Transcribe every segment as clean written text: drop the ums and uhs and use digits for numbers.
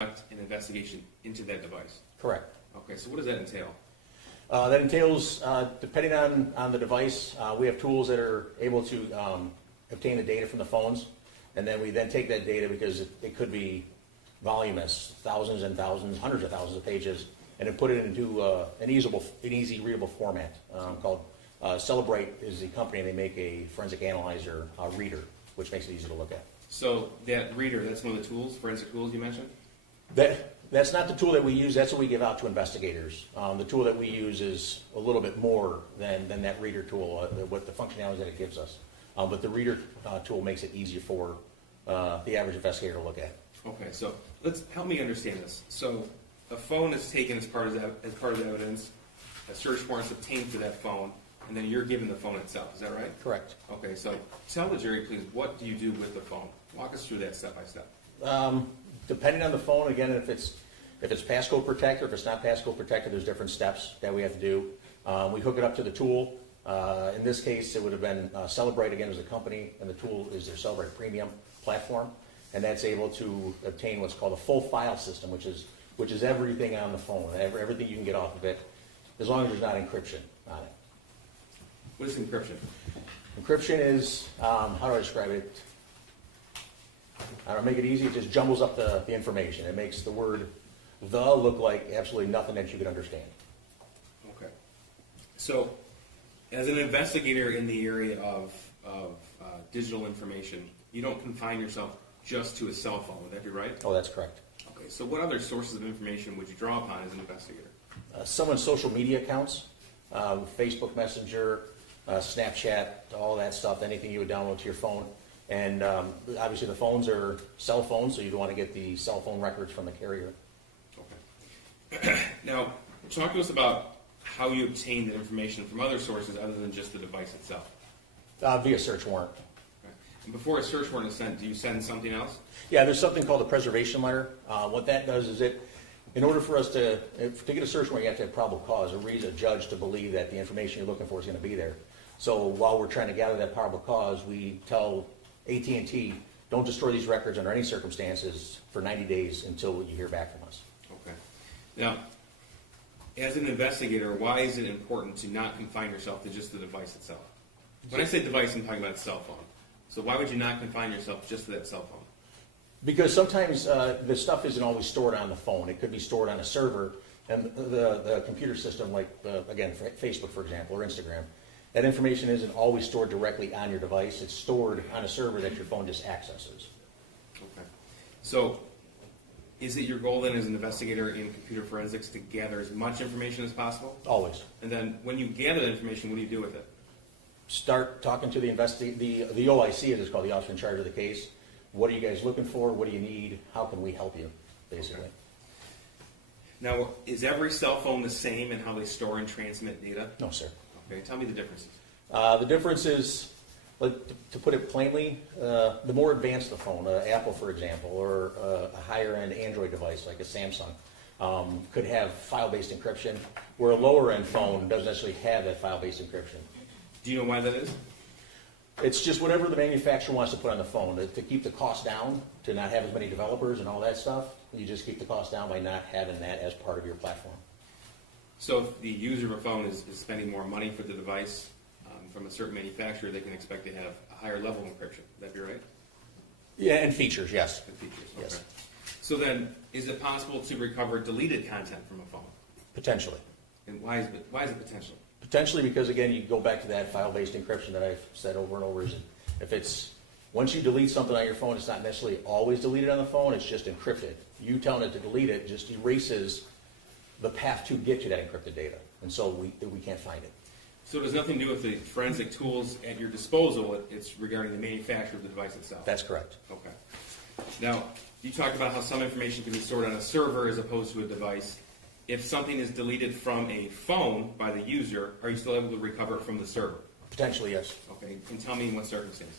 an investigation into that device. Correct. Okay, so what does that entail? That entails, depending on the device, we have tools that are able to obtain the data from the phones, and then we then take that data, because it could be voluminous, thousands and thousands, hundreds of thousands of pages, and then put it into an easy readable format called Celebrate is the company, and they make a forensic analyzer reader, which makes it easy to look at. So that reader, that's one of the tools, forensic tools you mentioned? That's not the tool that we use. That's what we give out to investigators. The tool that we use is a little bit more than that reader tool, what the functionality that it gives us. But the reader tool makes it easier for the average investigator to look at. Okay, so help me understand this. So a phone is taken as part of the evidence, a search warrant is obtained for that phone, and then you're given the phone itself. Is that right? Correct. Okay, so tell the jury, please, what do you do with the phone? Walk us through that step by step. Depending on the phone, again, if it's passcode protected, if it's not passcode protected, there's different steps that we have to do. We hook it up to the tool. In this case, it would have been Celebrate, again, as a company, and the tool is their Celebrate Premium platform, and that's able to obtain what's called a full file system, which is everything on the phone, everything you can get off of it, as long as there's not encryption on it. What is encryption? Encryption is, how do I describe it? I don't make it easy. It just jumbles up the information. It makes the word "the" look like absolutely nothing that you could understand. Okay. So, as an investigator in the area of digital information, you don't confine yourself just to a cell phone. Would that be right? Oh, that's correct. Okay. So, what other sources of information would you draw upon as an investigator? Someone's social media accounts, Facebook Messenger, Snapchat, all that stuff, anything you would download to your phone. And obviously the phones are cell phones, so you'd want to get the cell phone records from the carrier. Okay. Now, talk to us about how you obtain the information from other sources other than just the device itself. Via search warrant. Okay. And before a search warrant is sent, do you send something else? Yeah, there's something called a preservation letter. What that does is in order for us to get a search warrant, you have to have probable cause, or reason a judge to believe that the information you're looking for is going to be there. So while we're trying to gather that probable cause, we tell AT&T, don't destroy these records under any circumstances for 90 days until you hear back from us. Okay. Now, as an investigator, why is it important to not confine yourself to just the device itself? When I say device, I'm talking about a cell phone. So why would you not confine yourself just to that cell phone? Because sometimes the stuff isn't always stored on the phone. It could be stored on a server, and the computer system, like, again, Facebook, for example, or Instagram, that information isn't always stored directly on your device. It's stored on a server that your phone just accesses. Okay. So is it your goal then as an investigator in computer forensics to gather as much information as possible? Always. And then when you gather the information, what do you do with it? Start talking to the OIC, as it's called, the officer in charge of the case. What are you guys looking for? What do you need? How can we help you, basically? Okay. Now, is every cell phone the same in how they store and transmit data? No, sir. Okay, tell me the differences. The difference is, to put it plainly, the more advanced the phone, Apple, for example, or a higher-end Android device like a Samsung, could have file-based encryption, where a lower-end phone doesn't necessarily have that file-based encryption. Do you know why that is? It's just whatever the manufacturer wants to put on the phone. To keep the cost down, to not have as many developers and all that stuff, you just keep the cost down by not having that as part of your platform. So if the user of a phone is spending more money for the device from a certain manufacturer, they can expect to have a higher level of encryption. Would that be right? Yeah, and features, yes. And features, okay. Yes. So then, is it possible to recover deleted content from a phone? Potentially. And why is it potential? Potentially because, again, you go back to that file-based encryption that I've said over and over. Once you delete something on your phone, it's not necessarily always deleted on the phone, it's just encrypted. You telling it to delete it just erases the path to get to that encrypted data, and so we can't find it. So it has nothing to do with the forensic tools at your disposal, it's regarding the manufacturer of the device itself? That's correct. Okay. Now, you talked about how some information can be stored on a server as opposed to a device. If something is deleted from a phone by the user, are you still able to recover it from the server? Potentially, yes. Okay, and tell me in what circumstances.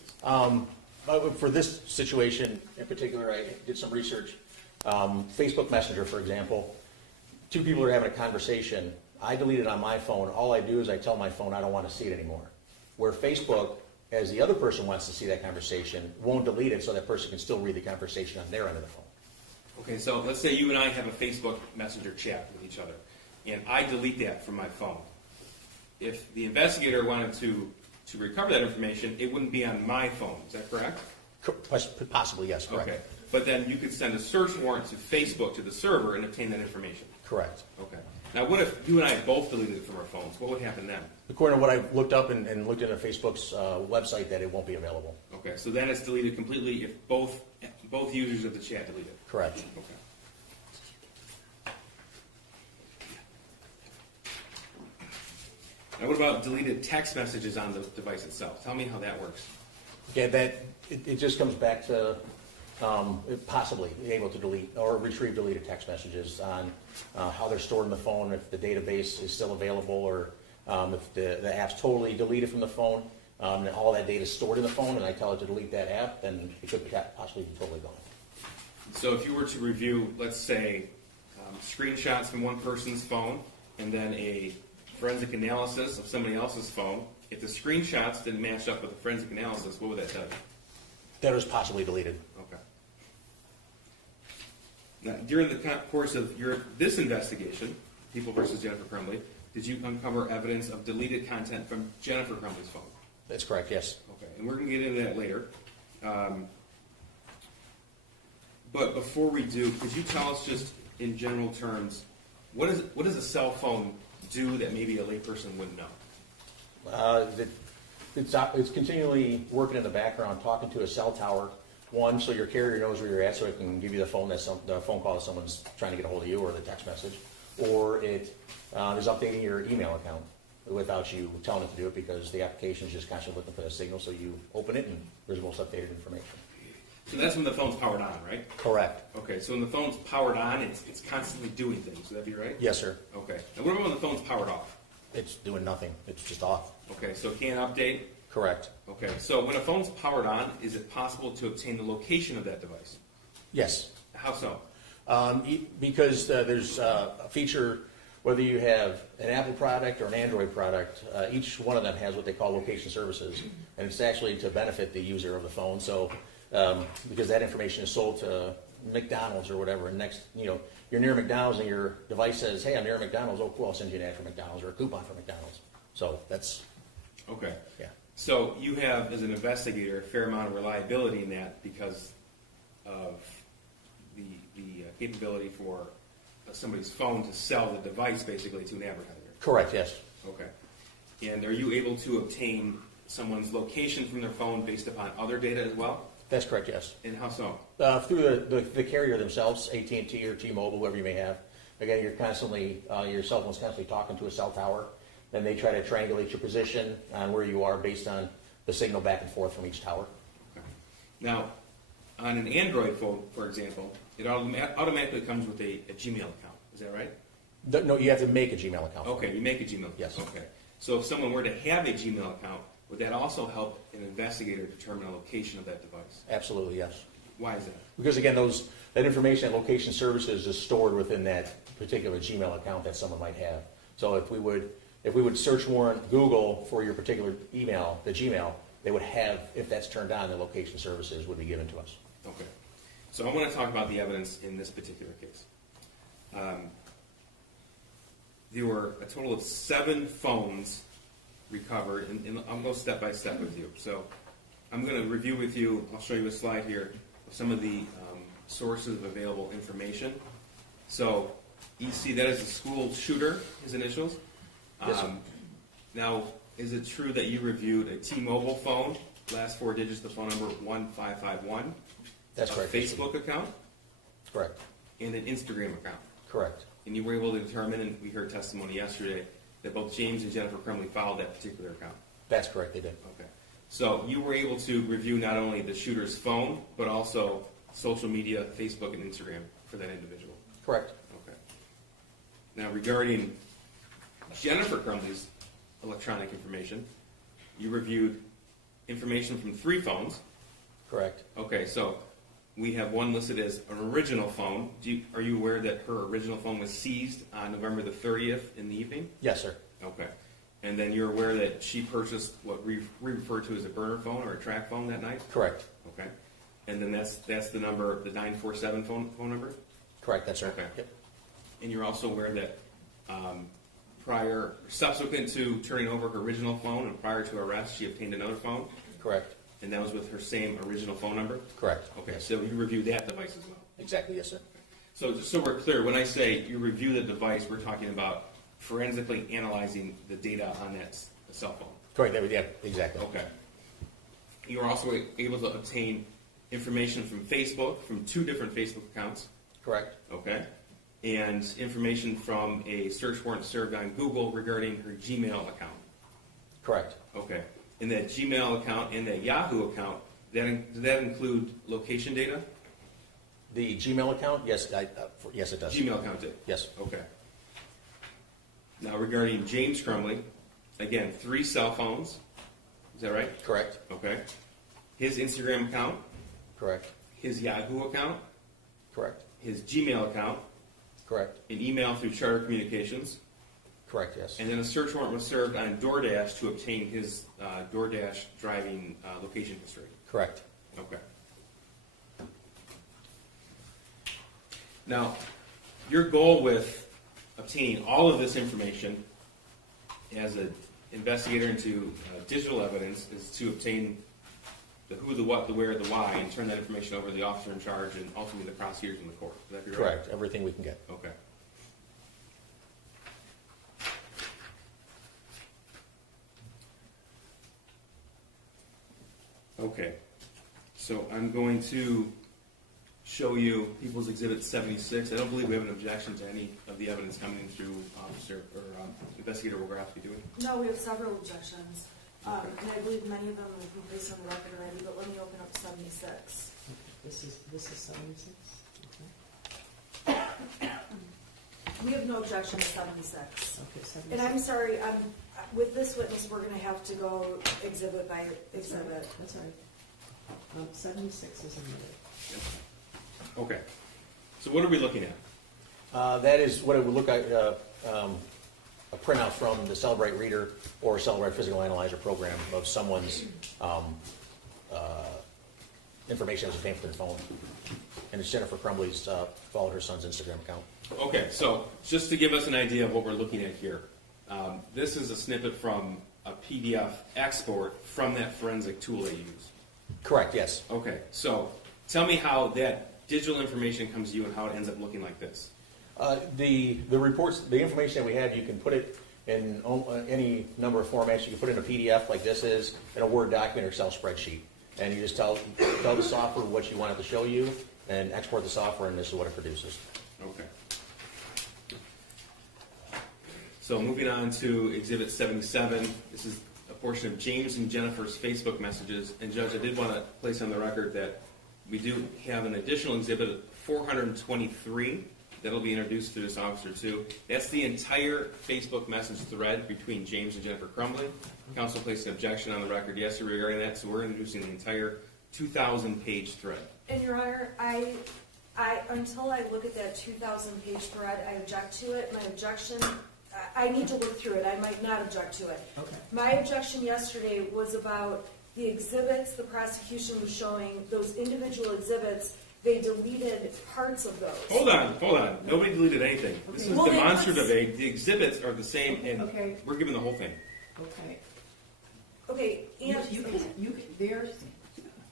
For this situation in particular, I did some research. Facebook Messenger, for example, two people are having a conversation. I delete it on my phone. All I do is I tell my phone I don't want to see it anymore. Where Facebook, as the other person wants to see that conversation, won't delete it so that person can still read the conversation on their end of the phone. Okay, so let's say you and I have a Facebook Messenger chat with each other, and I delete that from my phone. If the investigator wanted to recover that information, it wouldn't be on my phone. Is that correct? Possibly, yes, correct. Okay, but then you could send a search warrant to Facebook, to the server, and obtain that information. Correct. Okay. Now, what if you and I both deleted it from our phones? What would happen then? According to what I looked up and looked into Facebook's website, that it won't be available. Okay, so then it's deleted completely if both users of the chat delete it. Correct. Okay. Now, what about deleted text messages on the device itself? Tell me how that works. Okay, it just comes back to possibly being able to delete or retrieve deleted text messages on how they're stored in the phone, if the database is still available, or if the app's totally deleted from the phone, and all that data is stored in the phone, and I tell it to delete that app, then it could possibly be totally gone. So if you were to review, let's say, screenshots from one person's phone and then a forensic analysis of somebody else's phone, if the screenshots didn't match up with the forensic analysis, what would that tell you? That was possibly deleted. Okay. Now, during the course of this investigation, People versus Jennifer Crumbley, did you uncover evidence of deleted content from Jennifer Crumbley's phone? That's correct, yes. Okay, and we're going to get into that later. But before we do, could you tell us just in general terms, what does a cell phone do that maybe a layperson wouldn't know? It's continually working in the background, talking to a cell tower. One, so your carrier knows where you're at, so it can give you the phone call that someone's trying to get a hold of you, or the text message. Or it is updating your email account without you telling it to do it, because the application is just constantly looking for the signal, so you open it and there's the most updated information. So that's when the phone's powered on, right? Correct. Okay, so when the phone's powered on, it's constantly doing things. Would that be right? Yes, sir. Okay. And what about when the phone's powered off? It's doing nothing. It's just off. Okay, so it can't update? Correct. Okay, so when a phone's powered on, is it possible to obtain the location of that device? Yes. How so? Because there's a feature, whether you have an Apple product or an Android product, each one of them has what they call location services, and it's actually to benefit the user of the phone. So, because that information is sold to McDonald's or whatever, and next, you're near McDonald's and your device says, "Hey, I'm near McDonald's." Oh, cool! I'll send you an ad for McDonald's or a coupon for McDonald's. So that's okay. Yeah. So you have, as an investigator, a fair amount of reliability in that because of the capability for somebody's phone to sell the device basically to an advertiser. Correct. Yes. Okay. And are you able to obtain someone's location from their phone based upon other data as well? That's correct. Yes. And how so? Through the carrier themselves, AT&T or T-Mobile, whoever you may have. Again, your cell phone's constantly talking to a cell tower. Then they try to triangulate your position on where you are based on the signal back and forth from each tower. Okay. Now, on an Android phone, for example, it automatically comes with a Gmail account. Is that right? No, you have to make a Gmail account. Okay, you make a Gmail account. Yes. Okay. So if someone were to have a Gmail account, would that also help an investigator determine the location of that device? Absolutely, yes. Why is that? Because again, that information, that location services, is stored within that particular Gmail account that someone might have. So if we would search warrant Google for your particular email, the Gmail, they would have, if that's turned on, the location services would be given to us. Okay. So I want to talk about the evidence in this particular case. There were a total of 7 phones recovered, and I'll go step by step with you. So I'm going to review with you, I'll show you a slide here, of some of the sources of available information. So you see that is the school shooter, his initials. Yes, sir. Now, is it true that you reviewed a T-Mobile phone, last 4 digits, the phone number 1551? That's correct. A Facebook account? Correct. And an Instagram account? Correct. And you were able to determine, and we heard testimony yesterday, that both James and Jennifer Crumbley followed that particular account? That's correct, they did. Okay. So you were able to review not only the shooter's phone, but also social media, Facebook and Instagram for that individual? Correct. Okay. Now, regarding Jennifer Crumbley's electronic information, you reviewed information from 3 phones. Correct. Okay, so we have one listed as an original phone. Are you aware that her original phone was seized on November the 30th in the evening? Yes, sir. Okay. And then you're aware that she purchased what we refer to as a burner phone or a track phone that night? Correct. Okay. And then that's the number, the 947 phone number? Correct, that's right. Okay. Yep. And you're also aware that subsequent to turning over her original phone and prior to arrest, she obtained another phone, Correct. and that was with her same original phone number? Correct. Okay, Yes. so you reviewed that device as well? Exactly, yes, sir. So just so we're clear, when I say you review the device, we're talking about forensically analyzing the data on that cell phone? Correct, yeah, exactly. Okay. You were also able to obtain information from Facebook, from 2 different Facebook accounts? Correct. Okay. And information from a search warrant served on Google regarding her Gmail account. Correct. Okay. And that Gmail account and that Yahoo account, did that include location data? The Gmail account, yes, yes, it does. Gmail account did? Yes. Okay. Now regarding James Crumbley, again, 3 cell phones. Is that right? Correct. Okay. His Instagram account, Correct. his Yahoo account, Correct. his Gmail account, Correct. an email through Charter Communications, Correct, yes. and then a search warrant was served on DoorDash to obtain his DoorDash driving location history. Correct. Okay. Now, your goal with obtaining all of this information as an investigator into digital evidence is to obtain the who, the what, the where, the why, and turn that information over to the officer in charge and ultimately the prosecutors in the court. Is that correct? Correct, everything we can get. Okay. Okay. So I'm going to show you People's Exhibit 76. I don't believe we have an objection to any of the evidence coming through Officer or Investigator Wograski, do we? No, we have several objections, and I believe many of them have been placed on the record already, but let me open up 76. This is 76? We have no objection to 76. Okay, 76. And I'm sorry, with this witness, we're gonna have to go exhibit by exhibit. That's all right. 76 is omitted. Okay. So what are we looking at? That is what it would look like, a printout from the Celebrate Reader or Celebrate Physical Analyzer program of someone's information that was obtained from their phone. And it's Jennifer Crumbley's, followed her son's Instagram account. Okay, so just to give us an idea of what we're looking at here, this is a snippet from a PDF export from that forensic tool that you use. Correct, yes. Okay, so tell me how that digital information comes to you and how it ends up looking like this. The reports, the information that we have, you can put it in any number of formats. You can put it in a PDF like this is, in a Word document or Excel spreadsheet. And you just tell the software what you want it to show you and export the software, and this is what it produces. Okay. So moving on to Exhibit 77, this is a portion of James and Jennifer's Facebook messages. And Judge, I did want to place on the record that we do have an additional exhibit, 423, that'll be introduced through this officer too. That's the entire Facebook message thread between James and Jennifer Crumbley. Counsel placed an objection on the record yesterday regarding that, so we're introducing the entire 2,000-page thread. And Your Honor, I until I look at that 2,000-page thread, I object to it. My objection, I need to look through it. I might not object to it. Okay. My objection yesterday was about the exhibits the prosecution was showing, those individual exhibits. They deleted parts of those. Hold on. Nobody deleted anything. This is Well, they demonstrative must- aid. The exhibits are the same, and Okay. we're given the whole thing. Okay. Okay, and You can, they're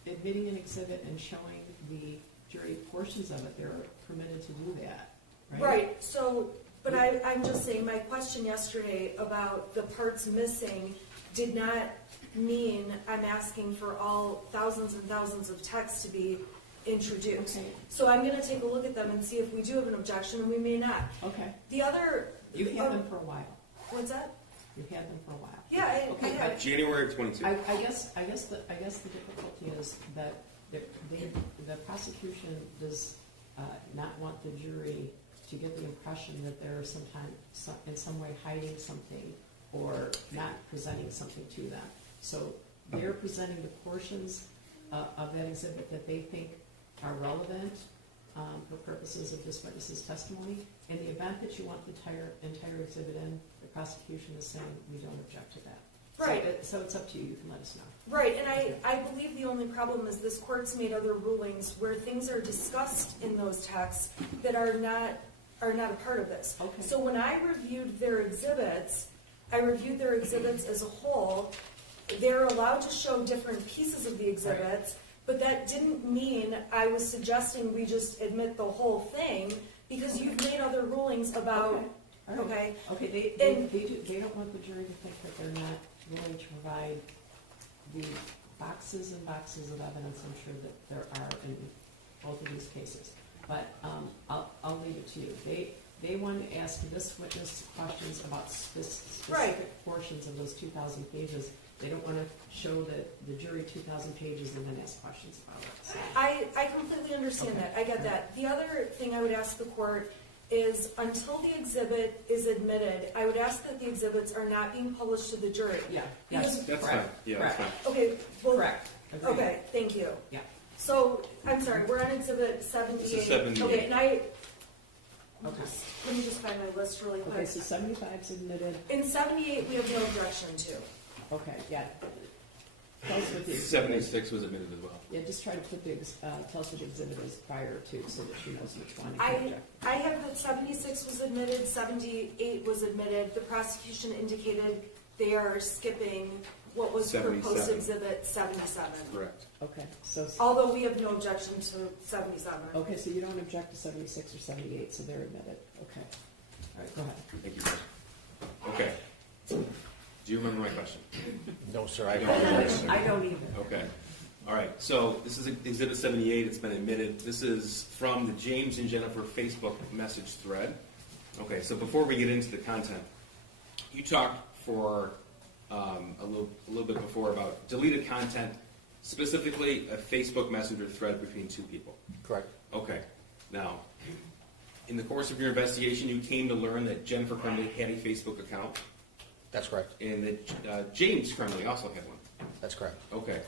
admitting an exhibit and showing the jury portions of it. They're permitted to do that, right? right, so, but I'm just saying, my question yesterday about the parts missing did not mean I'm asking for all thousands and thousands of texts to be introduced. Okay. So I'm gonna take a look at them and see if we do have an objection, and we may not. Okay. The other. You've had them for a while. What's that? You've had them for a while. Yeah, I Okay, have it. January of 22. I guess the difficulty is that the prosecution does not want the jury to get the impression that they're in some way hiding something or not presenting something to them. So they're presenting the portions of that exhibit that they think are relevant for purposes of this witness's testimony. In the event that you want the entire exhibit in, the prosecution is saying we don't object to that. Right. So it's up to you, you can let us know. Right, and I believe the only problem is this court's made other rulings where things are discussed in those texts that are not a part of this. Okay. So when I reviewed their exhibits, as a whole. They're allowed to show different pieces of the exhibits, but that didn't mean I was suggesting we just admit the whole thing, because you've made other rulings about, Okay. All right. okay? Okay, they don't want the jury to think that they're not willing to provide the boxes and boxes of evidence, I'm sure that there are in both of these cases. But I'll leave it to you. They want to ask this witness questions about specific portions of those 2,000 pages. They don't want to show the jury 2,000 pages and then ask questions about it. So. I completely understand that. I get that. The other thing I would ask the court is, until the exhibit is admitted, I would ask that the exhibits are not being published to the jury. Yeah. Because- That's Correct. fine. Yeah, Correct. that's fine. Okay, well. Correct. Agreed. Okay, thank you. Yeah. So, I'm sorry, we're on exhibit 78. This is 78. Okay, and Okay. let me just find my list really quick. Okay, so 75 is admitted. In 78, we have no objection to. Okay, yeah. Tell us what the 76 was admitted as well. Yeah, just try to put the, tell us what the exhibit is prior to, so that she knows which one. I have that 76 was admitted, 78 was admitted. The prosecution indicated they are skipping what was proposed 77. exhibit 77. Correct. Okay, so, Although we have no objection to 77. okay, so you don't object to 76 or 78, so they're admitted. Okay. All right, go ahead. Thank you, Judge. Okay. Do you remember my question? No, sir, I apologize. I don't either. Okay. All right. So this is Exhibit 78. It's been admitted. This is from the James and Jennifer Facebook message thread. Okay. So before we get into the content, you talked for a little bit before about deleted content, specifically a Facebook Messenger thread between two people. Correct. Okay. Now, in the course of your investigation, you came to learn that Jennifer Crumbley had a Facebook account, That's correct. and that James Crumbley also had one. That's correct. Okay.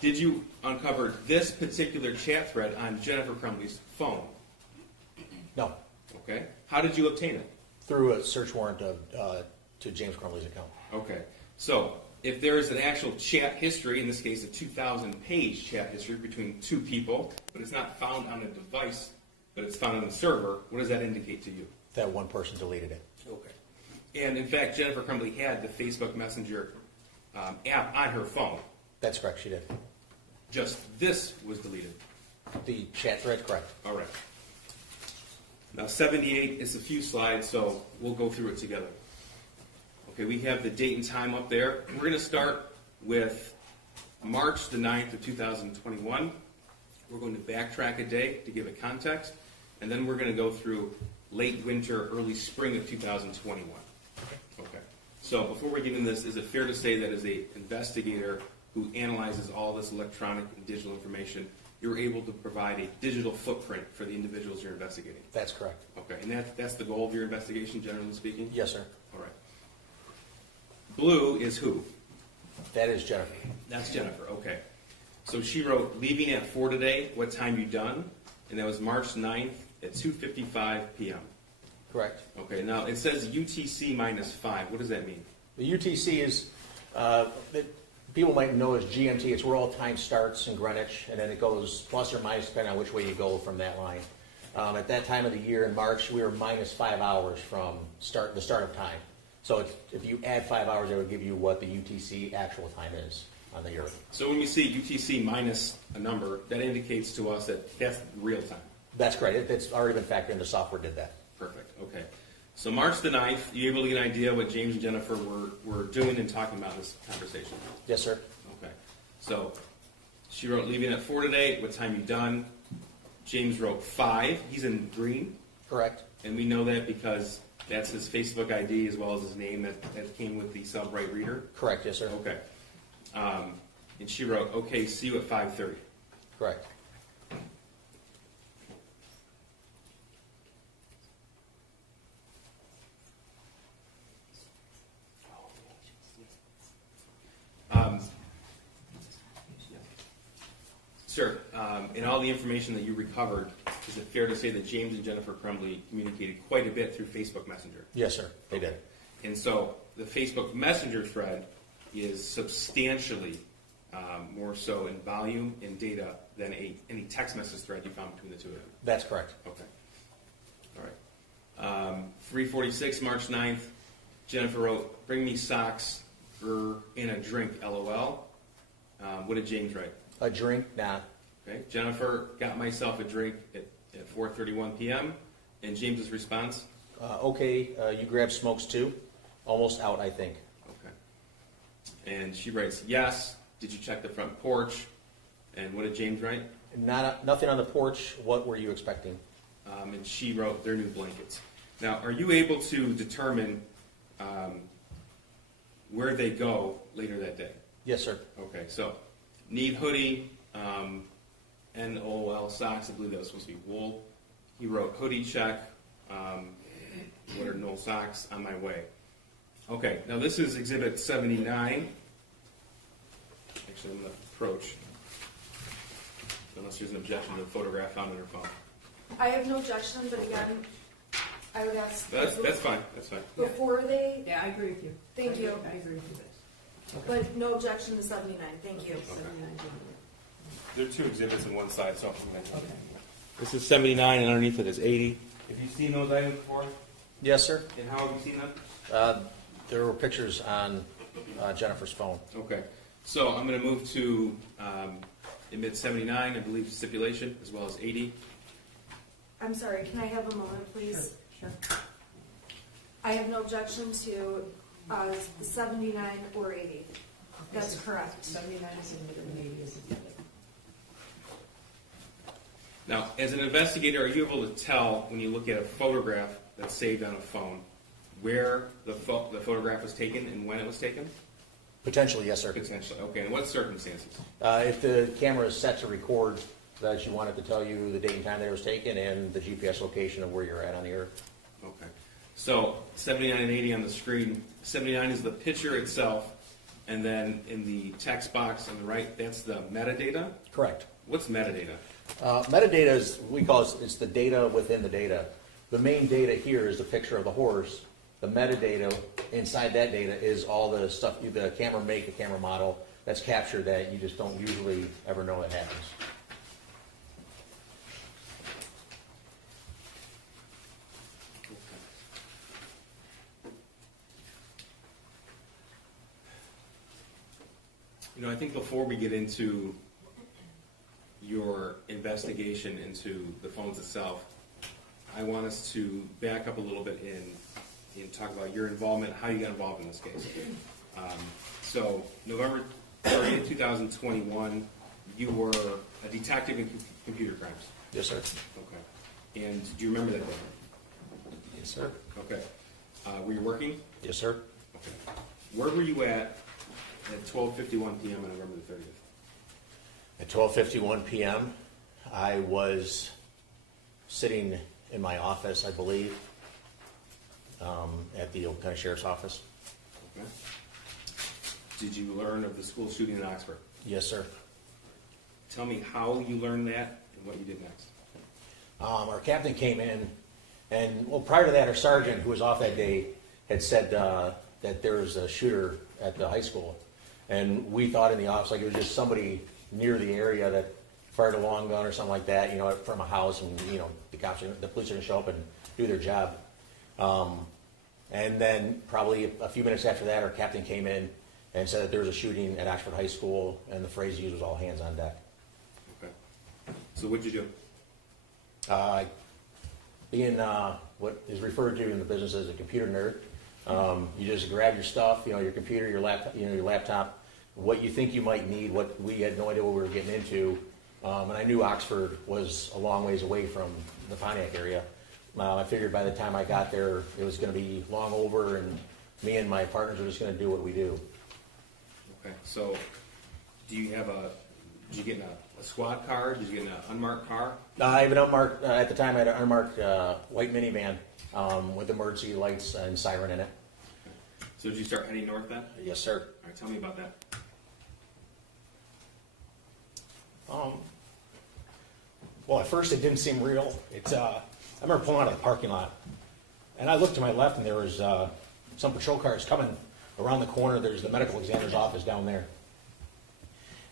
Did you uncover this particular chat thread on Jennifer Crumbley's phone? No, Okay. How did you obtain it? through a search warrant to James Crumbley's account. Okay. So, if there is an actual chat history, in this case a 2,000-page chat history between two people, but it's not found on the device, but it's found on the server, what does that indicate to you? That one person deleted it. Okay. And in fact, Jennifer Crumbley had the Facebook Messenger app on her phone. That's correct, she did. Just this was deleted. The chat thread, correct. All right. Now, 78 is a few slides, so we'll go through it together. Okay, we have the date and time up there. We're going to start with March the 9th of 2021. We're going to backtrack a day to give it context, and then we're going to go through late winter, early spring of 2021. Okay. So before we get into this, is it fair to say that as an investigator who analyzes all this electronic and digital information, you're able to provide a digital footprint for the individuals you're investigating? That's correct. Okay, and that's the goal of your investigation, generally speaking? Yes, sir. All right. Blue is who? That is Jennifer. That's Jennifer, okay. So she wrote, leaving at 4 today, what time you done? And that was March 9th at 2:55 p.m. Correct. Okay, now it says UTC minus 5. What does that mean? The UTC is, that people might know as GMT, it's where all time starts in Greenwich, and then it goes plus or minus depending on which way you go from that line. At that time of the year in March, we were minus 5 hours from the start of time. So if you add 5 hours, it would give you what the UTC actual time is on the Earth. So when you see UTC minus a number, that indicates to us that that's real time. That's correct. It's already been factored in. The software did that. Perfect, okay. So March the 9th, you able to get an idea what James and Jennifer were doing and talking about in this conversation? Yes, sir. Okay. So she wrote, leaving at 4 today, what time you done? James wrote 5. He's in green. Correct. And we know that because that's his Facebook ID as well as his name that came with the Cellbrite reader. Correct. Yes, sir. Okay. And she wrote, okay, see you at 5:30. Correct. Sir, in all the information that you recovered, is it fair to say that James and Jennifer Crumbley communicated quite a bit through Facebook Messenger? Yes, sir. They did. And so the Facebook Messenger thread is substantially more so in volume and data than any text message thread you found between the two of them. That's correct. Okay. All right. 346, March 9th, Jennifer wrote, "Bring me socks in a drink, LOL." What did James write? A drink? Nah. Okay. Jennifer, "Got myself a drink at 4:31 p.m." And James's response? Okay, you grab smokes too? Almost out, I think. Okay. And she writes, "Yes. Did you check the front porch?" And what did James write? Nothing on the porch. What were you expecting? And she wrote, "Their new blankets." Now, are you able to determine where they go later that day? Yes, sir. Okay, so need hoodie, NOL socks. I believe that was supposed to be wool. He wrote hoodie check. What are NOL socks? On my way. Okay, now this is Exhibit 79. Actually, I'm going to approach, unless there's an objection to the photograph found on her phone. I have no objection, but again, I would ask. That's fine. That's fine. Before they, Yeah, I agree with you. Thank you. I agree with you. but no objection to 79, thank you. 79. There are two exhibits on one side, so I'm going to Okay. This is 79, and underneath it is 80. Have you seen those items before? Yes, sir. And how have you seen them? There were pictures on Jennifer's phone. Okay, so I'm going to move to admit 79, I believe stipulation, as well as 80. I'm sorry, can I have a moment, please? Sure. I have no objection to 79 or 80. That's correct. 79 is admitted and 80 is admitted. Now, as an investigator, are you able to tell when you look at a photograph that's saved on a phone where the photograph was taken and when it was taken? Potentially, yes, sir. Potentially. Okay, in what circumstances? If the camera is set to record, that you wanted to tell you the date and time that it was taken and the GPS location of where you're at on the earth. Okay. So 79 and 80 on the screen. 79 is the picture itself, and then in the text box on the right, that's the metadata. Correct. What's metadata? Metadata is, we call it, it's the data within the data. The main data here is the picture of the horse. The metadata inside that data is all the stuff, the camera make, the camera model that's captured that you just don't usually ever know that happens. You know, I think before we get into your investigation into the phones itself, I want us to back up a little bit and talk about your involvement, how you got involved in this case. So November 30th, 2021, you were a detective in computer crimes. Yes, sir. Okay. And do you remember that day? Yes, sir. Okay. Were you working? Yes, sir. Okay. Where were you at 12:51 p.m. on November the 30th? At 12:51 p.m., I was sitting in my office, I believe, at the Old County Sheriff's Office. Okay. Did you learn of the school shooting in Oxford? Yes, sir. Tell me how you learned that and what you did next. Our captain came in, and well, prior to that, our sergeant, who was off that day, had said that there was a shooter at the high school, and we thought in the office like it was just somebody near the area that fired a long gun or something like that, you know, from a house, and you know, the police are going to show up and do their job. And then probably a few minutes after that, our captain came in and said that there was a shooting at Oxford High School, and the phrase used was all hands on deck. Okay. So what'd you do? Being what is referred to in the business as a computer nerd, you just grab your stuff, you know, your computer, your laptop, what you think you might need, what we had no idea what we were getting into. And I knew Oxford was a long ways away from the Pontiac area. I figured by the time I got there, it was going to be long over, and me and my partners were just going to do what we do. Okay. So did you get in a squad car? Did you get in an unmarked car? I have an unmarked, at the time I had an unmarked white minivan with emergency lights and siren in it. Okay. So did you start heading north then? Yes, sir. All right, tell me about that. Well, at first it didn't seem real. I remember pulling out of the parking lot, and I looked to my left, and there was some patrol cars coming around the corner. There's the medical examiner's office down there.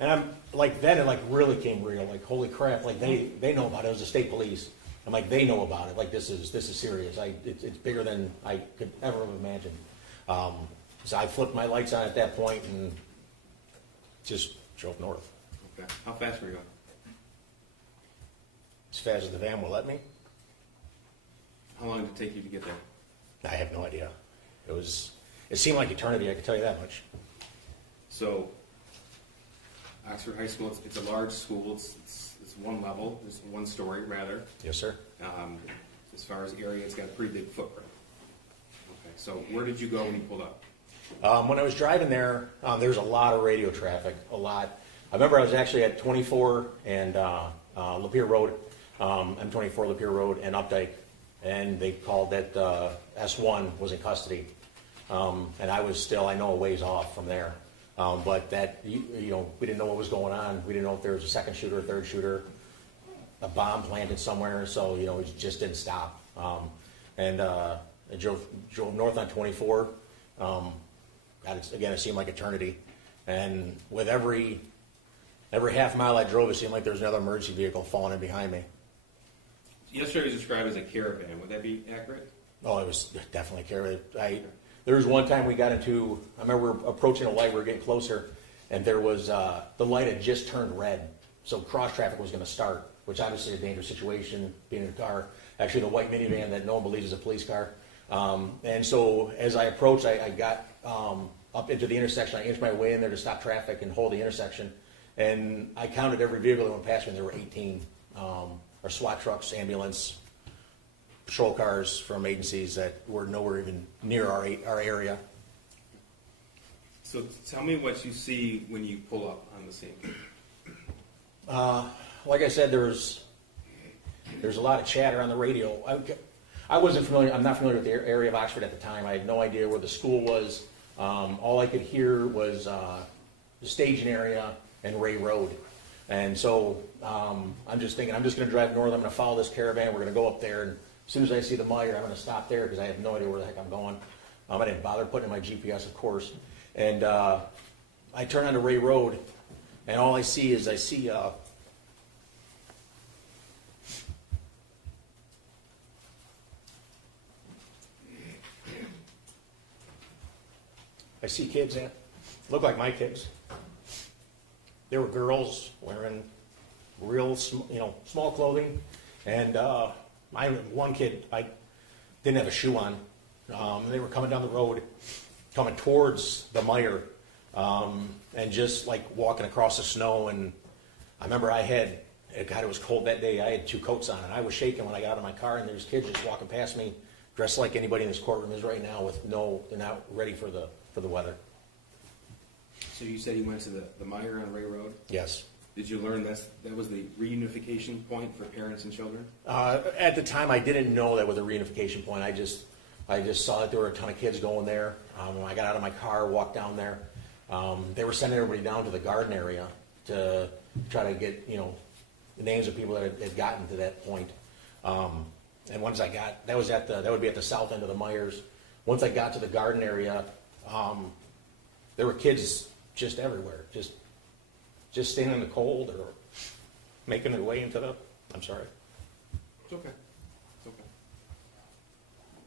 And I'm like, then it like really came real. Like, holy crap! Like they know about it. It was the state police. I'm like, they know about it. Like this is serious. It's bigger than I could ever have imagined. So I flipped my lights on at that point and just drove north Okay. How fast were you going? as fast as the van will let me. How long did it take you to get there? I have no idea. It seemed like eternity. I can tell you that much. So, Oxford High School, it's a large school. It's one level. It's one story, rather. Yes, sir. As far as area, it's got a pretty big footprint. Okay. So, where did you go when you pulled up? When I was driving there, there was a lot of radio traffic, a lot. I remember I was actually at 24 and Lapeer Road, M24 Lapeer Road and Updike, and they called that S1 was in custody. And I was still, I know, a ways off from there. But that, we didn't know what was going on. We didn't know if there was a second shooter, a third shooter, a bomb planted somewhere, so, it just didn't stop. And I drove north on 24. Again, it seemed like eternity. And with every half mile I drove, it seemed like there was another emergency vehicle falling in behind me. Yesterday was described as a caravan. Would that be accurate? Oh, it was definitely a caravan. There was one time I remember we were approaching a light, we were getting closer, and there was, the light had just turned red. So cross traffic was going to start, which obviously is a dangerous situation, being in a car. Actually, the white minivan that no one believes is a police car. And so as I approached, I got up into the intersection. I inched my way in there to stop traffic and hold the intersection. And I counted every vehicle that went past me, and there were 18. Our SWAT trucks, ambulance, patrol cars from agencies that were nowhere even near our area. So tell me what you see when you pull up on the scene. Like I said, there's a lot of chatter on the radio. I wasn't familiar. I'm not familiar with the area of Oxford at the time. I had no idea where the school was. All I could hear was the staging area and Ray Road. And so I'm just thinking, I'm just going to drive north. I'm going to follow this caravan. We're going to go up there. And as soon as I see the Meyer, I'm going to stop there because I have no idea where the heck I'm going. I didn't bother putting in my GPS, of course. And I turn onto Ray Road, and all I see is I see kids that look like my kids. There were girls wearing real, small clothing, and one kid, I didn't have a shoe on. They were coming down the road, coming towards the Meyer, and just like walking across the snow. And I remember God, it was cold that day. I had 2 coats on, and I was shaking when I got out of my car. And there's kids just walking past me, dressed like anybody in this courtroom is right now, they're not ready for the weather. So you said you went to the Meyer on Ray Road? Yes. Did you learn that was the reunification point for parents and children? At the time, I didn't know that was a reunification point. I just saw that there were a ton of kids going there. When I got out of my car, walked down there. They were sending everybody down to the garden area to try to get, the names of people that had gotten to that point. And once I got, that would be at the south end of the Myers. Once I got to the garden area, there were kids just everywhere, just staying in the cold or making their way into I'm sorry. It's okay.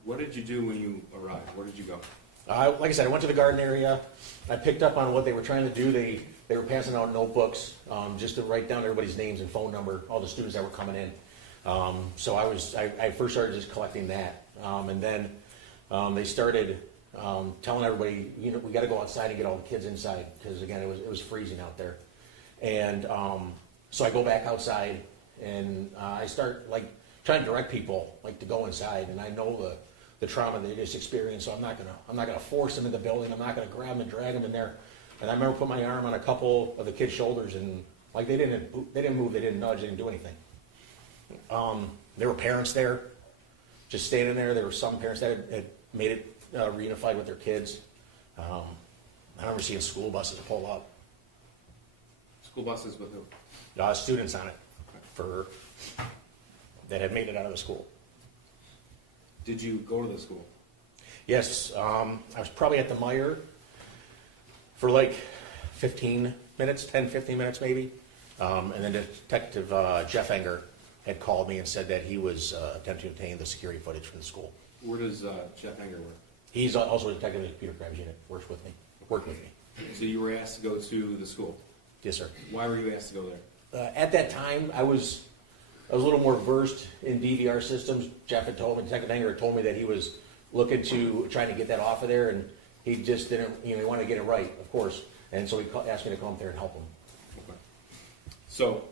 What did you do when you arrived? Where did you go? Like I said, I went to the garden area. I picked up on what they were trying to do. They were passing out notebooks just to write down everybody's names and phone number, all the students that were coming in. So I first started just collecting that. And then they started telling everybody, we got to go outside and get all the kids inside because, again, it was freezing out there. And so I go back outside and I start trying to direct people to go inside. And I know the trauma they just experienced, so I'm not gonna force them in the building. I'm not gonna grab them and drag them in there. And I remember putting my arm on a couple of the kids' shoulders, and they didn't move, they didn't nudge, they didn't do anything. There were parents there, just standing there. There were some parents that had made it reunified with their kids. I remember seeing school buses pull up. School buses with who? Students on it that had made it out of the school. Did you go to the school? Yes, I was probably at the Meyer for like 15 minutes, 10, 15 minutes maybe. And then Detective Jeff Enger had called me and said that he was attempting to obtain the security footage from the school. Where does Jeff Enger work? He's also a detective in the computer crimes unit, worked with me. So you were asked to go to the school. Yes, sir. Why were you asked to go there? At that time, I was a little more versed in DVR systems. Jeff had told me, Detective Enger had told me that he was looking to trying to get that off of there, and he just didn't, he wanted to get it right, of course. And so he asked me to come up there and help him. Okay. So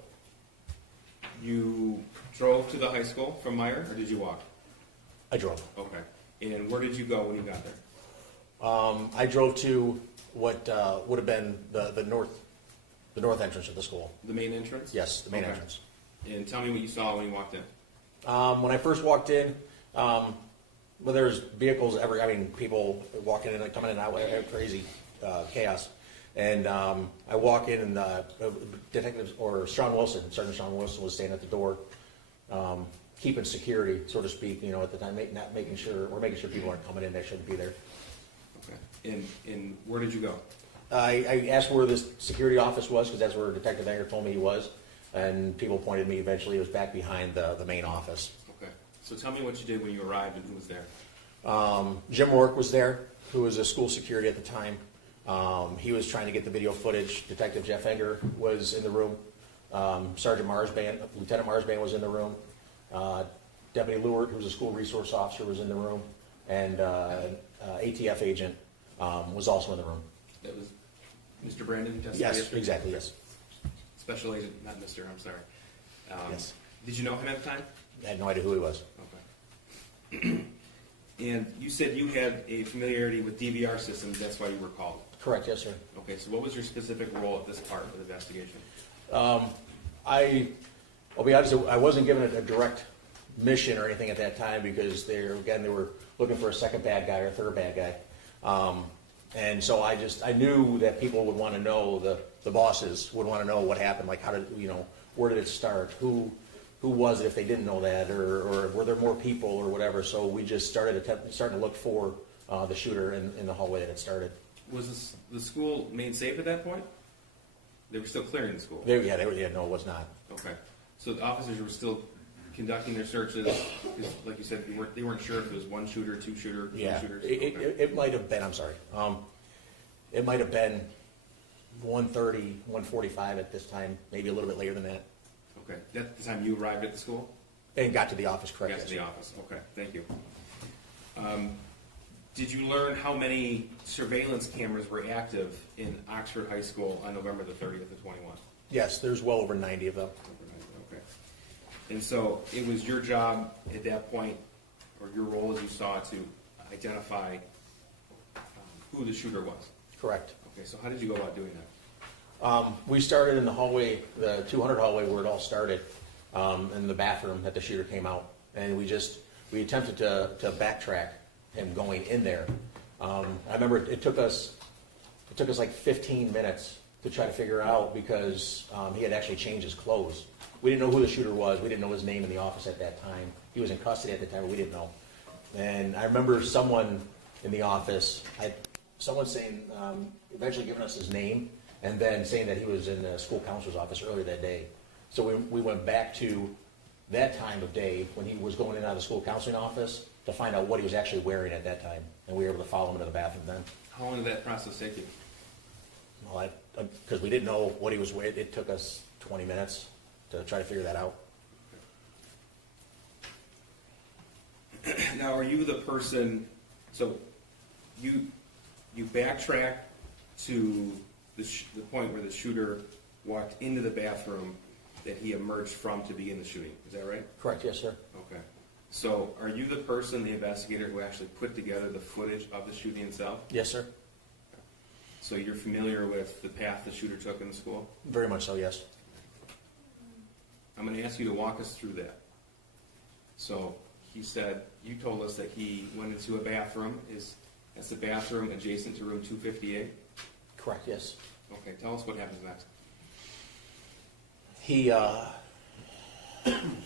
you drove to the high school from Meyer, or did you walk? I drove. Okay. And where did you go when you got there? I drove to what would have been the north entrance of the school. The main entrance? Yes, the main Okay. entrance. And tell me what you saw when you walked in. When I first walked in, well, there's vehicles people walking in and coming in and out, crazy chaos. And I walk in, and Detective Sergeant Sean Wilson was standing at the door, keeping security, so to speak. At the time, making sure people aren't coming in that shouldn't be there. Okay. And where did you go? I asked where the security office was because that's where Detective Enger told me he was, and people pointed me. Eventually, it was back behind the main office. Okay. So tell me what you did when you arrived and who was there. Jim Rourke was there, who was a school security at the time. He was trying to get the video footage. Detective Jeff Enger was in the room. Lieutenant Marsban was in the room. Deputy Lewert, who was a school resource officer, was in the room, and ATF agent was also in the room. That was Mr. Brandon who testified Yes, yesterday? exactly, yes. Special agent, not Mr., I'm sorry. Yes. Did you know him at the time? I had no idea who he was. Okay. And you said you had a familiarity with DVR systems, that's why you were called. Correct, yes, sir. Okay, so what was your specific role at this part of the investigation? I'll be honest, I wasn't given a direct mission or anything at that time because they were looking for a second bad guy or a third bad guy. And so I knew that people would want to know, the bosses would want to know what happened, like how did, where did it start? Who was it if they didn't know that, or were there more people or whatever? So we just starting to look for the shooter in the hallway that it started. Was the school made safe at that point? They were still clearing the school? No, it was not. Okay. So the officers were still conducting their searches, because like you said, they weren't sure if it was one shooter, two shooter, three Yeah, shooters? it might have been, I'm sorry. It might have been 1:30, 1:45 at this time, maybe a little bit later than that. Okay. That's the time you arrived at the school? And got to the office, correct? Got to the office. Okay, thank you. Did you learn how many surveillance cameras were active in Oxford High School on November the 30th of 21? Yes, there's well over 90 of them. Okay. And so it was your job at that point, or your role as you saw, to identify who the shooter was? Correct. Okay, so how did you go about doing that? We started in the hallway, the 200 hallway where it all started, in the bathroom that the shooter came out. And we attempted to backtrack him going in there. I remember it took us like 15 minutes to try to figure out because he had actually changed his clothes. We didn't know who the shooter was. We didn't know his name in the office at that time. He was in custody at the time, but we didn't know. And I remember someone in the office, someone saying, eventually giving us his name, and then saying that he was in the school counselor's office earlier that day. So we went back to that time of day when he was going in and out of the school counseling office to find out what he was actually wearing at that time. And we were able to follow him into the bathroom then. How long did that process take you? Well, because we didn't know what he was wearing, it took us 20 minutes to try to figure that out. Now, are you the person, so you backtrack to the point where the shooter walked into the bathroom that he emerged from to begin the shooting, is that right? Correct, yes, sir. Okay. So are you the person, the investigator, who actually put together the footage of the shooting itself? Yes, sir. So you're familiar with the path the shooter took in the school? Very much so, yes. I'm going to ask you to walk us through that. So he said, you told us that he went into a bathroom. That's the bathroom adjacent to room 258? Correct, yes. Okay, tell us what happens next. He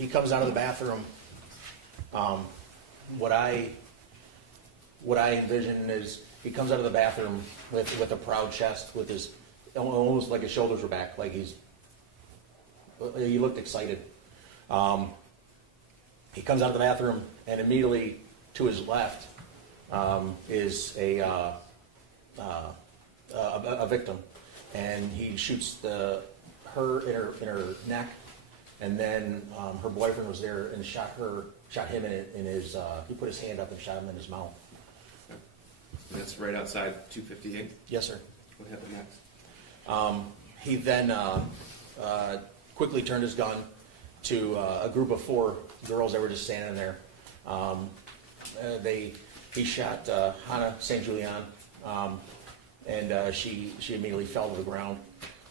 comes out of the bathroom. What I what I envision is he comes out of the bathroom with a proud chest, with his, almost like his shoulders were back, like he looked excited. He comes out of the bathroom, and immediately to his left is a victim, and he shoots her in her neck, and then her boyfriend was there and shot him in his. He put his hand up and shot him in his mouth. And that's right outside 258. Yes, sir. What happened next? He then quickly turned his gun to a group of 4 girls that were just standing there. He shot Hannah St. Julian, and she immediately fell to the ground.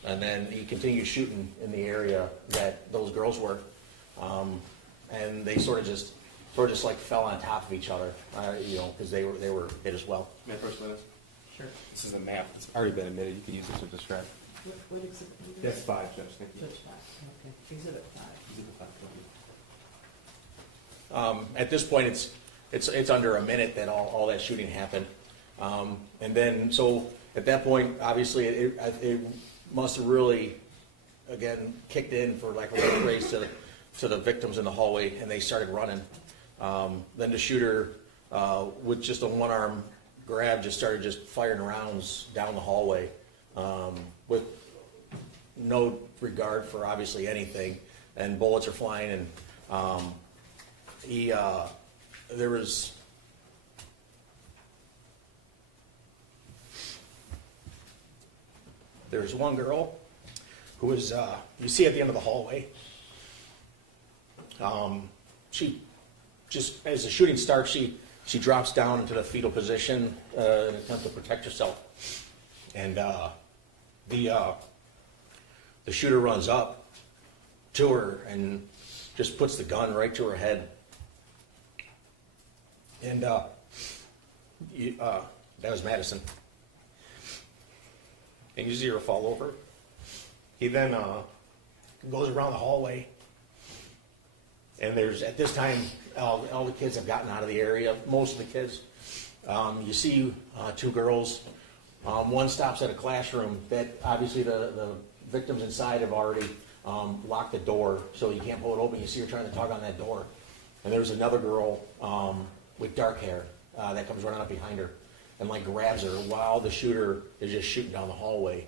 And then he continued shooting in the area that those girls were, and they sort of just like fell on top of each other, because they were hit as well. May I first witness? Sure. This is a map. It's already been admitted. You can use this to describe. What exhibit? That's 5, Judge. Thank you. Judge 5, okay. Exhibit 5. Exhibit 5, thank you. At this point, it's under a minute that all that shooting happened, and then so at that point, obviously, it must have really, again, kicked in, for lack of a better phrase, to the victims in the hallway, and they started running. Then the shooter, with just a one-arm grab, just started firing rounds down the hallway, with no regard for obviously anything, and bullets are flying, and there was one girl who was, you see at the end of the hallway, she just, as the shooting starts, she drops down into the fetal position in an attempt to protect herself. And the shooter runs up to her and just puts the gun right to her head. And that was Madison. And you see her fall over. He then goes around the hallway. And there's, at this time, all the kids have gotten out of the area, most of the kids. You see 2 girls. One stops at a classroom that obviously the victims inside have already locked the door, so you can't pull it open. You see her trying to tug on that door. And there's another girl with dark hair that comes running up behind her and like grabs her while the shooter is just shooting down the hallway.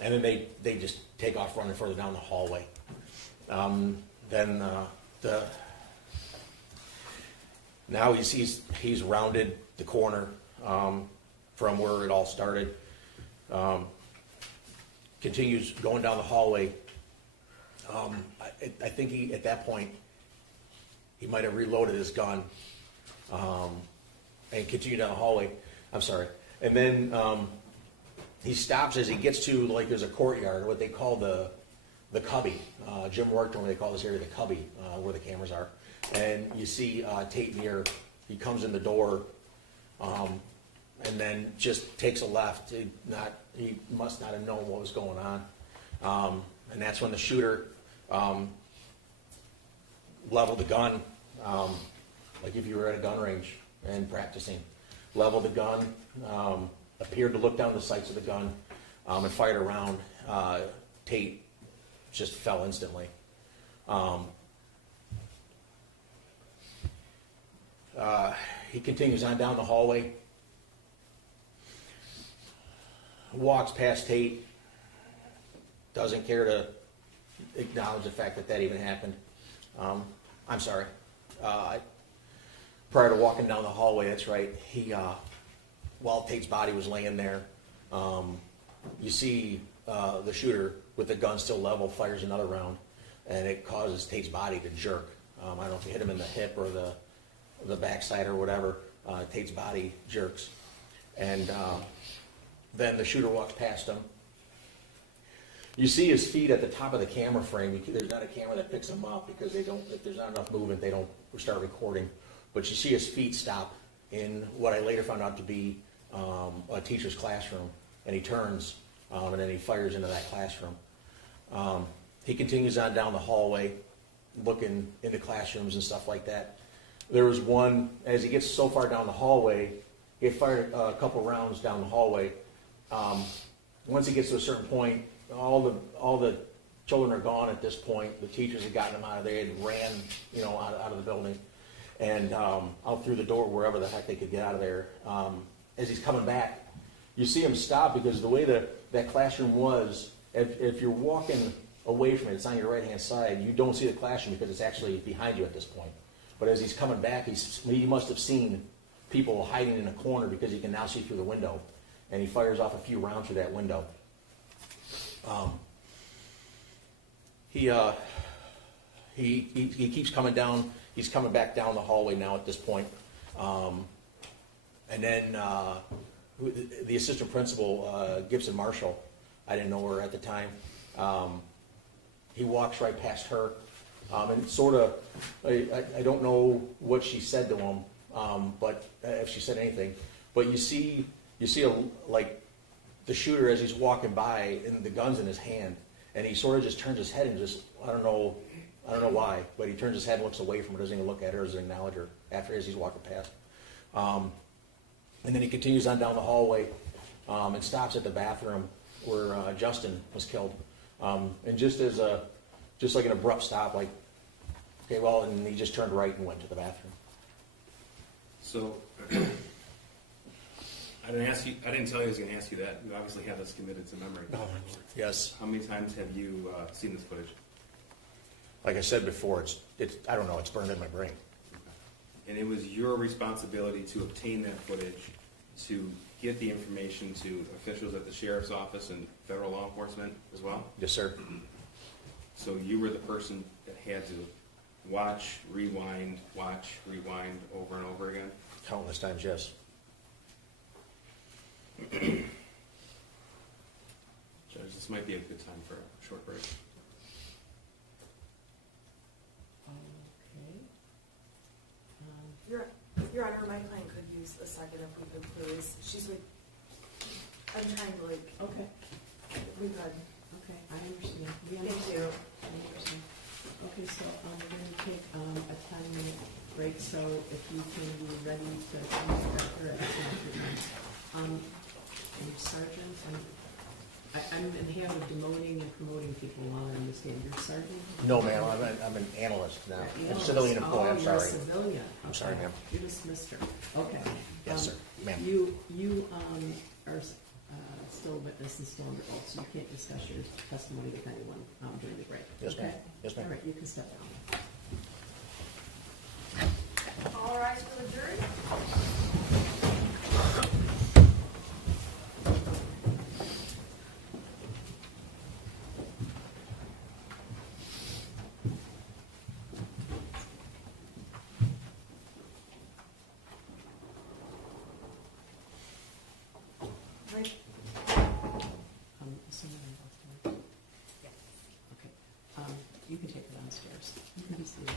And then they just take off running further down the hallway. Then now he's rounded the corner from where it all started. Continues going down the hallway. I think at that point he might have reloaded his gun and continued down the hallway. I'm sorry. And then he stops as he gets to, like, there's a courtyard, what they call the cubby. Jim worked on what they call this area the cubby, where the cameras are. And you see Tate Muir, he comes in the door and then just takes a left. He must not have known what was going on. And that's when the shooter leveled the gun, like if you were at a gun range and practicing. Leveled the gun, appeared to look down the sights of the gun, and fired a round. Tate just fell instantly. He continues on down the hallway, walks past Tate, doesn't care to acknowledge the fact that even happened. I'm sorry. Prior to walking down the hallway, that's right, he, while Tate's body was laying there, you see the shooter with the gun still level fires another round, and it causes Tate's body to jerk. I don't know if it hit him in the hip or the backside or whatever. Tate's body jerks, and then the shooter walks past him. You see his feet at the top of the camera frame. There's not a camera that picks him up because if there's not enough movement, they don't start recording. But you see his feet stop in what I later found out to be a teacher's classroom, and he turns and then he fires into that classroom. He continues on down the hallway, looking into classrooms and stuff like that. There was one, as he gets so far down the hallway, he had fired a couple rounds down the hallway. Once he gets to a certain point, all the children are gone at this point. The teachers had gotten them out of there, and ran, out of the building, and out through the door, wherever the heck they could get out of there. As he's coming back, you see him stop, because the way that classroom was, if you're walking away from it, it's on your right-hand side, you don't see the classroom because it's actually behind you at this point. But as he's coming back, he must have seen people hiding in a corner, because he can now see through the window, and he fires off a few rounds through that window. He keeps coming down. He's coming back down the hallway now at this point. And then the assistant principal, Gibson Marshall, I didn't know her at the time. He walks right past her, and sort of, I don't know what she said to him, but if she said anything. But you see like the shooter, as he's walking by, and the gun's in his hand, and he sort of just turns his head and just, I don't know why, but he turns his head and looks away from her, doesn't even look at her, doesn't acknowledge her as he's walking past. And then he continues on down the hallway, and stops at the bathroom where Justin was killed. And just like an abrupt stop, like, okay, well, and he just turned right and went to the bathroom. So, I didn't tell you I was going to ask you that. You obviously have this committed to memory. Oh, yes. How many times have you seen this footage? Like I said before, I don't know, it's burned in my brain. And it was your responsibility to obtain that footage, to get the information to officials at the sheriff's office and federal law enforcement as well? Yes, sir. So you were the person that had to watch, rewind over and over again? Countless times, yes. Judge, this might be a good time for a short break. Okay. Your Honor, my client could use a second if we could, please. I'm trying to Okay, we could. okay, I understand. We Thank understand. you. I understand. Okay, so we're going to take a 10-minute break, so if you can be ready to come back here at and Sergeant, I'm in the habit of demoting and promoting people while I'm in the stand. You're Sergeant? No, ma'am, I'm an analyst now. Yeah, I'm a civilian employee, I'm you're sorry. a civilian. I'm sorry, ma'am. You dismissed her. Okay. Yes, sir, ma'am. You are still a witness and still under oath, so you can't discuss your testimony with anyone during the break. Yes, ma'am. Okay? Yes, ma'am. All right, you can step down. All rise for the jury. Someone else, right? Okay. You can take her downstairs. You can be seated.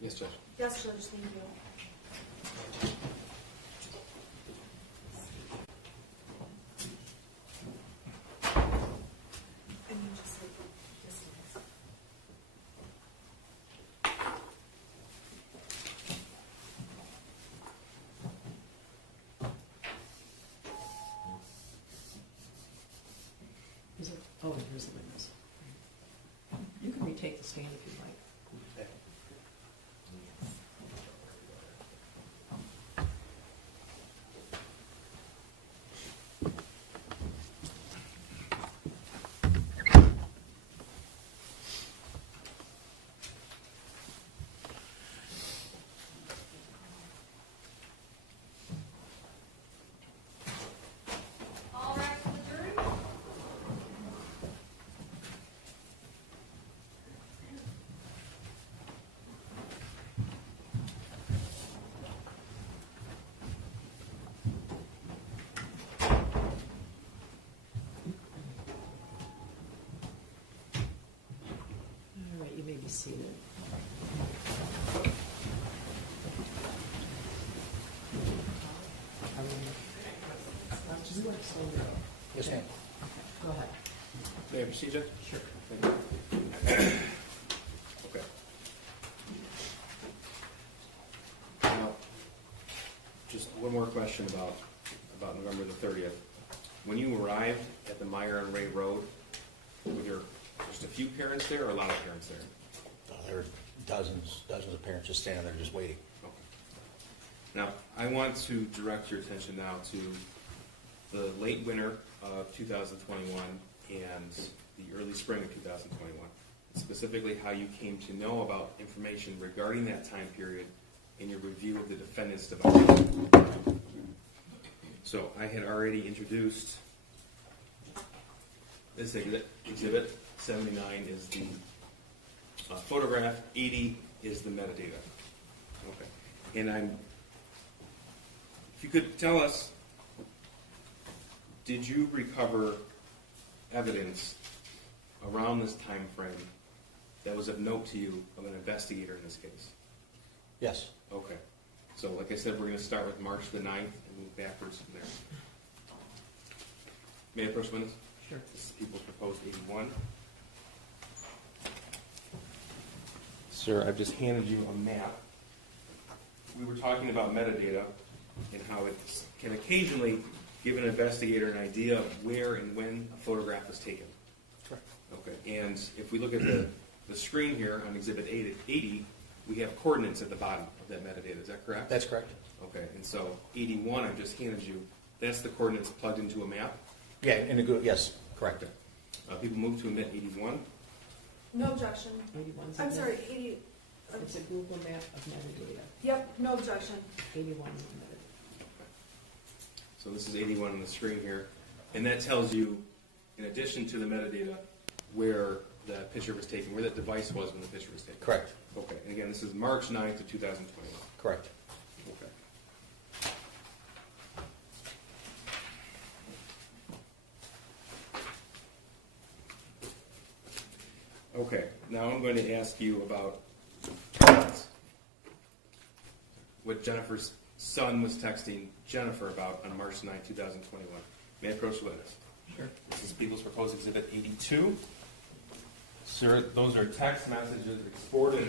Yes, Judge. Yes, Judge, thank you. And you just like distance. Is it, oh, here's the windows. You can retake the stand if you like. All right, for the jury. All right, you may be seated. Do you want to slow down? Yes, ma'am. Go ahead. May I proceed, Judge? Sure. Thank you. Okay. Now, just one more question about November the 30th. When you arrived at the Meyer and Ray Road, were there just a few parents there or a lot of parents there? There were dozens of parents just standing there just waiting. Okay. Now, I want to direct your attention now to the late winter of 2021 and the early spring of 2021, specifically how you came to know about information regarding that time period in your review of the defendant's device. So I had already introduced this exhibit. 79 is the photograph, 80 is the metadata. Okay. And if you could tell us, did you recover evidence around this time frame that was of note to you of an investigator in this case? Yes. Okay. So like I said, we're going to start with March the 9th and move backwards from there. May I approach witness? Sure. This is People's Proposed 81. Sir, I've just handed you a map. We were talking about metadata and how it can occasionally give an investigator an idea of where and when a photograph was taken. Correct. Okay, and if we look at the screen here on Exhibit 80, we have coordinates at the bottom of that metadata. Is that correct? That's correct. Okay, and so 81 I've just handed you, that's the coordinates plugged into a map? Yeah, in the good, yes, correct. People move to omit 81. No objection. 81's I'm a- sorry, 80, It's a Google map of metadata. yep, no objection. 81 is omitted. So this is 81 on the screen here, and that tells you, in addition to the metadata, where the picture was taken, where that device was when the picture was taken. Correct. Okay, and again, this is March 9th of 2021. Correct. Okay. Okay, now I'm going to ask you about what Jennifer's son was texting Jennifer about on March 9, 2021. May I approach the witness? Sure. This is People's Proposed Exhibit 82. Sir, those are text messages exported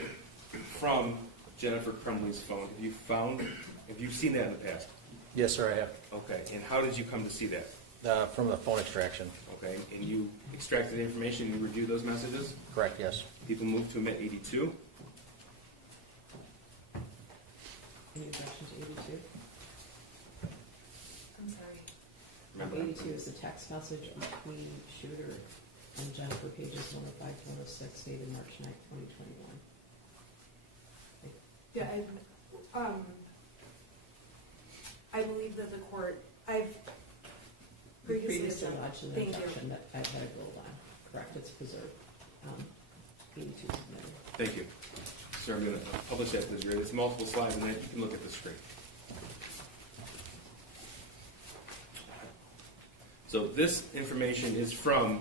from Jennifer Crumbley's phone. Have you seen that in the past? Yes, sir, I have. Okay, and how did you come to see that? From the phone extraction. Okay, and you extracted the information and you reviewed those messages? Correct, yes. People moved to omit 82. Any objections to 82? I'm sorry. Remember? 82 is the text message between Shooter and Jennifer, pages 105 to 106, dated March 9th, 2021. Yeah, I believe that the court, I've previously done. lodged an Thank you. objection that I had ruled on. Correct, it's preserved. 82 is omitted. Thank you. Sir, I'm going to publish that because there's multiple slides in that. You can look at the screen. So this information is from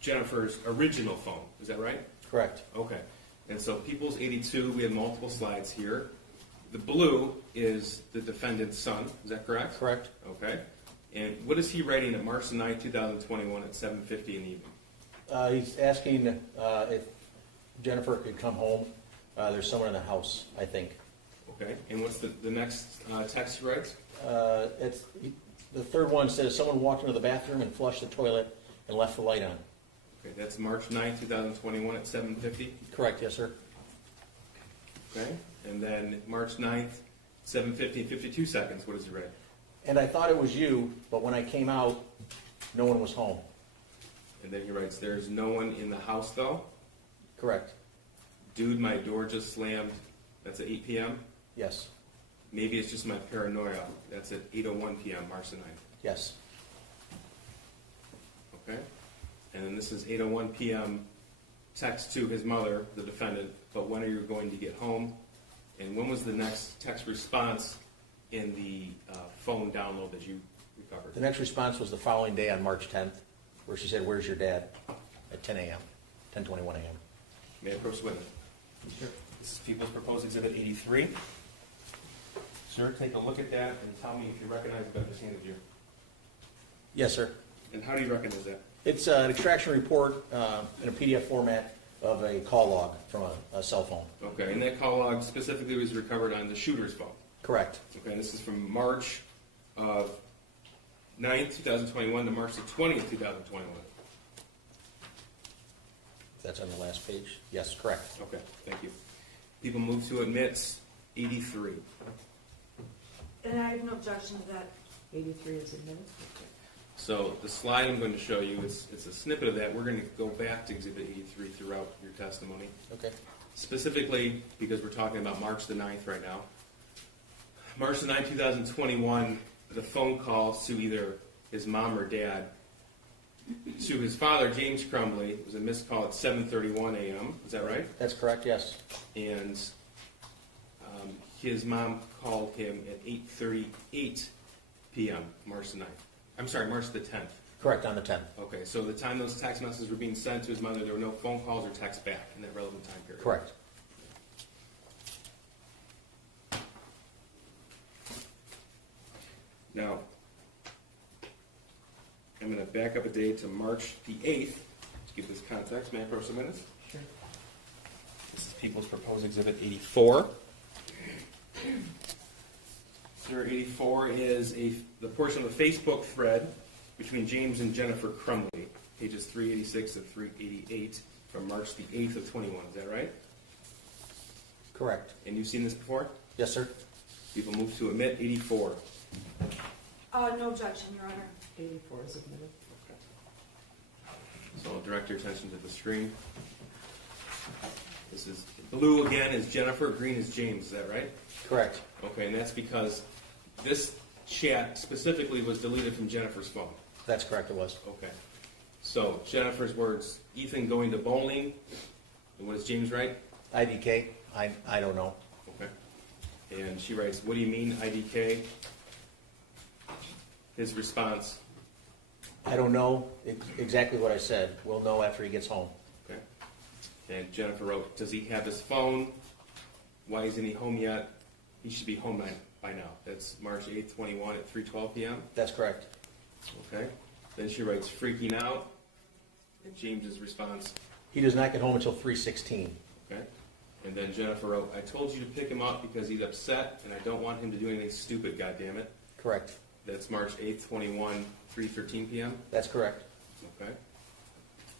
Jennifer's original phone. Is that right? Correct. Okay. And so People's 82, we have multiple slides here. The blue is the defendant's son, is that correct? Correct. Okay. And what is he writing at March 9, 2021 at 7:50 in the evening? He's asking if Jennifer could come home. There's someone in the house, I think. Okay. And what's the next text he writes? The third one says someone walked into the bathroom and flushed the toilet and left the light on. Okay, that's March 9, 2021 at 7:50. Correct, yes, sir. Okay. And then March 9th, 7:50 and 52 seconds. What does he write? And I thought it was you, but when I came out, no one was home. And then he writes, there's no one in the house though. Correct. Dude, my door just slammed. That's at 8 p.m. Yes. Maybe it's just my paranoia. That's at 8:01 p.m. March the 9th. Yes. Okay. And then this is 8:01 p.m. text to his mother, the defendant, but when are you going to get home? And when was the next text response in the phone download that you recovered? The next response was the following day on March 10th, where she said, "Where's your dad?" at 10 a.m., 10:21 a.m. May I approach the witness? Sure. This is People's Proposed Exhibit 83. Sir, take a look at that and tell me if you recognize the better handed you. Yes, sir. And how do you recognize that? It's an extraction report in a PDF format of a call log from a cell phone. Okay, and that call log specifically was recovered on the shooter's phone. Correct. Okay, this is from March of 9th, 2021 to March the 20th, 2021. That's on the last page. Yes, correct. Okay, thank you. People move to admit 83. And I have no objection to that. 83 is admitted. So the slide I'm going to show you, it's a snippet of that. We're going to go back to Exhibit 83 throughout your testimony. Okay. Specifically, because we're talking about March the 9th right now. March the 9th, 2021, the phone call to either his mom or dad to his father, James Crumbley, was a missed call at 7:31 a.m. Is that right? That's correct, yes. And his mom called him at 8:38 p.m. March the 9th. I'm sorry, March the 10th. Correct, on the 10th. Okay, so the time those text messages were being sent to his mother, there were no phone calls or texts back in that relevant time period. Correct. Now, I'm going to back up a day to March the 8th to give this context. May I approach the minutes? Sure. This is People's Proposed Exhibit 84. Sir, 84 is the portion of the Facebook thread between James and Jennifer Crumbley, pages 386 and 388 from March the 8th of 21. Is that right? Correct. And you've seen this before? Yes, sir. People move to admit 84. No objection, Your Honor. 84 is admitted. Okay. So I'll direct your attention to the screen. This is blue again is Jennifer, green is James. Is that right? Correct. Okay, and that's because this chat specifically was deleted from Jennifer's phone. That's correct, it was. Okay. So Jennifer's words: Ethan going to bowling. And what does James write? IDK, I don't know. Okay. And she writes, "What do you mean, IDK?" His response, I don't know exactly what I said. We'll know after he gets home. okay. And Jennifer wrote, "Does he have his phone? Why isn't he home yet? He should be home by now." That's March 8th, 21 at 3:12 p.m. That's correct. Okay. Then she writes, "Freaking out." And James's response, He does not get home until 3:16. okay. And then Jennifer wrote, "I told you to pick him up because he's upset and I don't want him to do anything stupid, goddammit." Correct. That's March 8th, 21, 3:13 p.m. That's correct. Okay.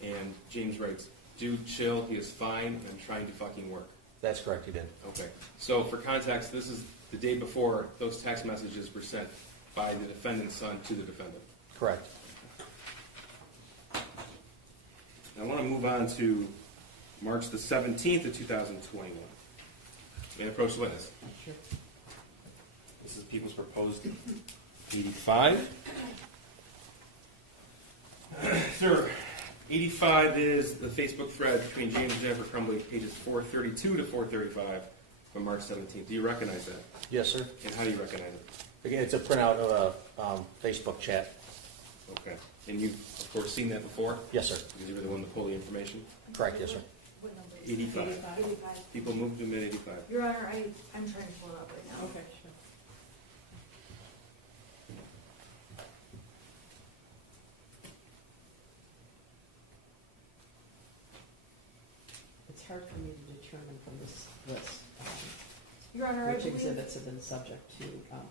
And James writes, "Dude, chill. He is fine. I'm trying to fucking work." That's correct, he did. Okay. So for context, this is the day before those text messages were sent by the defendant's son to the defendant. Correct. I want to move on to March the 17th of 2021. May I approach the witness? Sure. This is People's Proposed 85. Sir, 85 is the Facebook thread between James and Jennifer Crumbley, pages 432 to 435 from March 17th. Do you recognize that? Yes, sir. And how do you recognize it? Again, it's a printout of a Facebook chat. Okay. And you've, of course, seen that before? Yes, sir. Because you were the one to pull the information? Correct, yes, sir. what number is it? 85. 85. People move to mid 85. Your Honor, I'm trying to pull it up right now. Okay, sure. It's hard for me to determine from this list, Your Honor, I which believe, exhibits have been subject to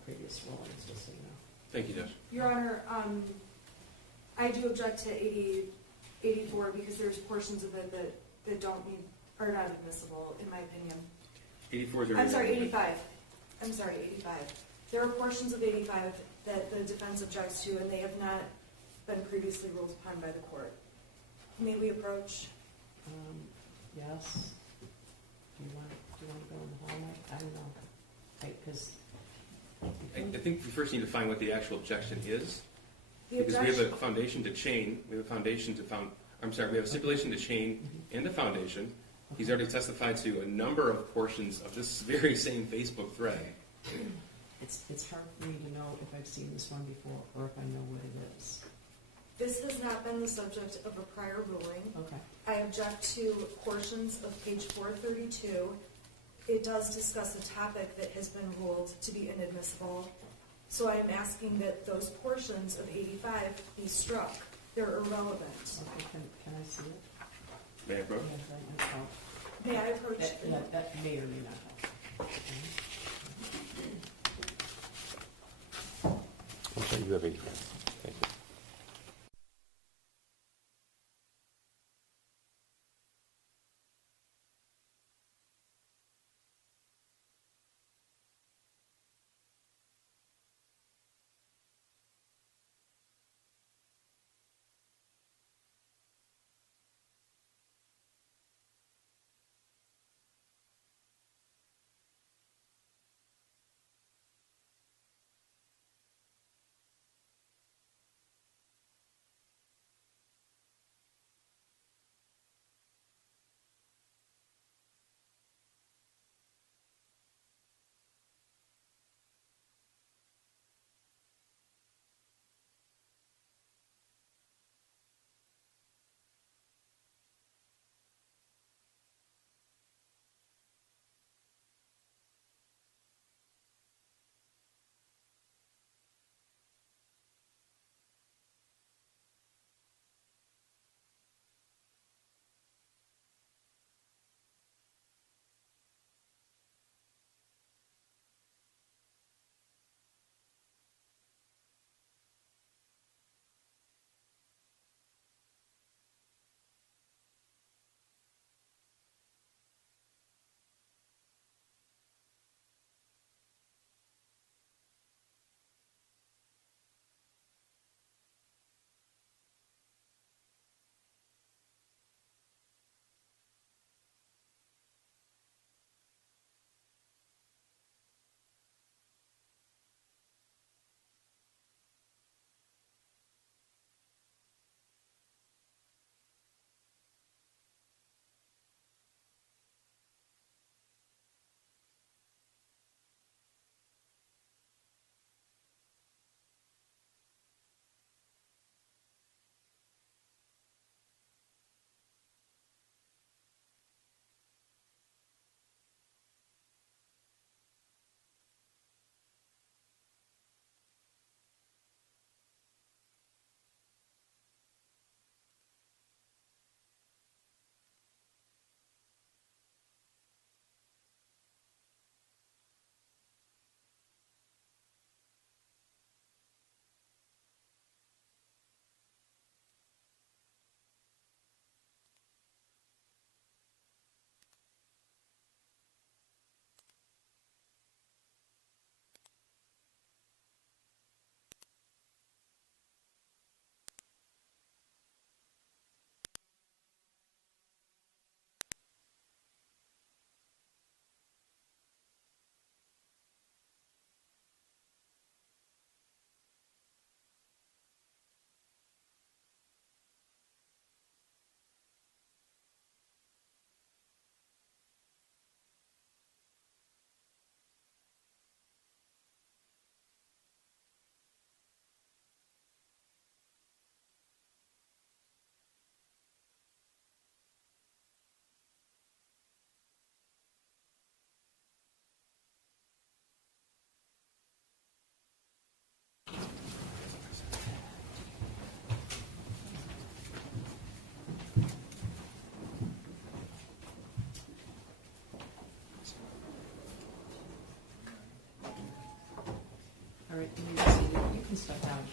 previous rulings, just so you know. Thank you, Judge. Your Honor, I do object to 84 because there's portions of it that don't need, are not admissible, in my opinion. 84 is I'm sorry, 85. I'm sorry, 85. There are portions of 85 that the defense objects to, and they have not been previously ruled upon by the court. May we approach? Yes. Do you want to go in the hallway? I don't know. Because I think we first need to find what the actual objection is. The Because we have objection, a foundation to chain, we have a foundation to found, I'm sorry, we have a stipulation to chain and a foundation. He's already testified to a number of portions of this very same Facebook thread. it's hard for me to know if I've seen this one before or if I know what it is. this has not been the subject of a prior ruling. Okay. I object to portions of page 432. It does discuss a topic that has been ruled to be inadmissible. So I am asking that those portions of 85 be struck. They're irrelevant. Okay, can I see it? May I approach? Yeah, right, oh, May I approach? that may or may not help. Okay. I'm sorry, you have 85. Thank you.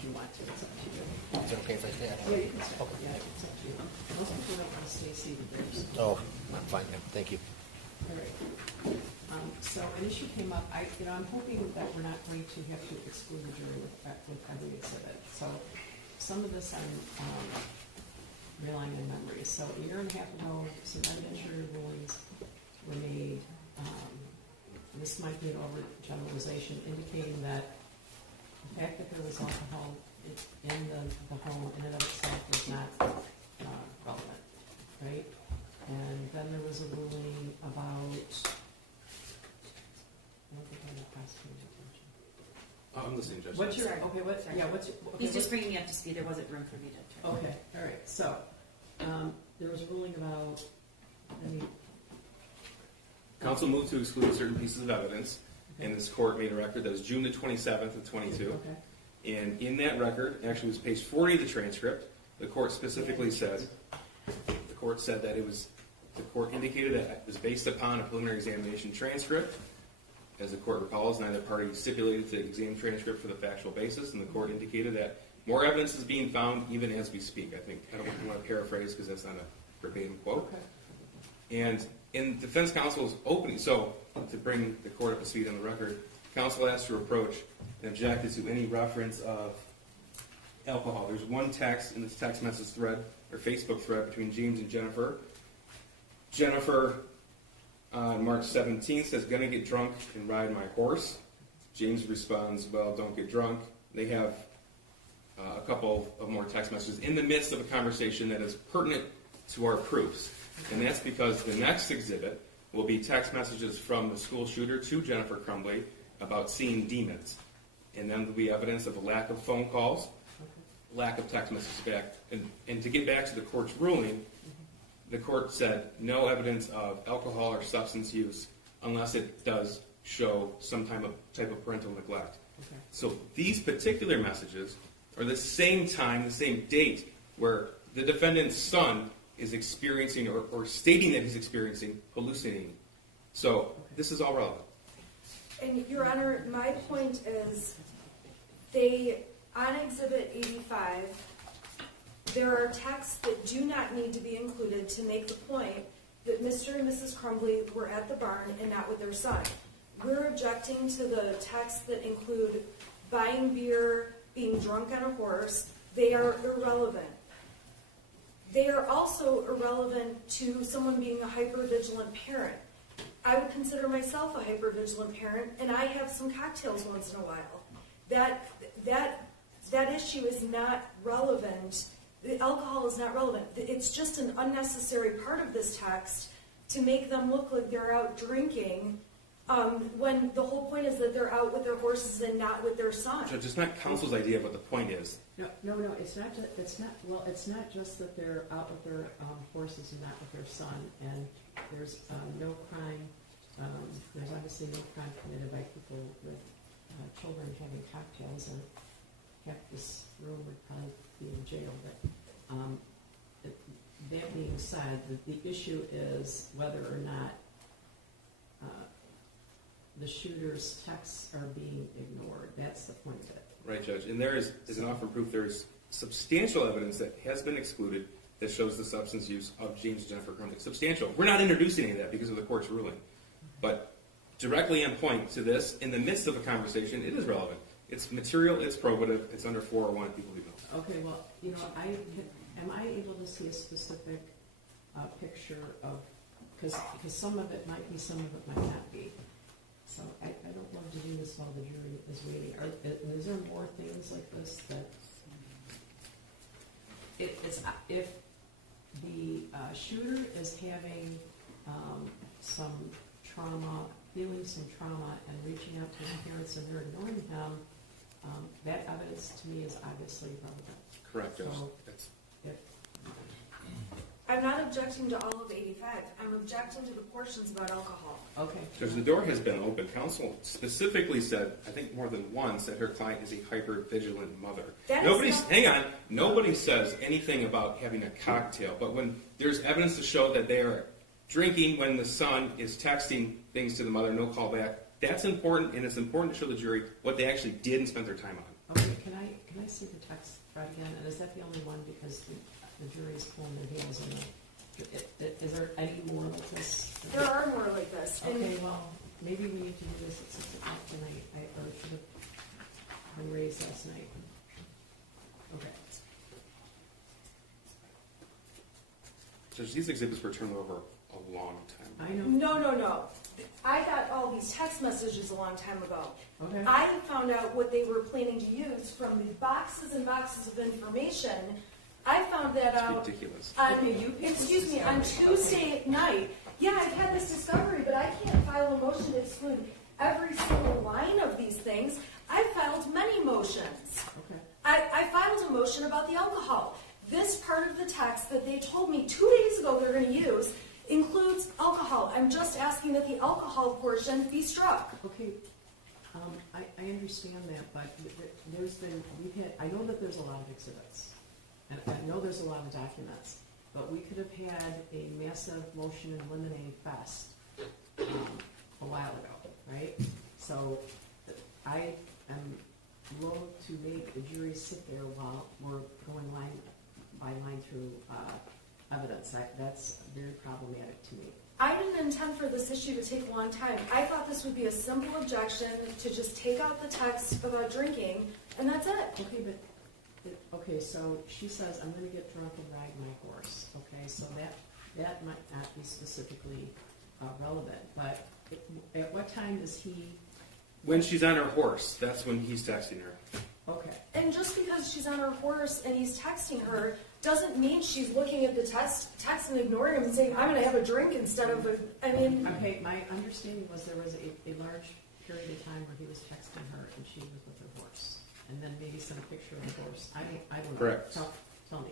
you want to, it's up to you. Is it okay if I stay? Yeah, you can stay, yeah, it's up to you. Most people don't want to stay seated there, so. Oh, I'm fine, ma'am. Thank you. All right. So an issue came up, I'm hoping that we're not going to have to exclude the jury with every exhibit. So some of this I'm relying on memory. So a year and a half ago, some evidentiary rulings were made. This might be an overgeneralization, indicating that the fact that there was alcohol in the home in and of itself was not relevant, right? And then there was a ruling about, I don't think I have prosecutor's attention. I'm listening, Judge. What's your, Sorry. okay, what, Sorry. yeah, what's your, okay, He's just bringing me up to speed. There wasn't room for me to. okay, all right, so, there was a ruling about, Council moved to exclude certain pieces of evidence, and this court made a record that was June the 27th of 22. okay, And in that record, actually it was page 40 of the transcript, the court specifically said, that it was, the court indicated that it was based upon a preliminary examination transcript. As the court recalls, neither party stipulated the exam transcript for the factual basis, and the court indicated that more evidence is being found even as we speak. I don't want to paraphrase because that's not a verbatim quote. okay. And in defense counsel's opening, so to bring the court up to speed on the record, counsel asked to approach and objected to any reference of alcohol. There's one text in this text message thread, or Facebook thread, between James and Jennifer. Jennifer, on March 17th, says, "Gonna get drunk and ride my horse." James responds, "Well, don't get drunk." They have a couple of more text messages in the midst of a conversation that is pertinent to our proofs. And that's because the next exhibit will be text messages from the school shooter to Jennifer Crumbley about seeing demons. And then there'll be evidence of a lack of phone calls, lack of text messages back. And to get back to the court's ruling, the court said no evidence of alcohol or substance use unless it does show some type of parental neglect. Okay. So these particular messages are the same time, the same date, where the defendant's son is experiencing or stating that he's experiencing hallucinating. So this is all relevant. And Your Honor, my point is, on Exhibit 85, there are texts that do not need to be included to make the point that Mr. and Mrs. Crumbley were at the barn and not with their son. We're objecting to the texts that include buying beer, being drunk on a horse. They are irrelevant. They are also irrelevant to someone being a hypervigilant parent. I would consider myself a hypervigilant parent, and I have some cocktails once in a while. That issue is not relevant. The alcohol is not relevant. It's just an unnecessary part of this text to make them look like they're out drinking, when the whole point is that they're out with their horses and not with their son. Judge, it's not counsel's idea of what the point is. No, it's not just that they're out with their horses and not with their son, and there's no crime, there's obviously no crime committed by people with children having cocktails, and heck, this room would probably be in jail, but that being said, the issue is whether or not the shooter's texts are being ignored. That's the point of it. Right, Judge. And there is an offer of proof, there is substantial evidence that has been excluded that shows the substance use of James and Jennifer Crumbley. Substantial. We're not introducing any of that because of the court's ruling. But directly on point to this, in the midst of a conversation, it is relevant. It's material, it's probative, it's under 401, people who know. Okay, well, am I able to see a specific picture of, because some of it might be, some of it might not be. So I don't love to do this while the jury is waiting. Is there more things like this that if the shooter is having some trauma, feeling some trauma, and reaching out to his parents and they're ignoring him, that evidence to me is obviously relevant. Correct, Judge. So, I'm not objecting to all of 85. I'm objecting to the portions about alcohol. okay. Judge, the door has been open. Counsel specifically said, I think more than once, that her client is a hyper-vigilant mother. Nobody says anything about having a cocktail, but when there's evidence to show that they are drinking when the son is texting things to the mother, no call back, that's important, and it's important to show the jury what they actually did and spent their time on. Okay, can I see the text thread again? And is that the only one because the jury's pulling their heels in it? Is there any more like this? There are more like this. And Okay, well, maybe we need to do this at 6 o'clock tonight. Or should have been raised last night. Okay. Judge, these exhibits were turned over a long time. I know. No. I got all these text messages a long time ago. Okay. I found out what they were planning to use from the boxes and boxes of information. I found that out Ridiculous. on, Okay, you picked excuse this me, on discovery. Tuesday night. Yeah, I've had this discovery, but I can't file a motion to exclude every single line of these things. I filed many motions. Okay. I filed a motion about the alcohol. This part of the text that they told me 2 days ago they're going to use includes alcohol. I'm just asking that the alcohol portion be struck. Okay, I understand that, but I know that there's a lot of exhibits, and I know there's a lot of documents, but we could have had a massive motion and limine fest a while ago, right? So I am loath to make the jury sit there while we're going line by line through evidence. That's very problematic to me. I didn't intend for this issue to take a long time. I thought this would be a simple objection to just take out the text about drinking, and that's it. Okay, so she says, I'm gonna get drunk and ride my horse. Okay, so that might not be specifically relevant, but at what time is he, When she's on her horse, that's when he's texting her. okay, And just because she's on her horse and he's texting her doesn't mean she's looking at the text and ignoring him and saying, I'm going to have a drink instead of a, I mean, okay, my understanding was there was a large period of time where he was texting her and she was with her horse. And then maybe some picture of the horse. I don't know. Correct. Tell me.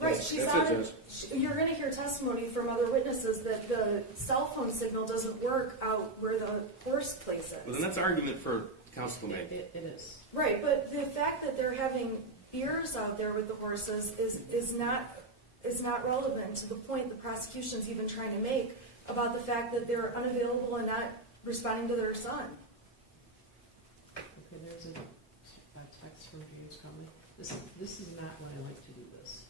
right, Yes, she's that's on it, her, you're going to hear testimony from other witnesses that the cell phone signal doesn't work out where the horse place Well, then is. that's an argument for counsel to make. It is. Right, but the fact that they're having beers out there with the horses is not relevant to the point the prosecution's even trying to make about the fact that they're unavailable and not responding to their son. Okay, there's a text from James Crumbley. This is not when I like to do this.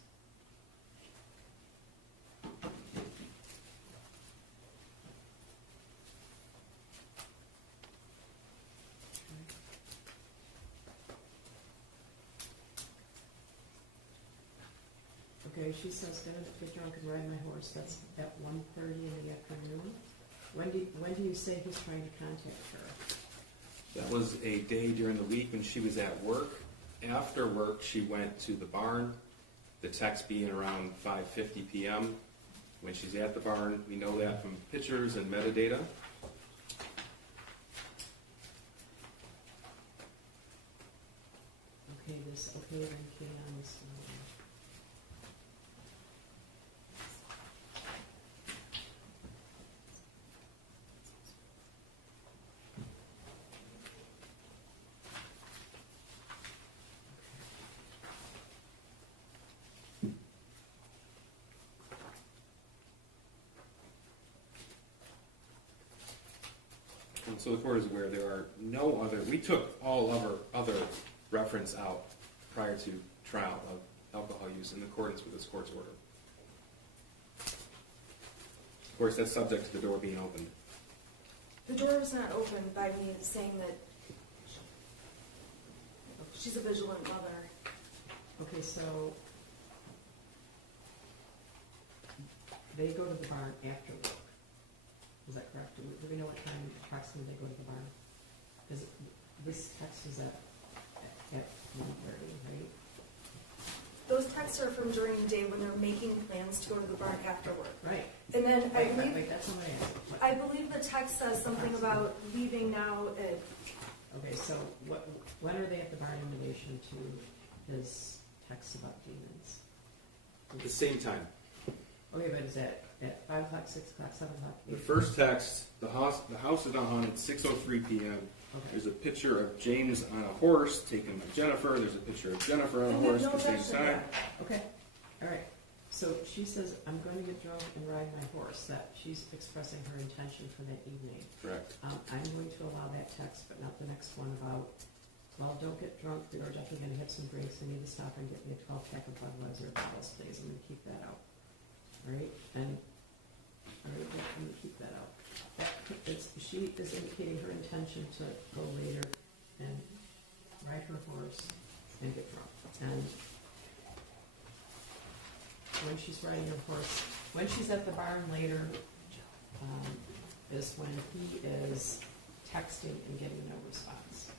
Okay, she says, gonna get drunk and ride my horse. That's at 1:30 in the afternoon. When do you say he's trying to contact her? That was a day during the week when she was at work. After work, she went to the barn, the text being around 5:50 p.m. When she's at the barn, we know that from pictures and metadata. Okay, then cans. And so the court is aware there are no other, we took all other reference out prior to trial of alcohol use in accordance with this court's order. Of course, that's subject to the door being opened. The door was not opened by me saying that she's a vigilant mother. Okay, so they go to the barn after work. Is that correct? Do we know what time approximately they go to the barn? Because this text is at 1:30, right? Those texts are from during the day when they're making plans to go to the barn after work. Right. And then Wait, that's what I asked. I believe the text says something about leaving now at, Okay, so when are they at the barn in relation to his texts about demons? At the same time. Okay, but is that at 5 o'clock, 6 o'clock, 7 o'clock? The first text, the house is not haunted, 6:03 p.m. Okay. There's a picture of James on a horse taken by Jennifer. There's a picture of Jennifer on a and horse then at the same mention time. that. Okay, all right. So she says, I'm going to get drunk and ride my horse. That she's expressing her intention for that evening. Correct. I'm going to allow that text, but not the next one about well, don't get drunk, we are definitely gonna have some drinks, I need to stop and get me a 12-pack of Budweiser bottles, please, I'm gonna keep that out. All right, and, all right, I'm gonna keep that out. She is indicating her intention to go later and ride her horse and get drunk. And when she's riding her horse, when she's at the barn later, is when he is texting and getting no response.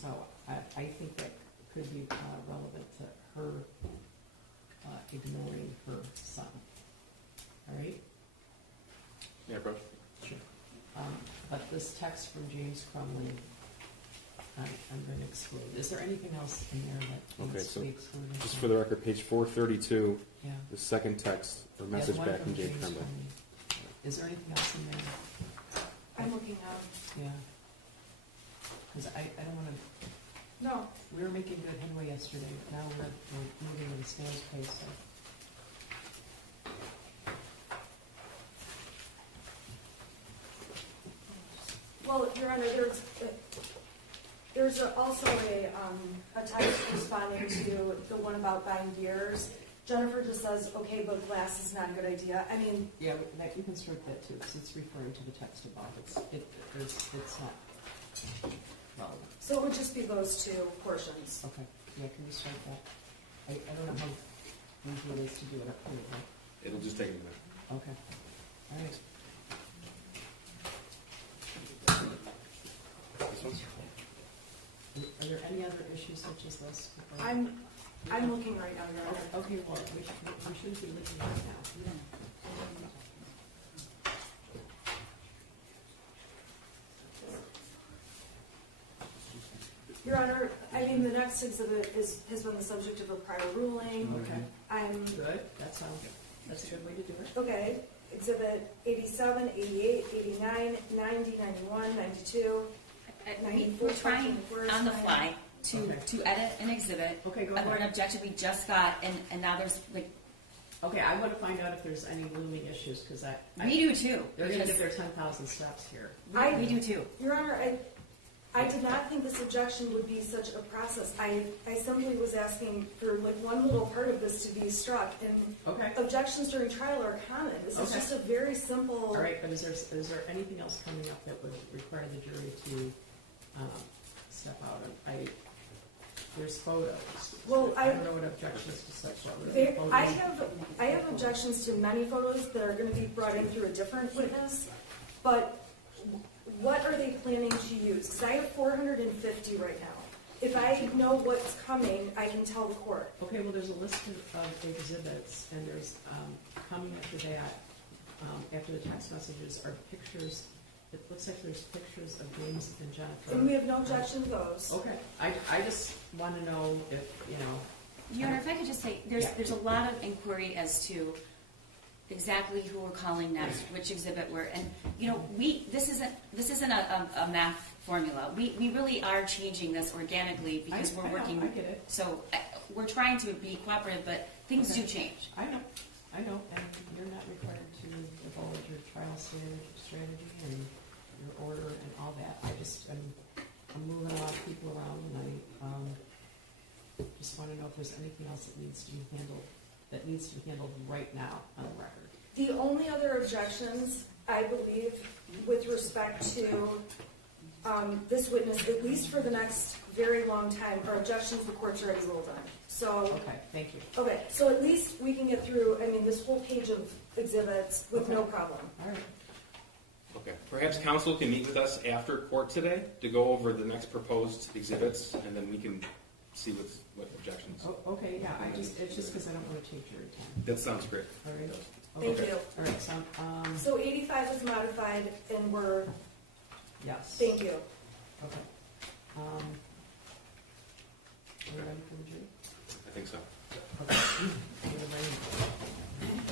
So I think that could be relevant to her ignoring her son. All right? Yeah, bro. Sure. But this text from James Crumbley, I'm going to exclude. Is there anything else in there that Okay, needs to so be excluded? Just for the record, page 432, Yeah. the second text or Yeah, the message one back from James Crumbley. Crumbley. Is there anything else in there? I'm looking now. Yeah. Because I don't want to, No, we were making good headway yesterday, but now we're moving at a snail's pace. So. well, Your Honor, there's also a text responding to the one about buying beers. Jennifer just says, okay, but glass is not a good idea. I mean, Yeah, you can strike that too, because it's referring to the text above. It's not relevant. so it would just be those two portions. Okay, yeah, can you strike that? I don't know how easy it is to do it up here, right? It'll just take a minute. Okay, all right. This one's Are there any other issues such as this? I'm looking right now, Your Honor. Okay, well, we shouldn't be looking right now. Your Honor, I mean, the next exhibit has been the subject of a prior ruling. Okay, I'm, good, that's a good way to do it. okay, exhibit 87, 88, 89, 90, 91, 92. We're trying on the fly Okay. to edit an exhibit Okay, go or an ahead. objection we just got, and now there's like, Okay, I want to find out if there's any looming issues, because we do too. they're going to because give their 10,000 steps here. we do too. Your Honor, I did not think this objection would be such a process. I simply was asking for like one little part of this to be struck, and Okay, objections during trial are common. This is Okay. just a very simple. all right, but is there anything else coming up that would require the jury to step out? There's photos. Well, I don't know what objections to such. I have objections to many photos that are going to be brought in through a different witness, but what are they planning to use? Because I have 450 right now. If I know what's coming, I can tell the court. Okay, well, there's a list of exhibits, and there's, coming after that, after the text messages, are pictures. It looks like there's pictures of James and Jennifer. And we have no objection to those. Okay, I just want to know if, Your Honor, if I could just say, there's Yeah. there's a lot of inquiry as to exactly who we're calling next, which exhibit we're, and this isn't a math formula. We really are changing this organically because we're working. I get it. So we're trying to be cooperative, but things do change. I know, and you're not required to divulge your trial strategy and your order and all that. I'm moving a lot of people around, and I just want to know if there's anything else that needs to be handled right now on the record. The only other objections, I believe, with respect to this witness, at least for the next very long time, are objections the court's already ruled on. So, Okay, thank you. okay, so at least we can get through, this whole page of exhibits with no problem. All right. Okay. Perhaps counsel can meet with us after court today to go over the next proposed exhibits, and then we can see what objections. Oh, okay, yeah, it's just because I don't want to take your time. That sounds great. All right. Thank Okay. you. All right, so, So 85 is modified, and we're, yes. thank you. Okay. Are you ready for the jury? I think so. Okay. You're ready.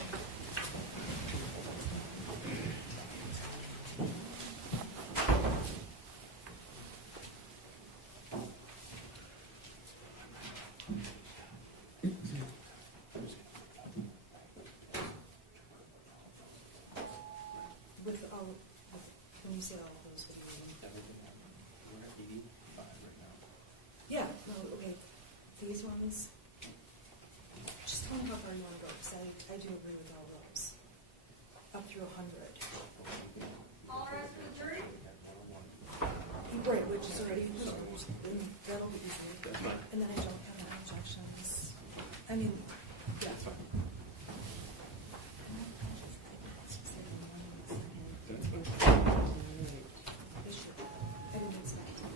With all, when you say all of those, what do you mean? We're at 85 right now. up through 100. All the rest of the jury? Right, which is already proposed, and that'll be easy. That's fine. And then I don't have any objections. I mean, yeah. That's fine. They should. I didn't expect it.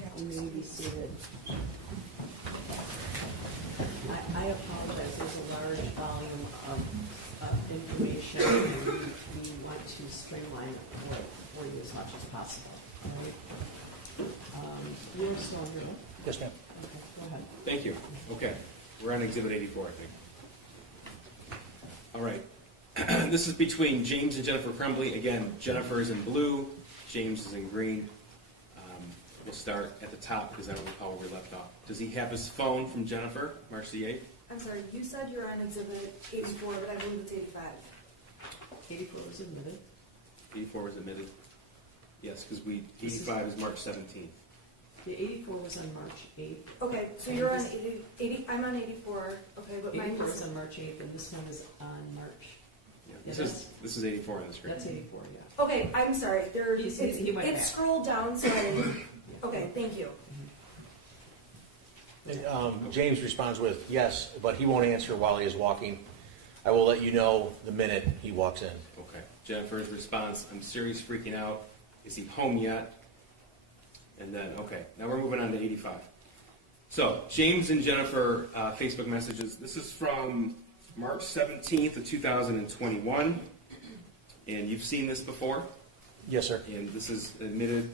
Yeah. You may be seated. I apologize, there's a large volume of information, and we want to streamline it for you as much as possible. All right? You're still on your list? Yes, ma'am. Okay, go ahead. Thank you. Okay, we're on Exhibit 84, I think. All right. This is between James and Jennifer Crumbley. Again, Jennifer is in blue, James is in green. We'll start at the top because I don't recall where we left off. Does he have his phone from Jennifer, March the 8th? I'm sorry, you said you're on exhibit 84, but I believe it's 85. 84 was admitted. 84 was admitted. Yes, because 85 is March 17th. The 84 was on March 8th. Okay, so you're on 80, I'm on 84, okay, but mine 84 is, is on March 8th, and this one is on March. Yeah, Yeah, this is 84 on the screen. That's 84, yeah. okay, I'm sorry, there, He went it's back. scrolled down, so I, okay, thank you. James responds with, yes, but he won't answer while he is walking. I will let you know the minute he walks in. Okay. Jennifer's response, I'm serious freaking out. Is he home yet? And then, okay, now we're moving on to 85. So, James and Jennifer Facebook messages. This is from March 17th of 2021. And you've seen this before. Yes, sir. And this is admitted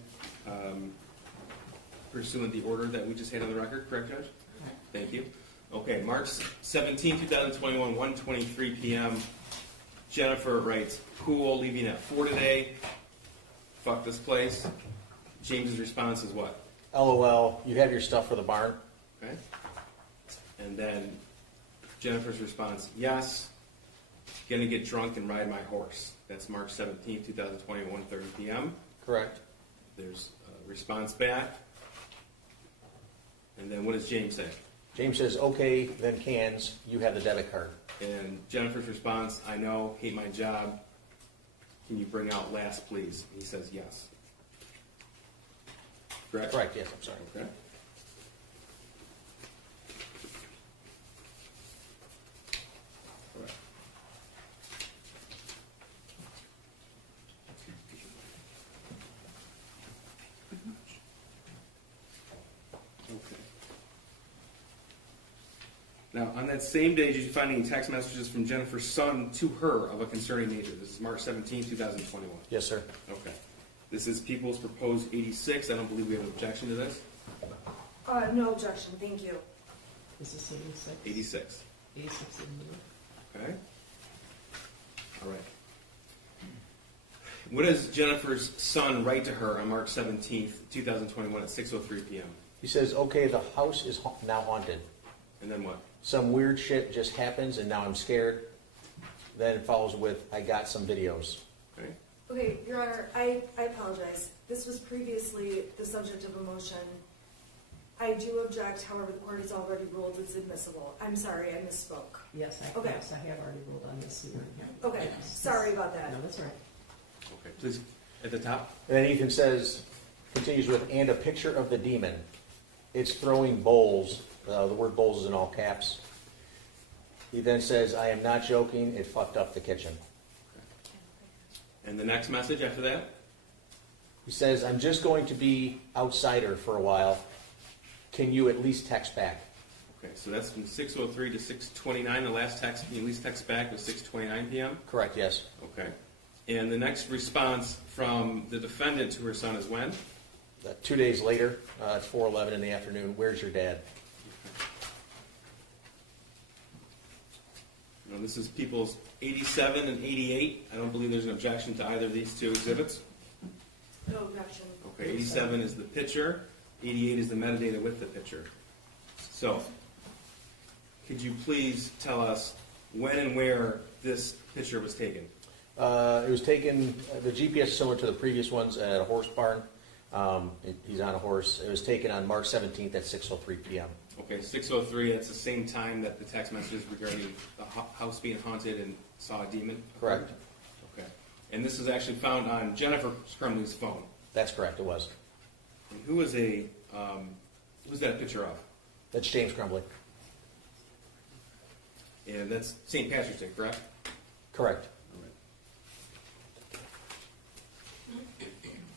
pursuant the order that we just had on the record, correct, Judge? Thank you. Okay, March 17, 2021, 1:23 p.m. Jennifer writes, cool, leaving at 4 today. Fuck this place. James's response is what? LOL, you have your stuff for the barn? Okay. And then Jennifer's response, yes, gonna get drunk and ride my horse. That's March 17, 2020, 1:30 p.m. Correct. There's a response back. And then what does James say? James says, okay, then cans, you have the debit card. And Jennifer's response, I know, hate my job. Can you bring out last, please? And he says yes. Correct? Correct, yes, I'm sorry. Okay. All right. Okay. Now, on that same day, did you find any text messages from Jennifer's son to her of a concerning nature? This is March 17, 2021. Yes, sir. Okay. This is People's Proposed 86. I don't believe we have an objection to this. No objection, thank you. Is this 86? 86. 86 admitted. Okay. All right. What does Jennifer's son write to her on March 17th, 2021 at 6:03 p.m.? He says, okay, the house is now haunted. And then what? Some weird shit just happens and now I'm scared. Then it follows with, I got some videos. Okay. Okay, Your Honor, I apologize. This was previously the subject of a motion. I do object, however, the court has already ruled it's admissible. I'm sorry, I misspoke. Yes, I Okay. have already ruled on this hearing. Okay, sorry about that. No, that's all right. Okay. Please, at the top. And then Ethan says, continues with, and a picture of the demon. It's throwing bowls. The word bowls is in all caps. He then says, I am not joking. It fucked up the kitchen. And the next message after that? He says, I'm just going to be outsider for a while. Can you at least text back? Okay, so that's from 6:03 to 6:29. The last text, can you at least text back, was 6:29 p.m.? Correct, yes. Okay. And the next response from the defendant to her son is when? 2 days later, at 4:11 in the afternoon, where's your dad? Now, this is People's 87 and 88. I don't believe there's an objection to either of these two exhibits. No objection. Okay, 87 is the picture, 88 is the metadata with the picture. So, could you please tell us when and where this picture was taken? It was taken, the GPS is similar to the previous ones at a horse barn. He's on a horse. It was taken on March 17th at 6:03 p.m. Okay, 6:03, that's the same time that the text messages regarding the house being haunted and saw a demon? Correct. And this is actually found on Jennifer Crumbley's phone. That's correct, it was. And who's that a picture of? That's James Crumbley. And that's St. Patrick's Day, correct? Correct.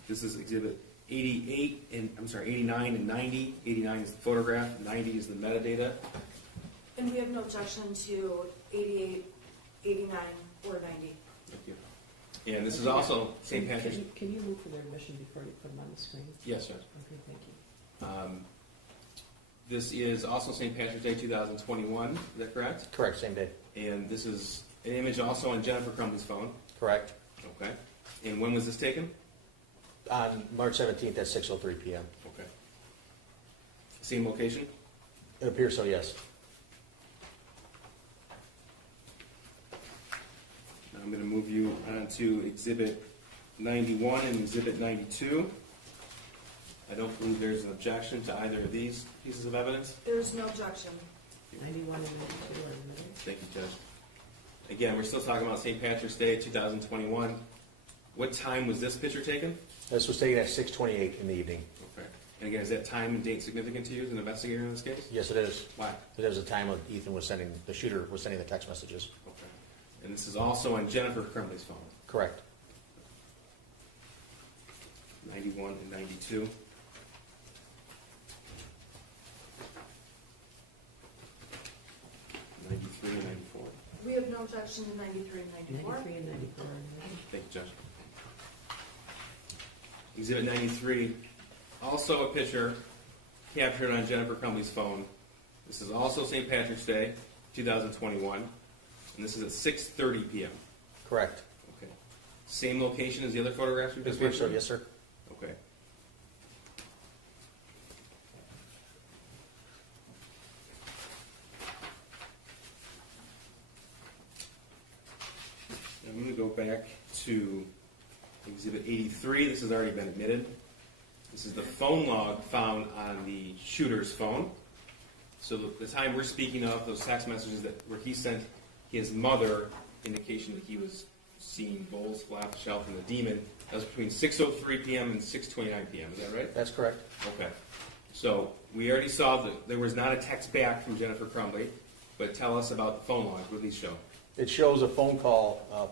This is exhibit 88 and, 89 and 90. 89 is the photograph, 90 is the metadata. And we have no objection to 88, 89, or 90. Thank you. And this is also St. Patrick's. Can you move for their admission before you put them on the screen? Yes, sir. Okay, thank you. This is also St. Patrick's Day 2021, is that correct? Correct, same day. And this is an image also on Jennifer Crumbley's phone. Correct. Okay. And when was this taken? On March 17th at 6:03 p.m. Okay. Same location? It appears so, yes. Now I'm going to move you on to exhibit 91 and exhibit 92. I don't believe there's an objection to either of these pieces of evidence. There's no objection. 91 and 92 are admitted. Thank you, Judge. Again, we're still talking about St. Patrick's Day 2021. What time was this picture taken? This was taken at 6:28 in the evening. Okay. And again, is that time and date significant to you as an investigator in this case? Yes, it is. Why? It was the time of the shooter was sending the text messages. Okay. And this is also on Jennifer Crumbley's phone. Correct. 91 and 92. '93 and 94. We have no objection to 93 and 94. 93 and 94 are admitted. Thank you, Judge. Exhibit 93, also a picture captured on Jennifer Crumbley's phone. This is also St. Patrick's Day, 2021, and this is at 6:30 p.m. Correct. Okay. Same location as the other photographs we It just appears so, mentioned? yes, sir. Okay. I'm going to go back to Exhibit 83. This has already been admitted. This is the phone log found on the shooter's phone. So the time we're speaking of, those text messages where he sent his mother indication that he was seeing bowls fly off the shelf from the demon, that was between 6:03 p.m. and 6:29 p.m. Is that right? That's correct. Okay. So we already saw that there was not a text back from Jennifer Crumbley, but tell us about the phone logs. What do these show? It shows a phone call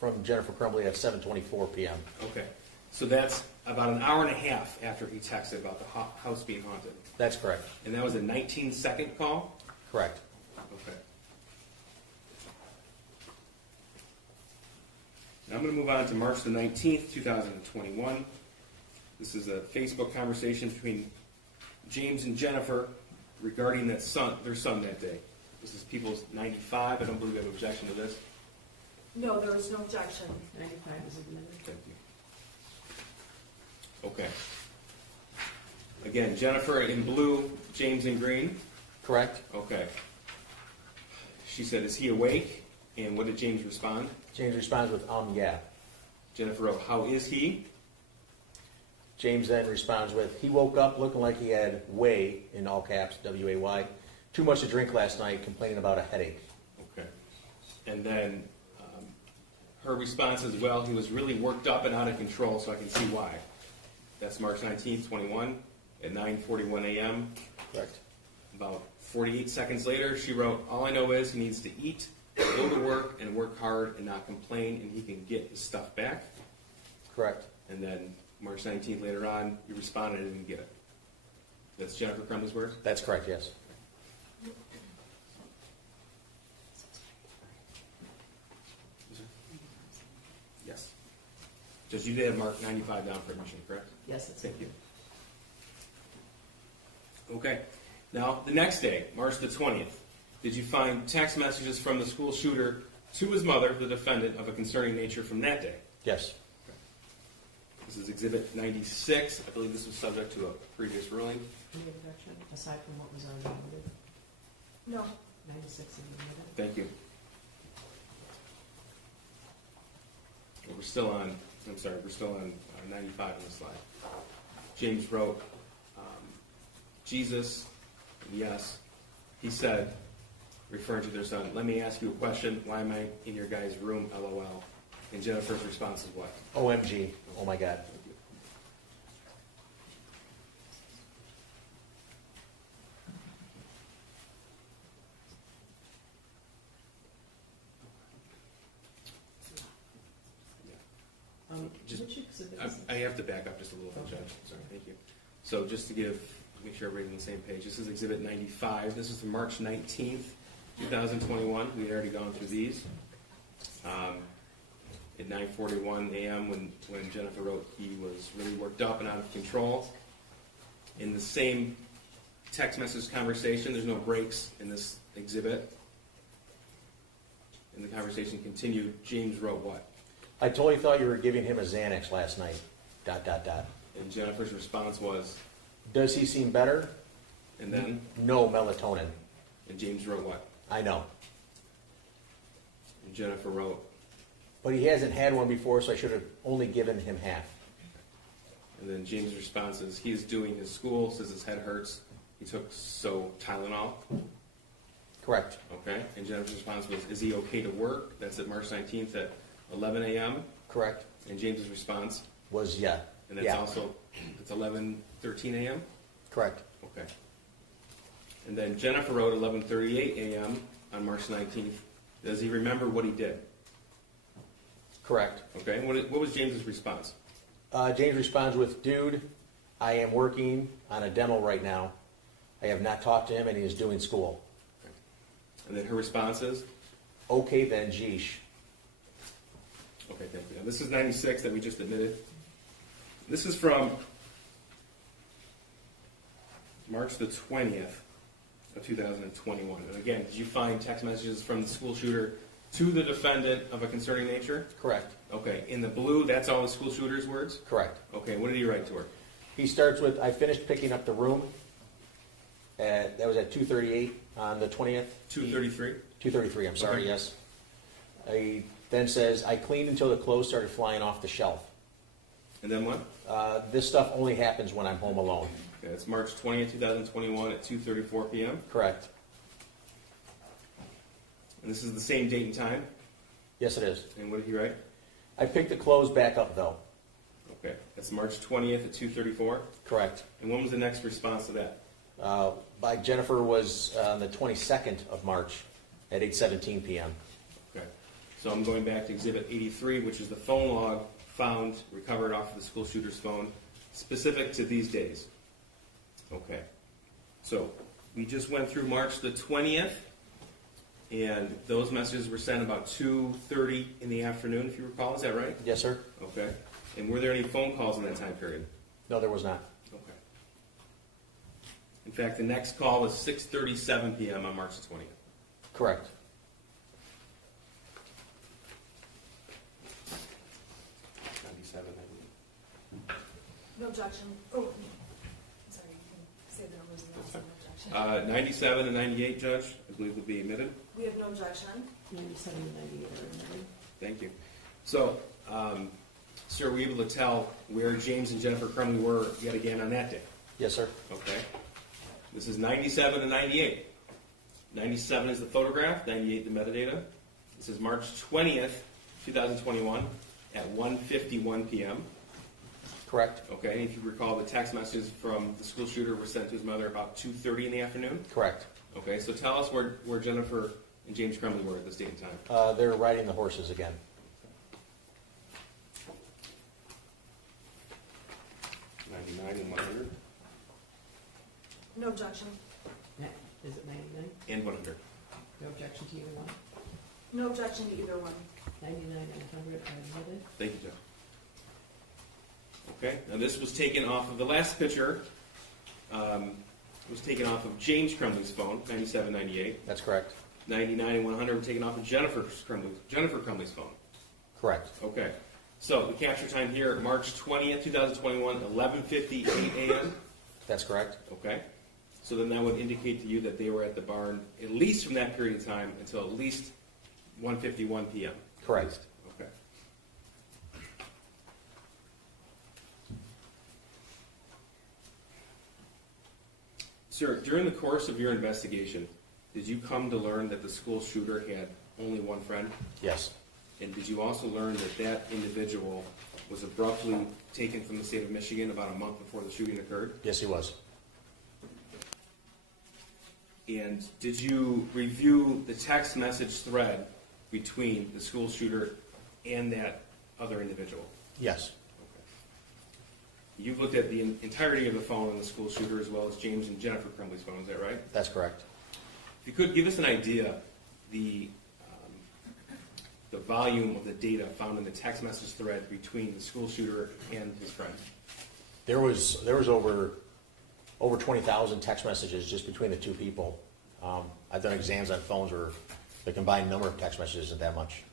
from Jennifer Crumbley at 7:24 p.m. Okay. So that's about an hour and a half after he texted about the house being haunted. That's correct. And that was a 19-second call? Correct. Okay. Now I'm going to move on to March the 19th, 2021. This is a Facebook conversation between James and Jennifer regarding their son that day. This is People's 95. I don't believe we have an objection to this. No, there was no objection. 95 is admitted. Thank you. Okay. Again, Jennifer in blue, James in green. Correct. Okay. She said, "Is he awake?" And what did James respond? James responds with, yeah. Jennifer wrote, "How is he?" James then responds with, he woke up looking like he had way, in all caps, W-A-Y, too much to drink last night, complaining about a headache. Okay. And then her response is, "Well, he was really worked up and out of control, so I can see why." That's March 19th, 21, at 9:41 a.m. Correct. About 48 seconds later, she wrote, "All I know is he needs to eat, go to work, and work hard and not complain, and he can get his stuff back." Correct. And then March 19th, later on, you responded and didn't get it. That's Jennifer Crumbley's words? That's correct, yes. Yes. Just you did have marked 95 down for admission, correct? Yes, it's Thank you. Okay. Now, the next day, March the 20th, did you find text messages from the school shooter to his mother, the defendant, of a concerning nature from that day? Yes. This is Exhibit 96. I believe this was subject to a previous ruling. Any objection, aside from what was already admitted? No. 96 is admitted. Thank you. We're still on 95 on the slide. James wrote, Jesus, yes, he said, referring to their son, "Let me ask you a question. Why am I in your guy's room, LOL?" And Jennifer's response is what? OMG, oh my God. Just- Which exhibit is I have to back up just a little bit, Judge. Sorry, thank you. So just to make sure everybody's on the same page, this is Exhibit 95. This is from March 19th, 2021. We had already gone through these. At 9:41 a.m. when Jennifer wrote he was really worked up and out of control. In the same text message conversation, there's no breaks in this exhibit. And the conversation continued. James wrote what? I totally thought you were giving him a Xanax last night, ... And Jennifer's response was, Does he seem better? and then, No melatonin. and James wrote what? I know. And Jennifer wrote, But he hasn't had one before, so I should have only given him half. and then James' response is, he is doing his school, says his head hurts. He took Tylenol, Correct. okay? And Jennifer's response was, is he okay to work? That's at March 19th at 11 a.m. Correct. And James's response, Was yeah. and that's also, it's 11:13 a.m.? Correct. Okay. And then Jennifer wrote 11:38 a.m. on March 19th. Does he remember what he did? Correct. Okay, and what was James's response? James responds with, Dude, I am working on a demo right now. I have not talked to him, and he is doing school. And then her response is, Okay then, geesh. okay, thank you. Now, this is 96 that we just admitted. This is from March the 20th of 2021. And again, did you find text messages from the school shooter to the defendant of a concerning nature? Correct. Okay, in the blue, that's all the school shooter's words? Correct. Okay, what did he write to her? He starts with, I finished picking up the room. That was at 2:38 on the 20th. 2:33? 2:33, I'm sorry, Okay. yes. He then says, I cleaned until the clothes started flying off the shelf. And then what? This stuff only happens when I'm home alone. Okay, it's March 20th, 2021 at 2:34 p.m. Correct. And this is the same date and time? Yes, it is. And what did he write? I picked the clothes back up, though. Okay, that's March 20th at 2:34. Correct. And when was the next response to that? By Jennifer was on the 22nd of March at 8:17 p.m. Okay, so I'm going back to Exhibit 83, which is the phone log found, recovered off of the school shooter's phone, specific to these days. Okay, so we just went through March the 20th, and those messages were sent about 2:30 in the afternoon, if you recall. Is that right? Yes, sir? Okay. And were there any phone calls in that time period? No, there was not. Okay. In fact, the next call was 6:37 p.m. on March the 20th. Correct. No objection. Oh, sorry, you can say the numbers and that's no objection. 97 and 98, Judge, I believe would be admitted. We have no objection. 97 and 98 are admitted. Thank you. So, sir, were you able to tell where James and Jennifer Crumbley were yet again on that day? Yes, sir. Okay. This is 97 and 98. 97 is the photograph, 98 the metadata. This is March 20th, 2021 at 1:51 p.m. Correct. Okay, and if you recall, the text messages from the school shooter were sent to his mother about 2:30 in the afternoon. Correct. Okay, so tell us where Jennifer and James Crumbley were at this date and time. They're riding the horses again. 99 and 100 No objection. Is it 99? and 100. No objection to either one? No objection to either one. 99 and 100 are admitted. Thank you, Jeff. Okay, now this was taken off of the last picture. Was taken off of James Crumbley's phone, 97, 98. That's correct. 99 and 100 were taken off of Jennifer Crumbley's phone. Correct. Okay, so the capture time here, March 20th, 2021, 11:58 a.m. That's correct. Okay, so then that would indicate to you that they were at the barn at least from that period of time until at least 1:51 p.m. Correct. Okay. Sir, during the course of your investigation, did you come to learn that the school shooter had only one friend? Yes. And did you also learn that that individual was abruptly taken from the state of Michigan about a month before the shooting occurred? Yes, he was. And did you review the text message thread between the school shooter and that other individual? Yes. You've looked at the entirety of the phone of the school shooter as well as James and Jennifer Crumbley's phone, is that right? That's correct. If you could give us an idea, the volume of the data found in the text message thread between the school shooter and his friend. There was over 20,000 text messages just between the two people. I've done exams on phones where the combined number of text messages isn't that much.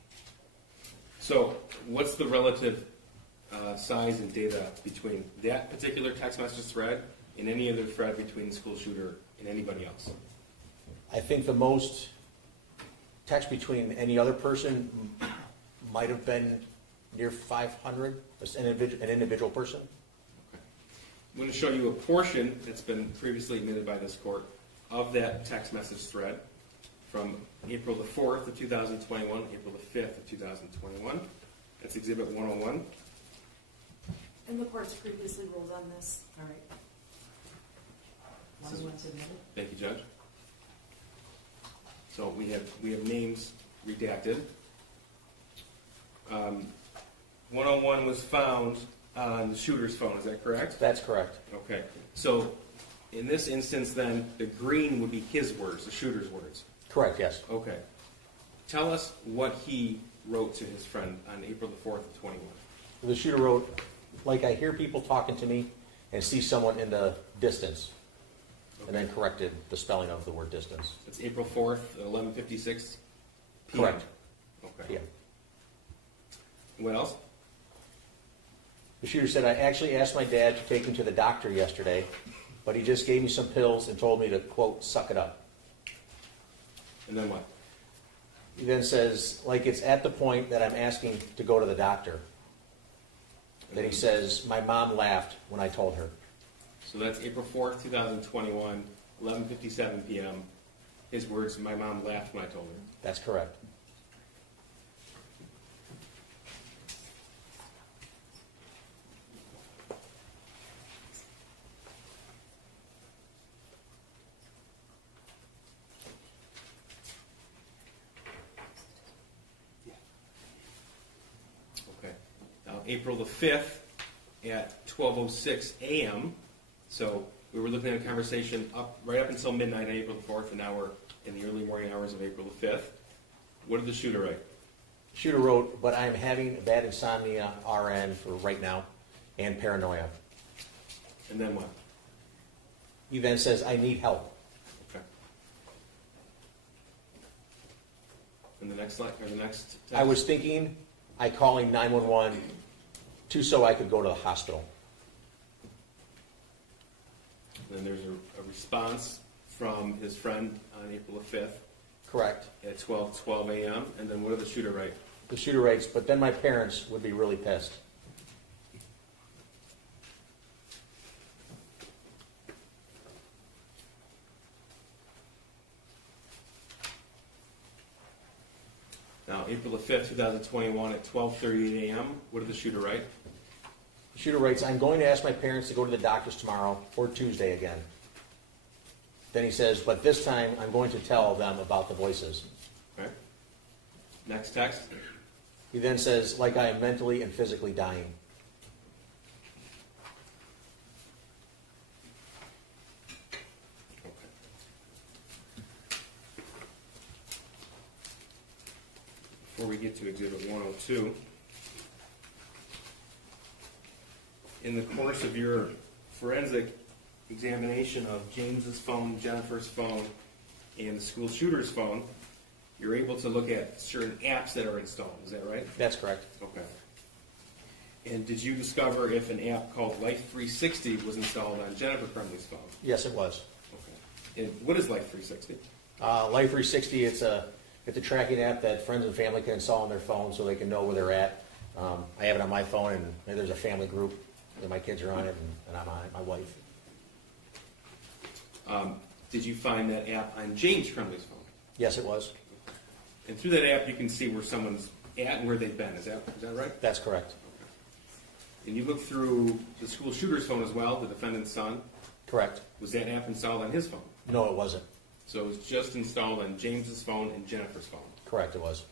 So what's the relative size and data between that particular text message thread and any other thread between the school shooter and anybody else? I think the most text between any other person might have been near 500, an individual person. I'm going to show you a portion that's been previously admitted by this court of that text message thread from April the 4th of 2021, April the 5th of 2021. That's Exhibit 101. And the court's previously ruled on this. All right. One one's admitted. Thank you, Judge. So we have names redacted. 101 was found on the shooter's phone, is that correct? That's correct. Okay. So in this instance then, the green would be his words, the shooter's words. Correct, yes. Okay. Tell us what he wrote to his friend on April the 4th of 21. The shooter wrote, like I hear people talking to me and see someone in the distance, and then corrected the spelling of the word distance. It's April 4th, 11:56 p.m. Correct. Okay. Yeah. What else? The shooter said, I actually asked my dad to take him to the doctor yesterday, but he just gave me some pills and told me to, quote, suck it up. And then what? He then says, like it's at the point that I'm asking to go to the doctor. Then he says, my mom laughed when I told her. So that's April 4th, 2021, 11:57 p.m. His words, my mom laughed when I told her. That's correct. Okay. Now, April the 5th at 12:06 a.m. So we were looking at a conversation right up until midnight on April the 4th, and now we're in the early morning hours of April the 5th. What did the shooter write? Shooter wrote, but I'm having bad insomnia, RN, for right now, and paranoia. And then what? He then says, I need help. Okay. And the next slide, or the next text? I was thinking, I calling 911 so I could go to the hospital. And then there's a response from his friend on April the 5th Correct. at 12:12 a.m. And then what did the shooter write? The shooter writes, but then my parents would be really pissed. Now, April the 5th, 2021 at 12:38 a.m. What did the shooter write? The shooter writes, I'm going to ask my parents to go to the doctors tomorrow or Tuesday again. Then he says, but this time I'm going to tell them about the voices. Okay. Next text. He then says, like I am mentally and physically dying. Okay. Before we get to Exhibit 102, in the course of your forensic examination of James's phone, Jennifer's phone, and the school shooter's phone, you're able to look at certain apps that are installed. Is that right? That's correct. Okay. And did you discover if an app called Life 360 was installed on Jennifer Crumbley's phone? Yes, it was. Okay. And what is Life 360? Life 360, it's a tracking app that friends and family can install on their phone so they can know where they're at. I have it on my phone, and there's a family group, and my kids are on it, and I'm on it, my wife. Did you find that app on James Crumbley's phone? Yes, it was. And through that app, you can see where someone's at and where they've been. Is that right? That's correct. And you looked through the school shooter's phone as well, the defendant's son. Correct. Was that app installed on his phone? No, it wasn't. So it was just installed on James's phone and Jennifer's phone. Correct, it was.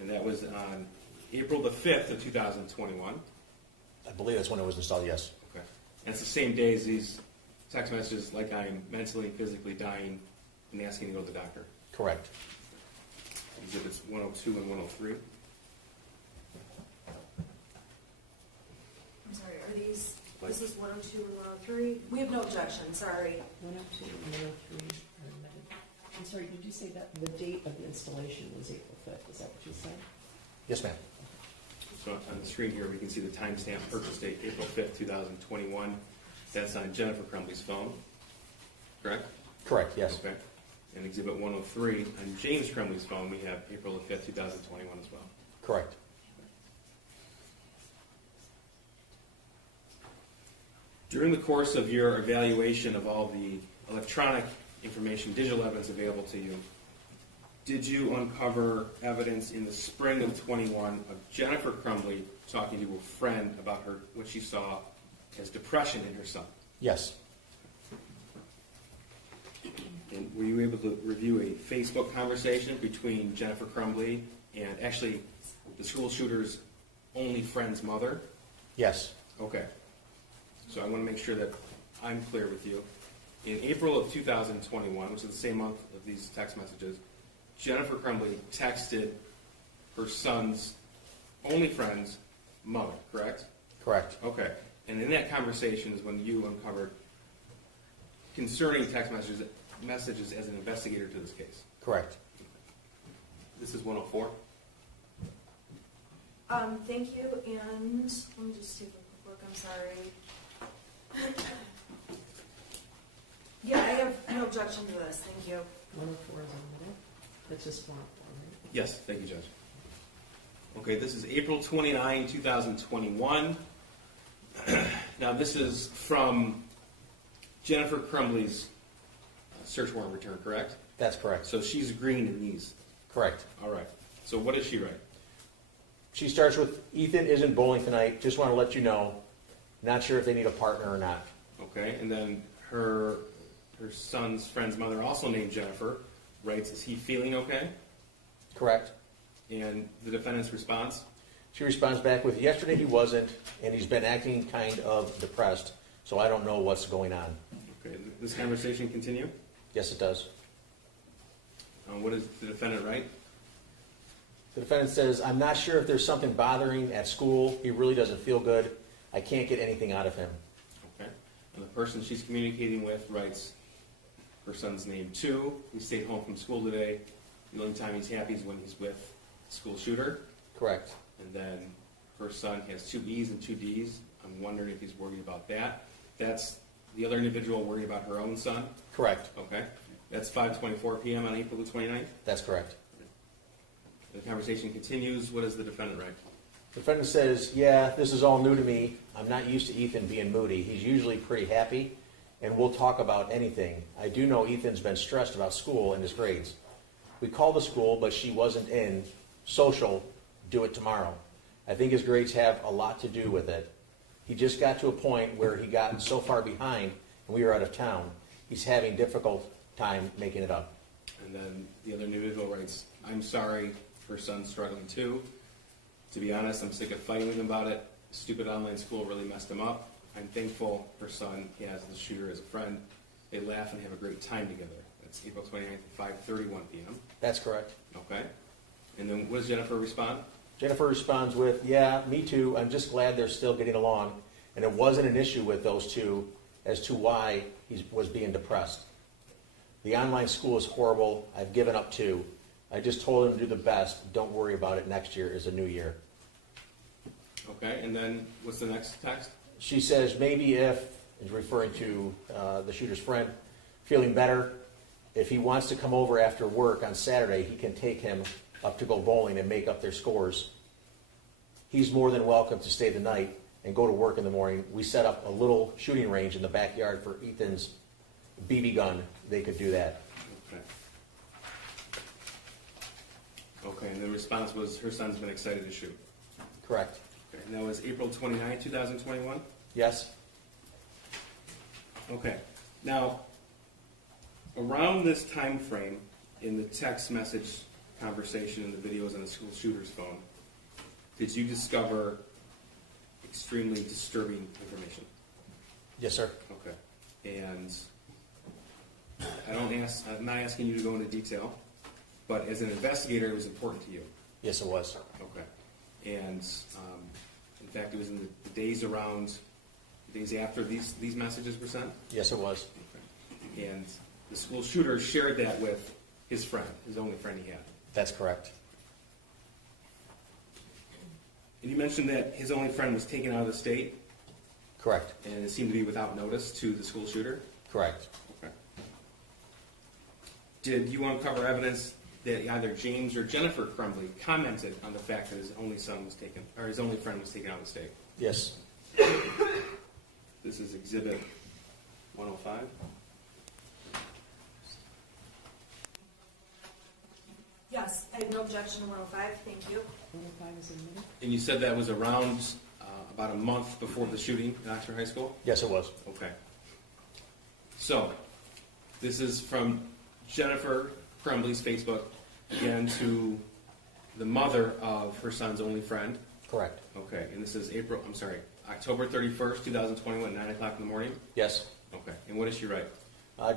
And that was on April the 5th of 2021. I believe that's when it was installed, yes. Okay. And it's the same day as these text messages, like I'm mentally and physically dying and asking to go to the doctor. Correct. Exhibits 102 and 103. I'm sorry, are these, this is 102 and 103? We have no objection, sorry. 102 and 103 are amended. I'm sorry, did you say that the date of the installation was April 5th? Is that what you said? Yes, ma'am. So on the screen here, we can see the timestamp purchase date, April 5th, 2021. That's on Jennifer Crumbley's phone, correct? Correct, yes. Okay. And exhibit 103, on James Crumbley's phone, we have April the 5th, 2021 as well. Correct. During the course of your evaluation of all the electronic information, digital evidence available to you, did you uncover evidence in the spring of 21 of Jennifer Crumbley talking to a friend about what she saw as depression in her son? Yes. And were you able to review a Facebook conversation between Jennifer Crumbley and actually the school shooter's only friend's mother? Yes. Okay. So I want to make sure that I'm clear with you. In April of 2021, which is the same month of these text messages, Jennifer Crumbley texted her son's only friend's mother, correct? Correct. Okay. And in that conversation is when you uncovered concerning text messages as an investigator to this case. Correct. This is 104. Thank you, and let me just take a quick look, I'm sorry. Yeah, I have no objection to this, thank you. 104 is omitted. That's just 104, right? Yes, thank you, Judge. Okay, this is April 29, 2021. Now, this is from Jennifer Crumbley's search warrant return, correct? That's correct. So she's agreeing to these. Correct. All right. So what does she write? She starts with, Ethan isn't bowling tonight, just want to let you know. Not sure if they need a partner or not. Okay, and then her son's friend's mother, also named Jennifer, writes, is he feeling okay? Correct. And the defendant's response? She responds back with, yesterday he wasn't, and he's been acting kind of depressed, so I don't know what's going on. Okay, this conversation continue? Yes, it does. What does the defendant write? The defendant says, I'm not sure if there's something bothering at school. He really doesn't feel good. I can't get anything out of him. Okay. And the person she's communicating with writes her son's name too. He stayed home from school today. The only time he's happy is when he's with the school shooter. Correct. And then her son has 2 E's and 2 D's. I'm wondering if he's worried about that. That's the other individual worried about her own son. Correct. Okay. That's 5:24 p.m. on April the 29th. That's correct. The conversation continues. What does the defendant write? The defendant says, yeah, this is all new to me. I'm not used to Ethan being moody. He's usually pretty happy, and we'll talk about anything. I do know Ethan's been stressed about school and his grades. We called the school, but she wasn't in. Social, do it tomorrow. I think his grades have a lot to do with it. He just got to a point where he got so far behind, and we were out of town. He's having difficult time making it up. And then the other individual writes, I'm sorry, her son's struggling too. To be honest, I'm sick of fighting with him about it. Stupid online school really messed him up. I'm thankful her son has the shooter as a friend. They laugh and have a great time together. That's April 29th at 5:31 p.m. That's correct. Okay. And then what does Jennifer respond? Jennifer responds with, yeah, me too. I'm just glad they're still getting along. And it wasn't an issue with those two as to why he was being depressed. The online school is horrible. I've given up too. I just told him to do the best. Don't worry about it. Next year is a new year. Okay, and then what's the next text? She says maybe if, is referring to the shooter's friend, feeling better, if he wants to come over after work on Saturday, he can take him up to go bowling and make up their scores. He's more than welcome to stay the night and go to work in the morning. We set up a little shooting range in the backyard for Ethan's BB gun. They could do that. Okay. Okay, and the response was her son's been excited to shoot. Correct. Okay, and that was April 29, 2021? Yes? Okay, now, around this time frame, in the text message conversation and the videos on the school shooter's phone, did you discover extremely disturbing information? Yes, sir. Okay, and I'm not asking you to go into detail, but as an investigator, it was important to you. Yes, it was. Okay, and in fact, it was in the days after these messages were sent. Yes, it was. Okay. And the school shooter shared that with his friend, his only friend he had. That's correct. And you mentioned that his only friend was taken out of the state, Correct. and it seemed to be without notice to the school shooter. Correct. Okay. Did you uncover evidence that either James or Jennifer Crumbley commented on the fact that his only son was taken, or his only friend was taken out of the state? Yes. This is Exhibit 105. Yes, I have no objection to 105, thank you. 105 is admitted. And you said that was around about a month before the shooting in Oxford High School? Yes, it was. Okay. So, this is from Jennifer Crumbley's Facebook, again to the mother of her son's only friend. Correct. Okay, and this is October 31st, 2021, 9 o'clock in the morning? Yes. Okay, and what does she write?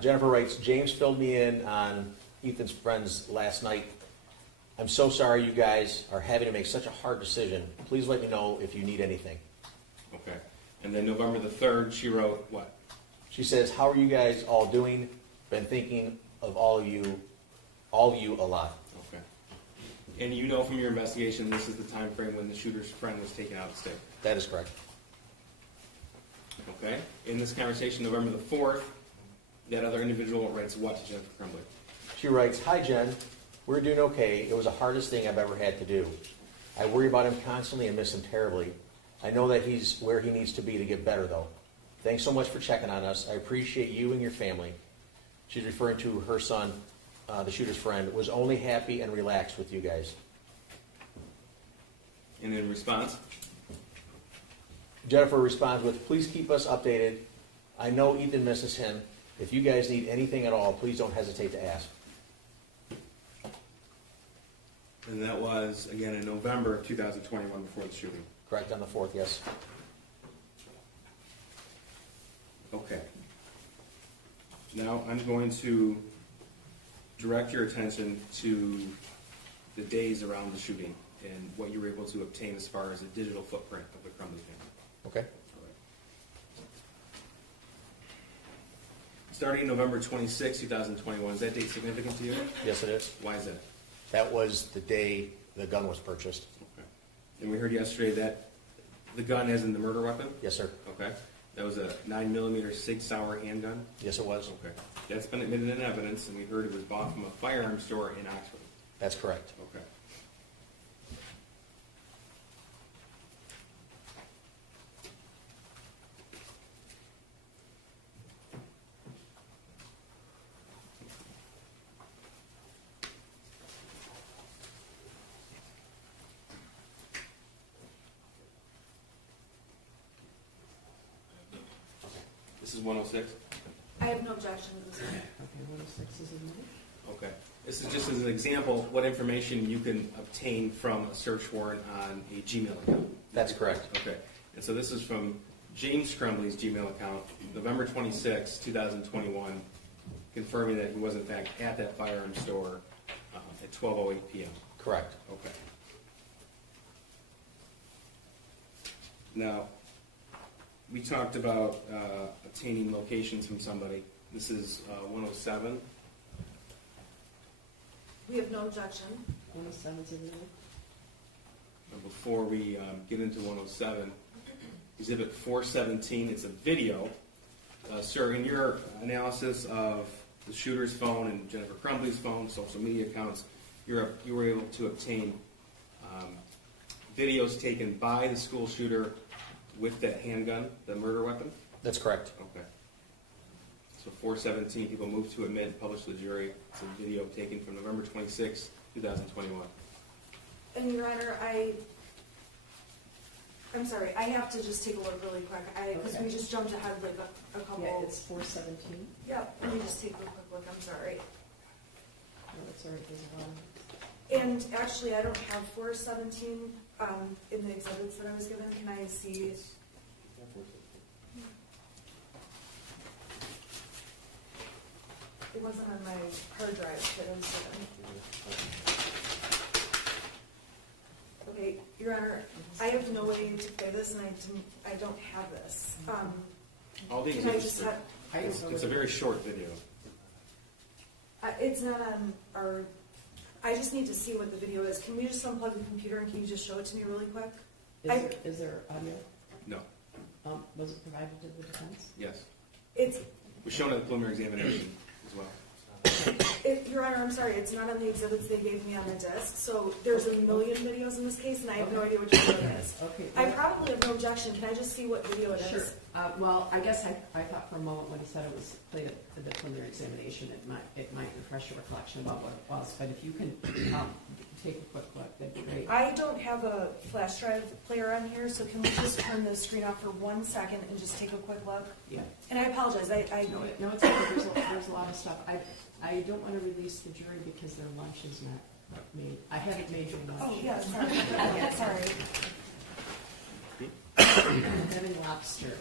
Jennifer writes, James filled me in on Ethan's friends last night. I'm so sorry you guys are having to make such a hard decision. Please let me know if you need anything. Okay, and then November the 3rd, she wrote what? She says, how are you guys all doing? Been thinking of all of you a lot. Okay. And you know from your investigation, this is the time frame when the shooter's friend was taken out of the state? That is correct. Okay. In this conversation, November the 4th, that other individual writes what to Jennifer Crumbley? She writes, hi Jen, we're doing okay. It was the hardest thing I've ever had to do. I worry about him constantly and miss him terribly. I know that he's where he needs to be to get better though. Thanks so much for checking on us. I appreciate you and your family. She's referring to her son, the shooter's friend, was only happy and relaxed with you guys. And in response? Jennifer responds with, please keep us updated. I know Ethan misses him. If you guys need anything at all, please don't hesitate to ask. And that was, again, in November of 2021 before the shooting. Correct, on the 4th, yes. Okay. Now I'm going to direct your attention to the days around the shooting and what you were able to obtain as far as a digital footprint of the Crumbley family. Okay. Starting November 26, 2021, is that date significant to you? Yes, it is. Why is that? That was the day the gun was purchased. Okay. And we heard yesterday that the gun as in the murder weapon? Yes, sir. Okay. That was a 9mm Sig Sauer handgun? Yes, it was. Okay. That's been admitted in evidence, and we heard it was bought from a firearm store in Oxford. That's correct. Okay. This is 106? I have no objection to this one. Okay, 106 is admitted. Okay. This is just as an example, what information you can obtain from a search warrant on a Gmail account. That's correct. Okay. And so this is from James Crumbley's Gmail account, November 26, 2021, confirming that he was in fact at that firearm store at 12:08 p.m. Correct. Okay. Now, we talked about obtaining locations from somebody. This is 107. We have no objection. 107 is admitted. Before we get into 107, Exhibit 417, it's a video. Sir, in your analysis of the shooter's phone and Jennifer Crumbley's phone, social media accounts, you were able to obtain videos taken by the school shooter with that handgun, the murder weapon? That's correct. Okay. So 417, people move to admit and publish to the jury. It's a video taken from November 26, 2021. And Your Honor, I'm sorry, I have to just take a look really quick, because Okay. we just jumped ahead like a couple. Yeah, it's 417. Yep, let me just take a quick look, I'm sorry. No, it's already, there's a lot. And actually, I don't have 417 in the exhibits that I was given. Can I see? It wasn't on my hard drive that I was given. Okay, Your Honor, I have no way to play this, and I don't have this. All the Can I exhibits just are- have? it's a very short video. It's not on our. I just need to see what the video is. Can we just unplug the computer and can you just show it to me really quick? Is there audio? No. Was it provided to the defense? Yes. It's, Was shown at the preliminary examination as well. Your Honor, I'm sorry, it's not on the exhibits they gave me on the disc, so there's a million videos in this case, and I have no idea which video it is. Okay. I probably have no objection, can I just see what video it is? Sure. Well, I guess I thought for a moment when he said it was played at the preliminary examination, it might refresh your recollection about what it was, but if you can take a quick look, that'd be great. I don't have a flash drive player on here, so can we just turn the screen off for 1 second and just take a quick look? Yeah. And I apologize, I No, it's okay, there's a lot of stuff. I don't want to release the jury because their lunch is not made. I haven't made your lunch. oh, yeah, sorry, yeah, sorry. I'm having lobster.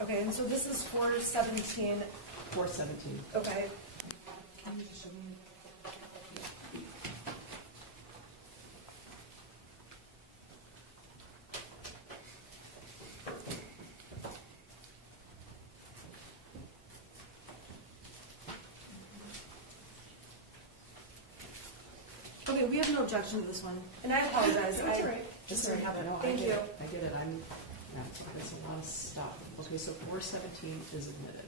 Okay, and so this is 417, 417. okay. Okay, we have no objection to this one, and I apologize, That's I all right. just That's didn't all have right. it. No, Thank you. I get it. That's a lot of stuff. Okay, so 417 is admitted.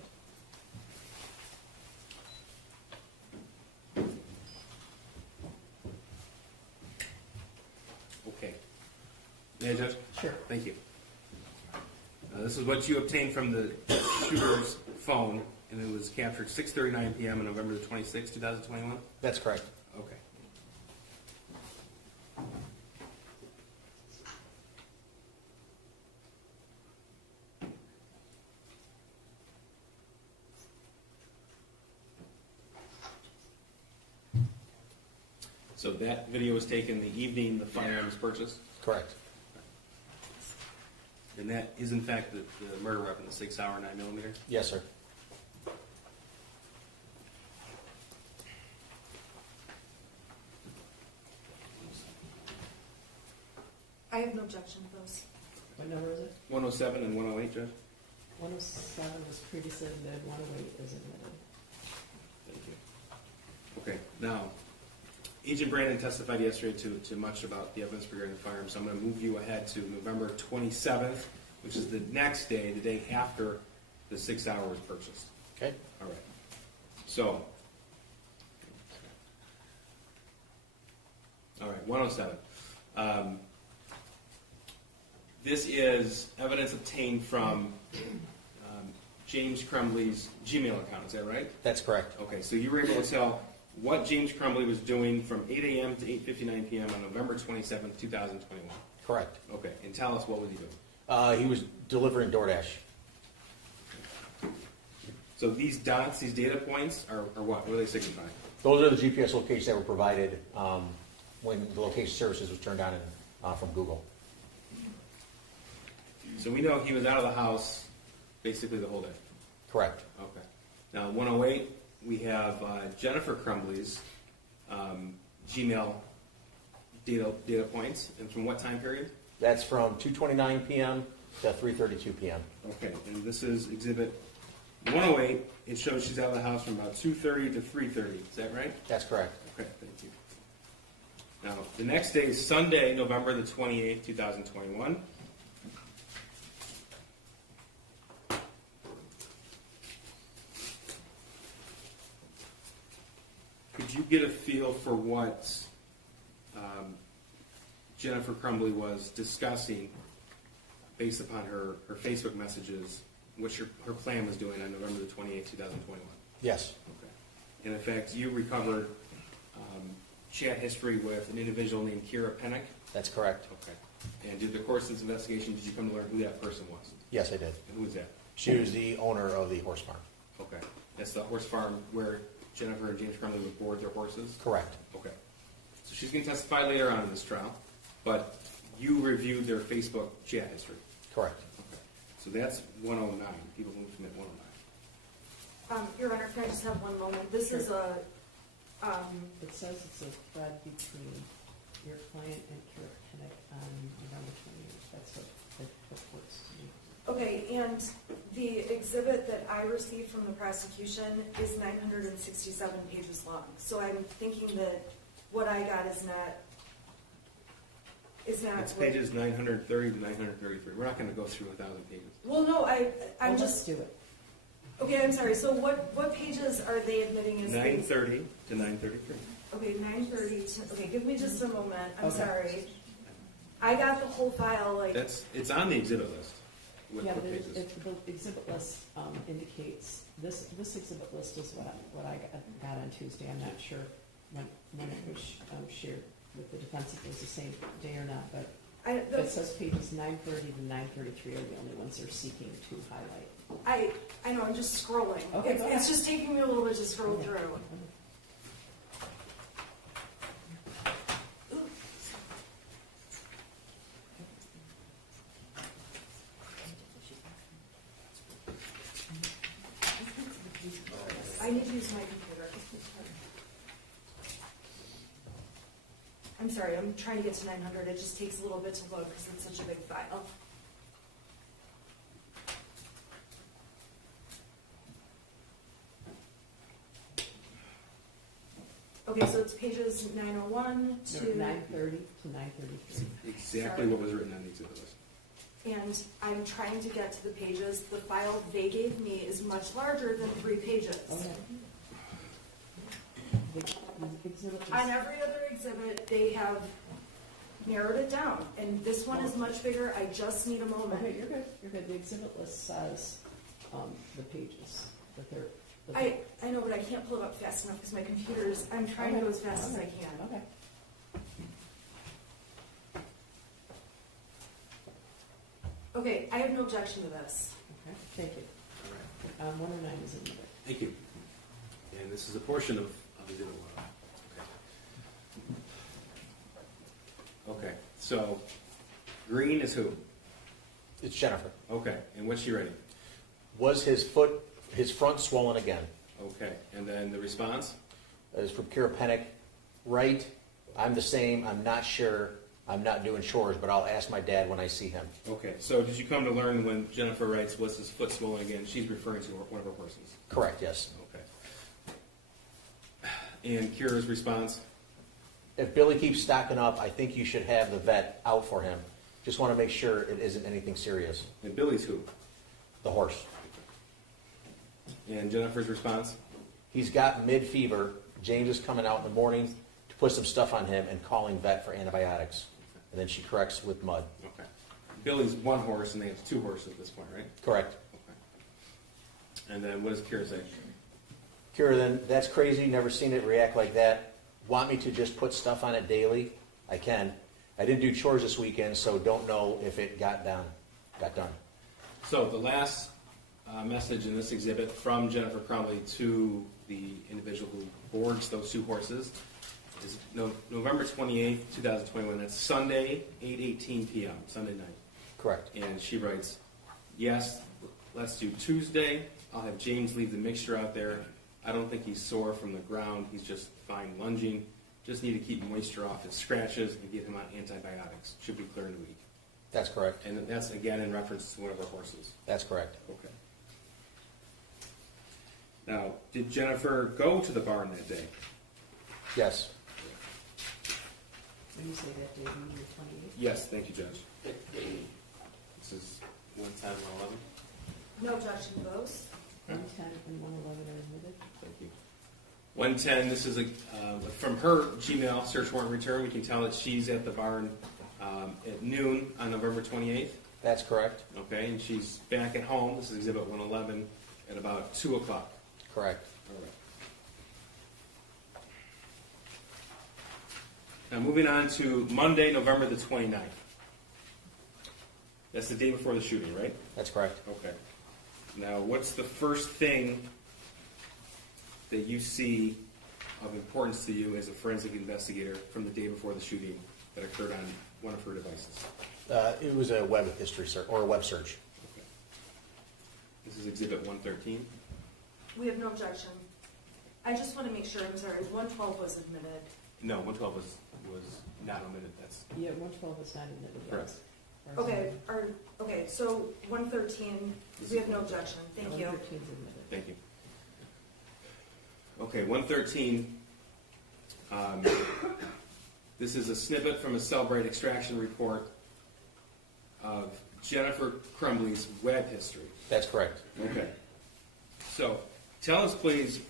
Okay. May I, Judge? Sure. Thank you. This is what you obtained from the shooter's phone, and it was captured 6:39 p.m. on November the 26th, 2021? That's correct. Okay. So that video was taken the evening the firearm was purchased, Correct. and that is in fact the murder weapon, the 6-hour 9mm. Yes, sir. I have no objection to those. What number is it? 107 and 108, Judge. 107 was previously admitted, 108 is admitted. Thank you. Okay, now, Agent Brandon testified yesterday to much about the evidence regarding the firearm, so I'm going to move you ahead to November 27th, which is the next day, the day after the 6-hour was purchased. Okay. All right. So, all right, 107. This is evidence obtained from James Crumbley's Gmail account, is that right? That's correct. Okay, so you were able to tell what James Crumbley was doing from 8 a.m. to 8:59 p.m. on November 27th, 2021. Correct. Okay, and tell us what was he doing. He was delivering DoorDash. So these dots, these data points, are what? What are they signifying? Those are the GPS locations that were provided when the location services was turned on from Google. So we know he was out of the house basically the whole day. Correct. Okay. Now, 108, we have Jennifer Crumbley's Gmail data points, and from what time period? That's from 2:29 p.m. to 3:32 p.m. Okay, and this is Exhibit 108. It shows she's out of the house from about 2:30 to 3:30. Is that right? That's correct. Okay, thank you. Now, the next day is Sunday, November the 28th, 2021. Could you get a feel for what Jennifer Crumbley was discussing based upon her Facebook messages, what her plan was doing on November the 28th, 2021? Yes. Okay. And in fact, you recovered chat history with an individual named Kira Pennick? That's correct. Okay. And did the course of this investigation, did you come to learn who that person was? Yes, I did. And who was that? She was the owner of the horse farm. Okay. That's the horse farm where Jennifer and James Crumbley would board their horses? Correct. Okay. So she's going to testify later on in this trial, but you reviewed their Facebook chat history? Correct. Okay. So that's 109. People who commit 109. Your Honor, can I just have one moment? This is a, It says it's a thread between your client and Kira Pennick on November 28th. That's what the reports to me. okay, and the exhibit that I received from the prosecution is 967 pages long. So I'm thinking that what I got is not. It's what- pages 930 to 933. We're not going to go through 1,000 pages. Well, no, I'm Well, just, let's do it. okay, I'm sorry. So what pages are they admitting as things? 930 to 933. Okay, 9:30 to, okay, give me just a moment. I'm Okay. sorry. I got the whole file, like, It's on the exhibit list with Yeah, the but pages. the exhibit list indicates, this exhibit list is what I got on Tuesday. I'm not sure when it was shared with the defense, if it was the same day or not, but it says pages 930 to 933 are the only ones they're seeking to highlight. I know, I'm just scrolling. Okay, go It's just taking me a little bit to scroll through. I need to use my computer. I'm sorry, I'm trying to get to 900. It just takes a little bit to load because it's such a big file. Okay, so it's pages 901 to, 930 to 933. Exactly what was written on the exhibit list. and I'm trying to get to the pages. The file they gave me is much larger than 3 pages. Okay. The exhibit On is, every other exhibit, they have narrowed it down, and this one is much bigger. I just need a moment. okay, you're good, you're good. The exhibit list says, the pages that they're. I know, but I can't pull it up fast enough because my computer's, I'm trying to go as fast as I can. Okay. Okay, I have no objection to this. Okay, thank you. All right. 109 is in there. Thank you. And this is a portion of exhibit 1. Okay, so Green is who? It's Jennifer. Okay, and what's she writing? Was his front swollen again? Okay, and then the response? That is from Kira Pennick. Right, I'm the same, I'm not sure, I'm not doing chores, but I'll ask my dad when I see him. Okay, so did you come to learn when Jennifer writes, was his foot swollen again, she's referring to one of her horses? Correct, yes. Okay. And Kira's response? If Billy keeps stocking up, I think you should have the vet out for him. Just want to make sure it isn't anything serious. And Billy's who? The horse. And Jennifer's response? He's got mid-fever. James is coming out in the morning to put some stuff on him and calling vet for antibiotics. And then she corrects with mud. Okay. Billy's one horse and they have 2 horses at this point, right? Correct. Okay. And then what does Kira say? Kira, then, that's crazy. Never seen it react like that. Want me to just put stuff on it daily? I can. I didn't do chores this weekend, so don't know if it got done. So the last message in this exhibit from Jennifer Crumbley to the individual who boards those 2 horses is November 28th, 2021. That's Sunday, 8:18 p.m., Sunday night. Correct. And she writes, yes, let's do Tuesday. I'll have James leave the mixture out there. I don't think he's sore from the ground. He's just fine lunging. Just need to keep moisture off his scratches and get him on antibiotics. Should be clear in a week. That's correct. And that's, again, in reference to one of our horses. That's correct. Okay. Now, did Jennifer go to the barn that day? Yes. When you say that day, you mean the 28th? Yes, thank you, Judge. This is 110, 111. No objection to those. 110 and 111 are admitted. Thank you. 110, this is from her Gmail search warrant return. We can tell that she's at the barn at noon on November 28th. That's correct. Okay, and she's back at home. This is Exhibit 111 at about 2 o'clock. Correct. All Now, moving on to Monday, November the 29th. That's the day before the shooting, right? That's correct. Okay. Now, what's the first thing that you see of importance to you as a forensic investigator from the day before the shooting that occurred on one of her devices? It was a web history search, or a web search. Okay. This is Exhibit 113. We have no objection. I just want to make sure, I'm sorry, 112 was admitted. No, 112 was not omitted. That's Yeah, 112 is not admitted. yes. Correct. Okay, so 113, we have no objection. Thank you. 113 is admitted. Thank you. Okay, 113. This is a snippet from a Cellbrite extraction report of Jennifer Crumbley's web history. That's correct. Okay. So, tell us, please,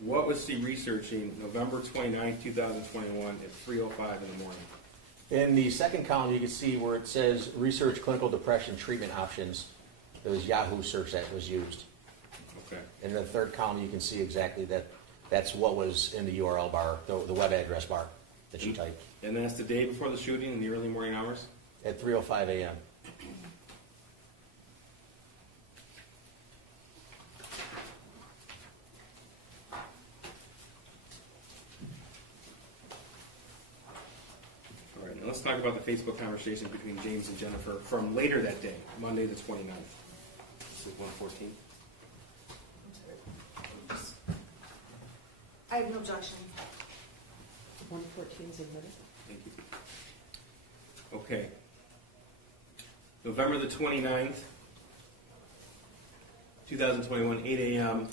what was she researching November 29, 2021 at 3:05 in the morning? In the second column, you can see where it says research clinical depression treatment options. It was Yahoo search that was used. Okay. In the third column, you can see exactly that's what was in the URL bar, the web address bar that you typed And that's the day before the shooting in the early morning hours? at 3:05 a.m. All right, now let's talk about the Facebook conversation between James and Jennifer from later that day, Monday the 29th. This is 114. I'm sorry. I have no objection. 114 is admitted. Thank you. Okay. November the 29th, 2021, 8 a.m.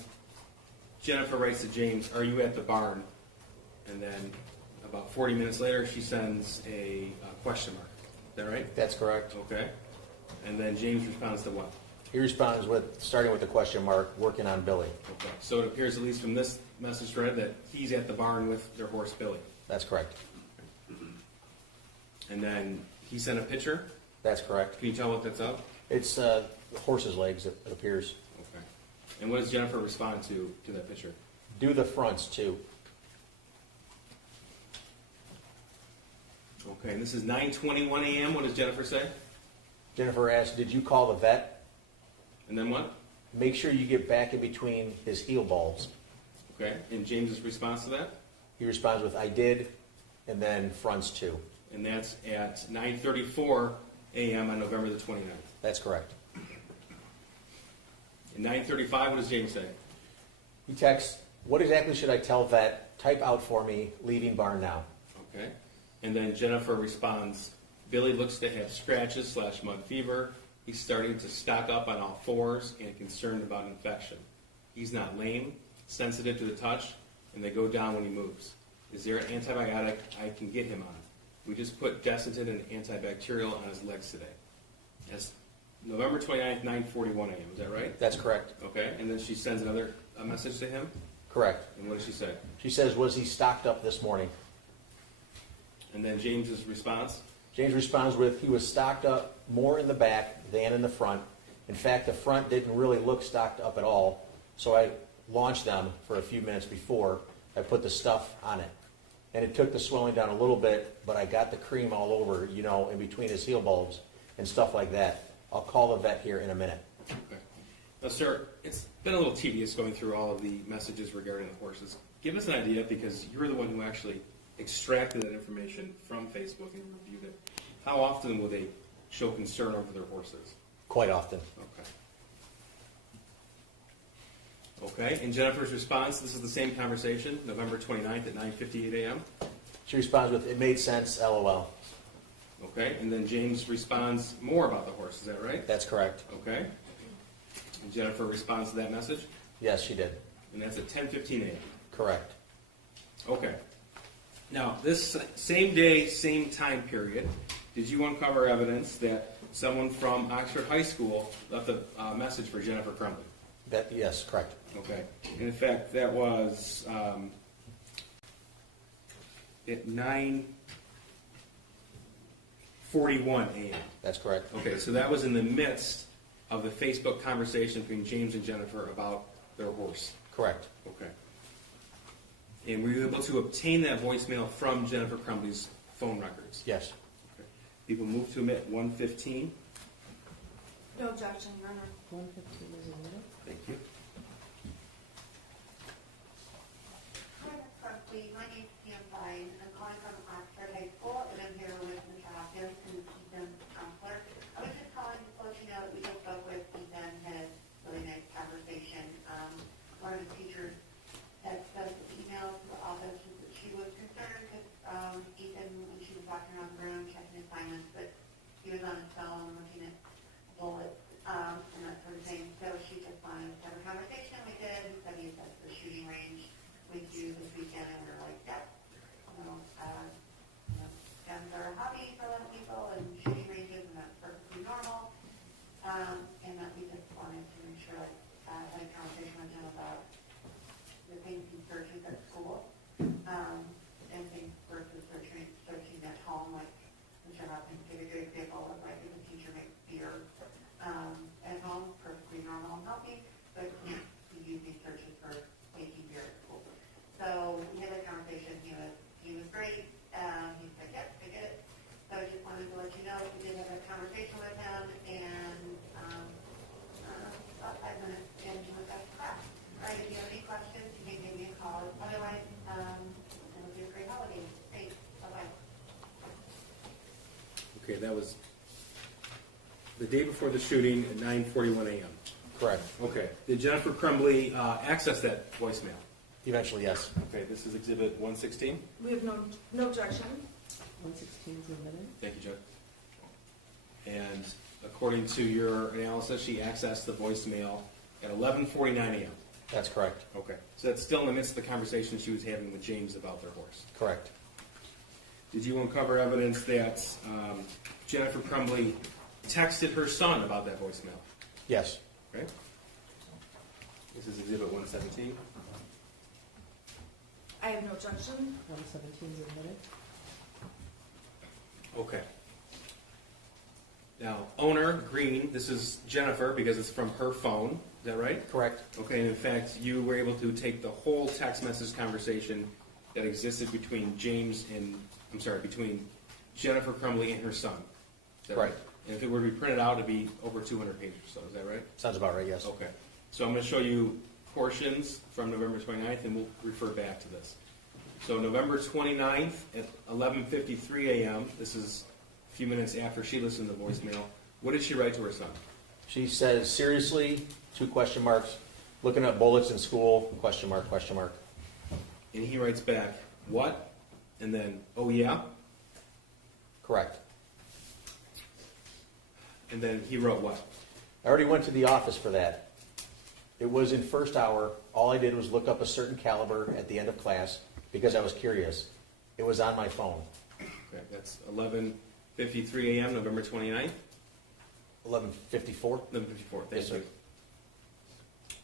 Jennifer writes to James, "Are you at the barn?" And then about 40 minutes later, she sends a question mark. Is that right? That's correct. Okay. And then James responds to what? He responds with, starting with the question mark, working on Billy. Okay. So it appears, at least from this message thread, that he's at the barn with their horse Billy. That's correct. And then he sent a picture. That's correct. Can you tell what that's of? It's horse's legs, it appears. Okay. And what does Jennifer respond to that picture? Do the fronts too. Okay, and this is 9:21 a.m. What does Jennifer say? Jennifer asked, did you call the vet? And then what? Make sure you get back in between his heel bulbs. Okay, and James's response to that? He responds with, I did, and then fronts too. And that's at 9:34 a.m. on November the 29th. That's correct. At 9:35, what does James say? He texts, what exactly should I tell vet? Type out for me, leaving barn now. Okay. And then Jennifer responds, Billy looks to have scratches / mud fever. He's starting to stock up on all fours and concerned about infection. He's not lame, sensitive to the touch, and they go down when he moves. Is there an antibiotic I can get him on? We just put Desitin and antibacterial on his legs today. That's November 29th, 9:41 a.m. Is that right? That's correct. Okay. And then she sends another message to him. Correct. And what does she say? She says, was he stocked up this morning? And then James's response? James responds with, he was stocked up more in the back than in the front. In fact, the front didn't really look stocked up at all, so I launched them for a few minutes before I put the stuff on it. And it took the swelling down a little bit, but I got the cream all over, in between his heel bulbs and stuff like that. I'll call the vet here in a minute. Okay. Now, sir, it's been a little tedious going through all of the messages regarding the horses. Give us an idea, because you're the one who actually extracted that information from Facebook and reviewed it. How often will they show concern over their horses? Quite often. Okay. Okay, and Jennifer's response, this is the same conversation, November 29th at 9:58 a.m. She responds with, it made sense, LOL. Okay, and then James responds more about the horse, is that right? That's correct. Okay. And Jennifer responds to that message, Yes, she did. and that's at 10:15 a.m. Correct. Okay. Now, this same day, same time period, did you uncover evidence that someone from Oxford High School left a message for Jennifer Crumbley? Yes, correct. Okay. And in fact, that was at 9:41 a.m. That's correct. Okay, so that was in the midst of the Facebook conversation between James and Jennifer about their horse. Correct. Okay. And were you able to obtain that voicemail from Jennifer Crumbley's phone records? Yes. Okay. People move to admit 115. No objection, Your Honor. 115 is admitted. Thank you. Hi, Ms. Crumbley. My name's Pam Vine. I'm calling from Oxford High School, and I'm here with Metadata and Ethan counselor. I was just calling to let you know that we just spoke with Ethan, had a really nice conversation. One of the teachers had sent an email to the office that she was concerned because Ethan, when she was walking around the room, checking assignments, but he was on his phone looking at bullets and that sort of thing. So she just wanted to have a conversation. We did. He said he's at the shooting range with you this weekend, and we were like, yeah, guns are a hobby for a lot of people, and shooting ranges, and that's perfectly normal. And that we just wanted to make sure, had a conversation with him about the things he searches at school, and things versus searching at home, like Mr. Hopkins gave a good example of like if a teacher makes beer at home, perfectly normal and healthy, but can't be using searches for making beer at school. So we had a conversation. He was great. He said, yep, I get it. So I just wanted to let you know we did have a conversation with him, and about 5 minutes, and he was at class. All right, if you have any questions, you can give me a call. Otherwise, it'll be a great holiday. Thanks. Bye-bye. Okay, that was the day before the shooting at 9:41 a.m. Correct. Okay. Did Jennifer Crumbley access that voicemail? Eventually, yes. Okay, this is Exhibit 116. We have no objection. 116 is admitted. Thank you, Judge. And according to your analysis, she accessed the voicemail at 11:49 a.m. That's correct. Okay. So that's still in the midst of the conversation she was having with James about their horse. Correct. Did you uncover evidence that Jennifer Crumbley texted her son about that voicemail? Yes. Okay. This is Exhibit 117. I have no objection. 117 is admitted. Okay. Now, owner, Green, this is Jennifer because it's from her phone. Is that right? Correct. Okay, and in fact, you were able to take the whole text message conversation that existed between between Jennifer Crumbley and her son. Is that Right. right? And if it were to be printed out, it'd be over 200 pages or so. Is that right? Sounds about right, yes. Okay. So I'm going to show you portions from November 29th, and we'll refer back to this. So November 29th at 11:53 a.m., this is a few minutes after she listened to the voicemail, what did she write to her son? She says, seriously, 2 question marks, looking at bullets in school, question mark, question mark. And he writes back, what? And then, oh yeah? Correct. And then he wrote what? I already went to the office for that. It was in first hour. All I did was look up a certain caliber at the end of class because I was curious. It was on my phone. Okay, that's 11:53 a.m., November 29th? 11:54. 11:54, Yes, sir. you.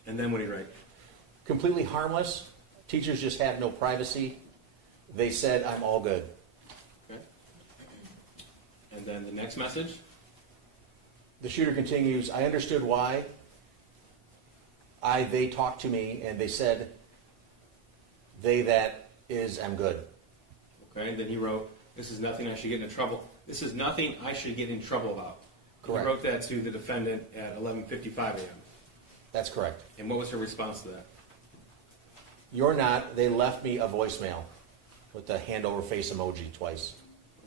And then what did he write? Completely harmless. Teachers just have no privacy. They said I'm all good. Okay. And then the next message? The shooter continues, I understood why. They talked to me and they said, that is, I'm good. Okay, and then he wrote, this is nothing I should get in trouble. This is nothing I should get in trouble about. Correct. He wrote that to the defendant at 11:55 a.m. That's correct. And what was her response to that? You're not. They left me a voicemail with the hand over face emoji twice.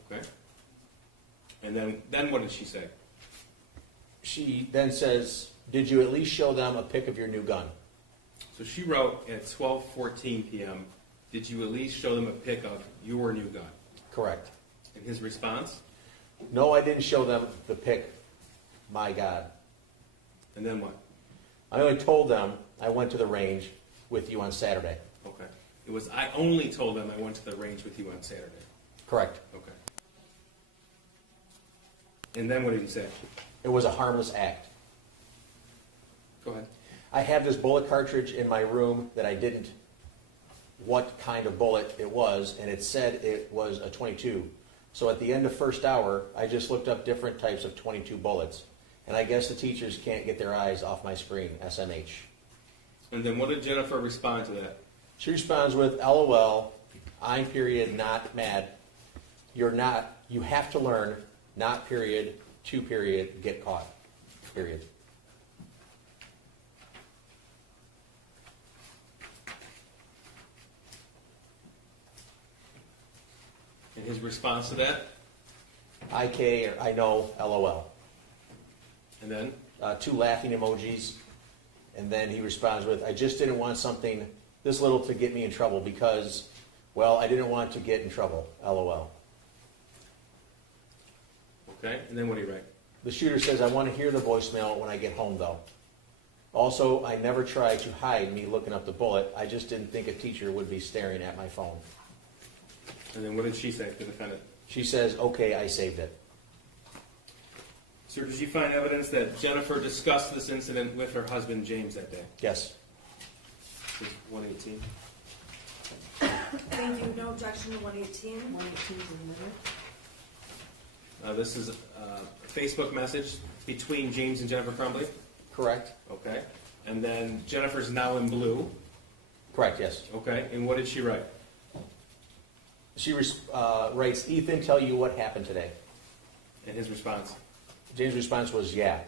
Okay. And then what did she say? She then says, did you at least show them a pic of your new gun? So she wrote at 12:14 p.m., did you at least show them a pic of your new gun? Correct. And his response? No, I didn't show them the pic. My God. And then what? I only told them I went to the range with you on Saturday. Okay. It was, I only told them I went to the range with you on Saturday. Correct. Okay. And then what did he say? It was a harmless act. Go ahead. I have this bullet cartridge in my room that I didn't what kind of bullet it was, and it said it was a 22. So at the end of first hour, I just looked up different types of 22 bullets. And I guess the teachers can't get their eyes off my screen, SMH. And then what did Jennifer respond to that? She responds with, LOL, I'm period, not mad. You're not, you have to learn, not period, to period, get caught, period. And his response to that? IK, or I know, LOL. And then? 2 laughing emojis. And then he responds with, I just didn't want something this little to get me in trouble because, well, I didn't want to get in trouble, LOL. Okay, and then what do you write? The shooter says, I want to hear the voicemail when I get home, though. Also, I never tried to hide me looking up the bullet. I just didn't think a teacher would be staring at my phone. And then what did she say, the defendant? She says, okay, I saved it. Sir, did you find evidence that Jennifer discussed this incident with her husband, James, that day? Yes. 118. Thank you, no objection to 118. 118 is admitted. This is a Facebook message between James and Jennifer Crumbley. Correct? Okay. And then Jennifer's now in blue. Correct, yes. Okay. And what did she write? She writes, Ethan, tell you what happened today. And his response? James' response was, yeah.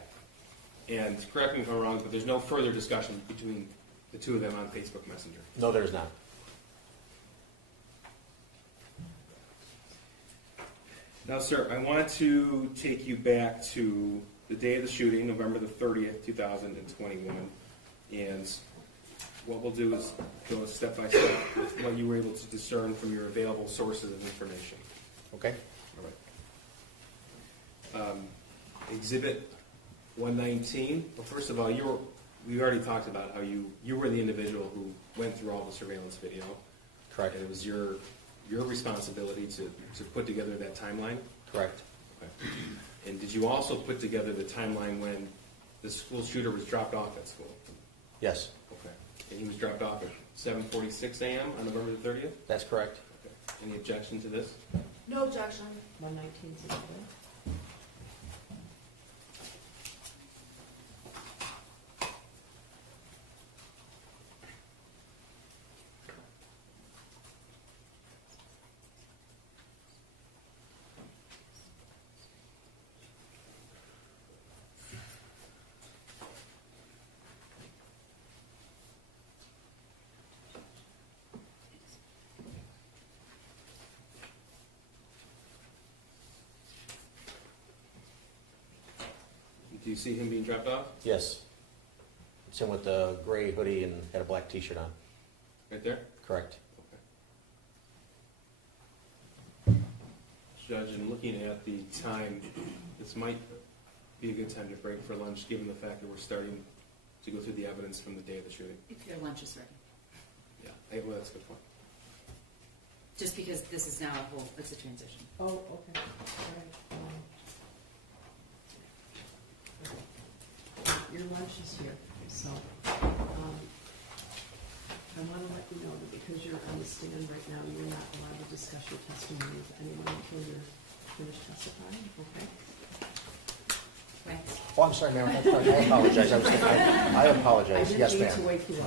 And correct me if I'm wrong, but there's no further discussion between the two of them on Facebook Messenger. No, there's not. Now, sir, I want to take you back to the day of the shooting, November the 30th, 2021. And what we'll do is go step by step with what you were able to discern from your available sources of information. Okay? All right. Exhibit 119. Well, first of all, we already talked about how you were the individual who went through all the surveillance video. Correct. And it was your responsibility to put together that timeline. Correct. Okay. And did you also put together the timeline when the school shooter was dropped off at school? Yes, Okay. And he was dropped off at 7:46 a.m. on November the 30th? that's correct. Okay. Any objection to this? No objection. 119 is admitted. Do you see him being dropped off? Yes. It's him with the gray hoodie and had a black t-shirt on. Right there? Correct. Okay. Judge, in looking at the time, this might be a good time to break for lunch, given the fact that we're starting to go through the evidence from the day of the shooting. If your lunch is ready. Yeah, well, that's a good point. Just because this is now it's a transition. Oh, okay. All right. Your lunch is here, so I want to let you know that because you're on the stand right now, you're not allowed to discuss your testimony with anyone until you're finished testifying, okay? Right. Oh, I'm sorry, Mayor. I apologize. I apologize. Yes, I didn't mean to ma'am. wake you up.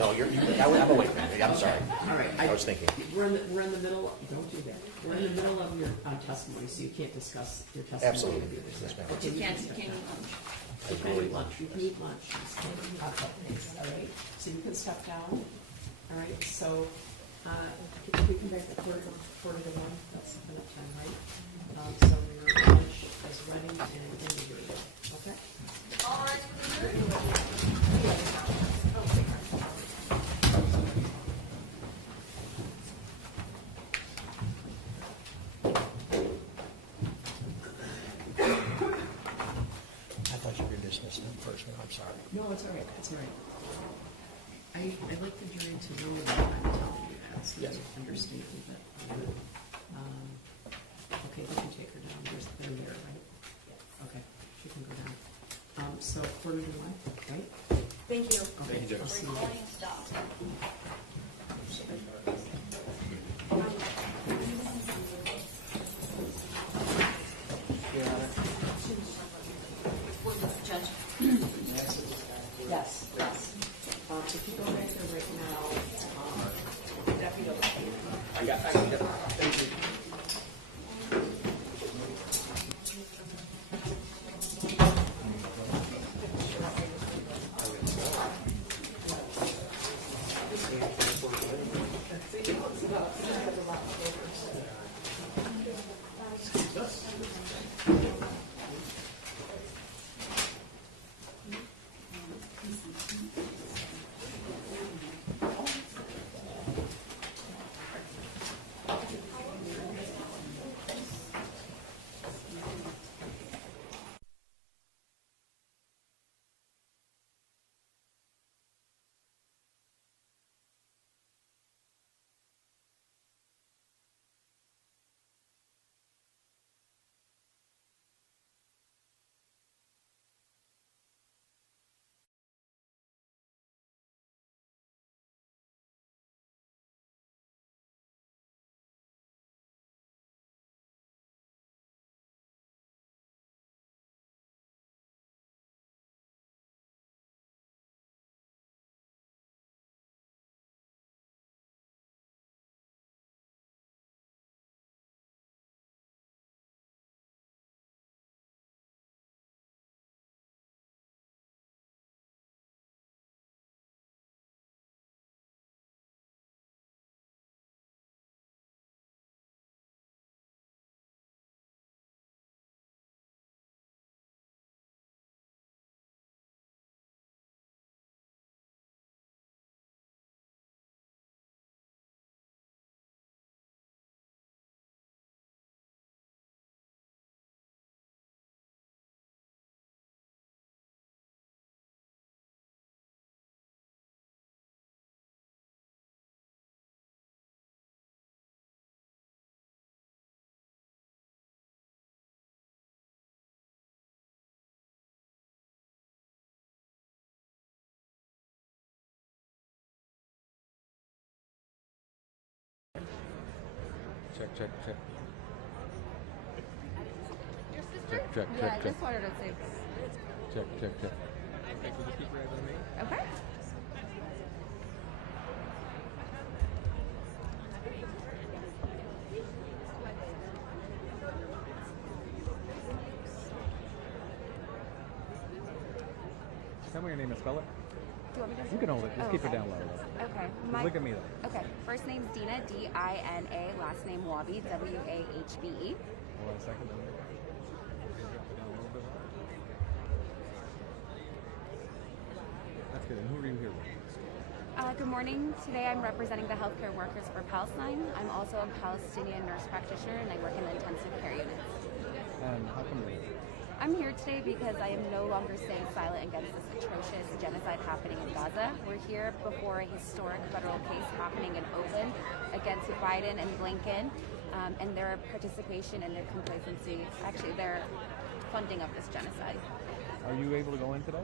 No, I'm awake, ma'am. I'm sorry. All right. I was thinking. We're in the middle, don't do that. We're in the middle of your testimony, so you can't discuss your testimony. Absolutely. with the Yes, ma'am. Okay, You can't step eat down. lunch. You can eat lunch. You can eat lunch. All right, so you can step down. All right, so, if we come back to quarter to one, that's enough time, right? So your lunch is ready and in the room, okay? All right, for the jury. I thought you were dismissing him first, ma'am. I'm sorry. No, it's all right, it's all right. I'd like the jury to know that I'm telling you that, so you understand that. Okay, we can take her down, they're there, right? Okay, she can go down. So quarter to one, right? Thank you. Okay, Thank you, Judge. I'll see you. Recording stopped. Judge? Yes, yes. If you go back there right now, Check. Yeah, I just wanted to say. Check. Okay. Tell me your name and spell it. Do you want me to? You can hold it. Just Oh, keep okay. it down low. Okay. Just look at me though. Okay. First name's Dina, D-I-N-A. Last name Wabi, W-A-H-B-E. Hold on a second. Then. Drop it down a little bit. That's good. And who are you here with? Good morning. Today I'm representing the healthcare workers for Palestine. I'm also a Palestinian nurse practitioner and I work in the intensive care units. And how come you're here? I'm here today because I am no longer staying silent against this atrocious genocide happening in Gaza. We're here before a historic federal case happening in Oakland against Biden and Blinken and their participation and their complacency, actually their funding of this genocide. Are you able to go in today?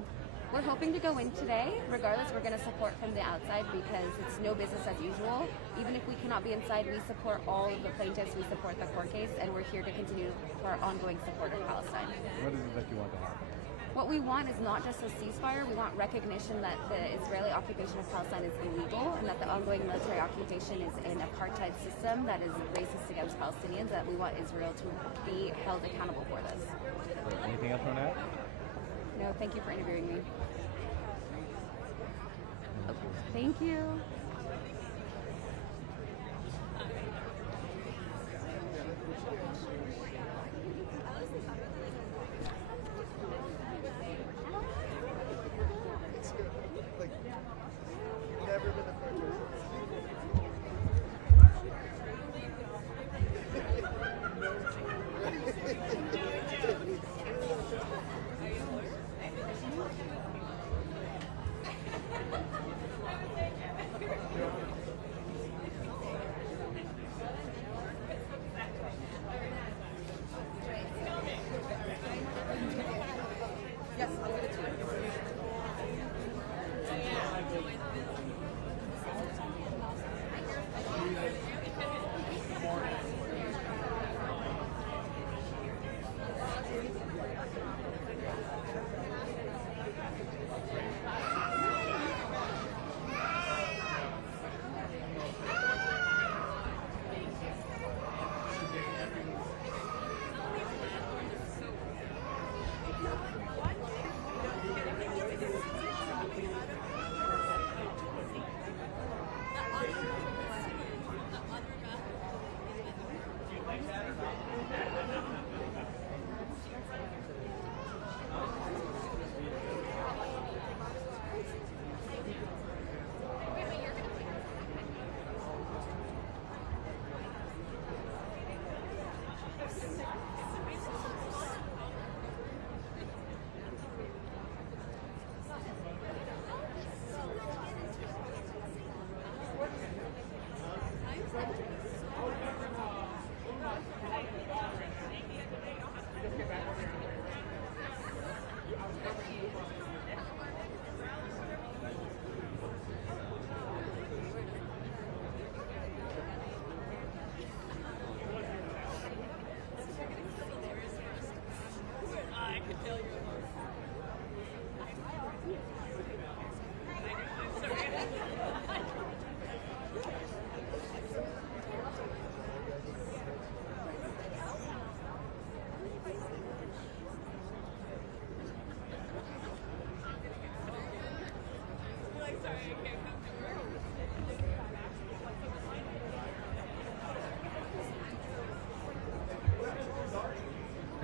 We're hoping to go in today. Regardless, we're going to support from the outside because it's no business as usual. Even if we cannot be inside, we support all of the plaintiffs, we support the court case, and we're here to continue for our ongoing support of Palestine. What is it that you want to happen? What we want is not just a ceasefire, we want recognition that the Israeli occupation of Palestine is illegal and that the ongoing military occupation is an apartheid system that is racist against Palestinians, that we want Israel to be held accountable for this. Anything else you want to add? No, thank you for interviewing me. Okay, thank you.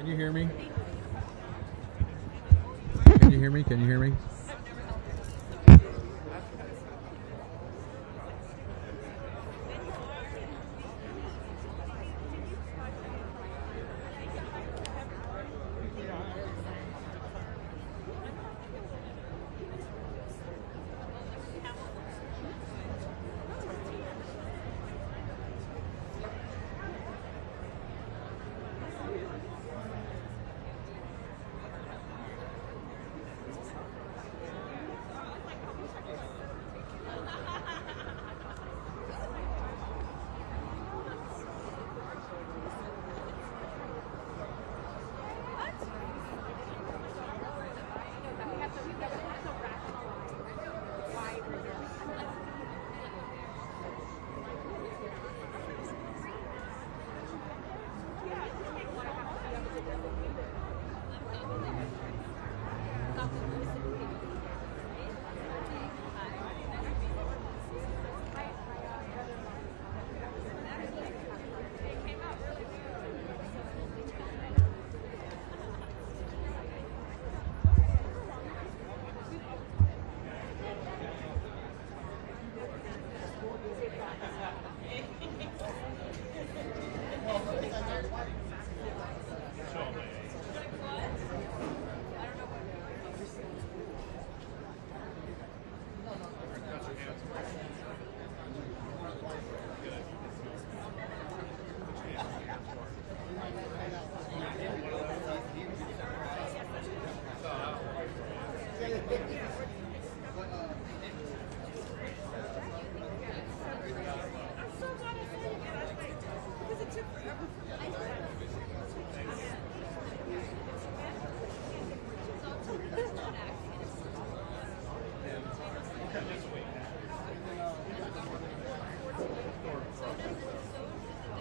Can you hear me? Can you hear me? Can you hear me?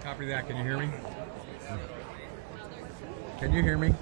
Copy that. Can you hear me? Can you hear me?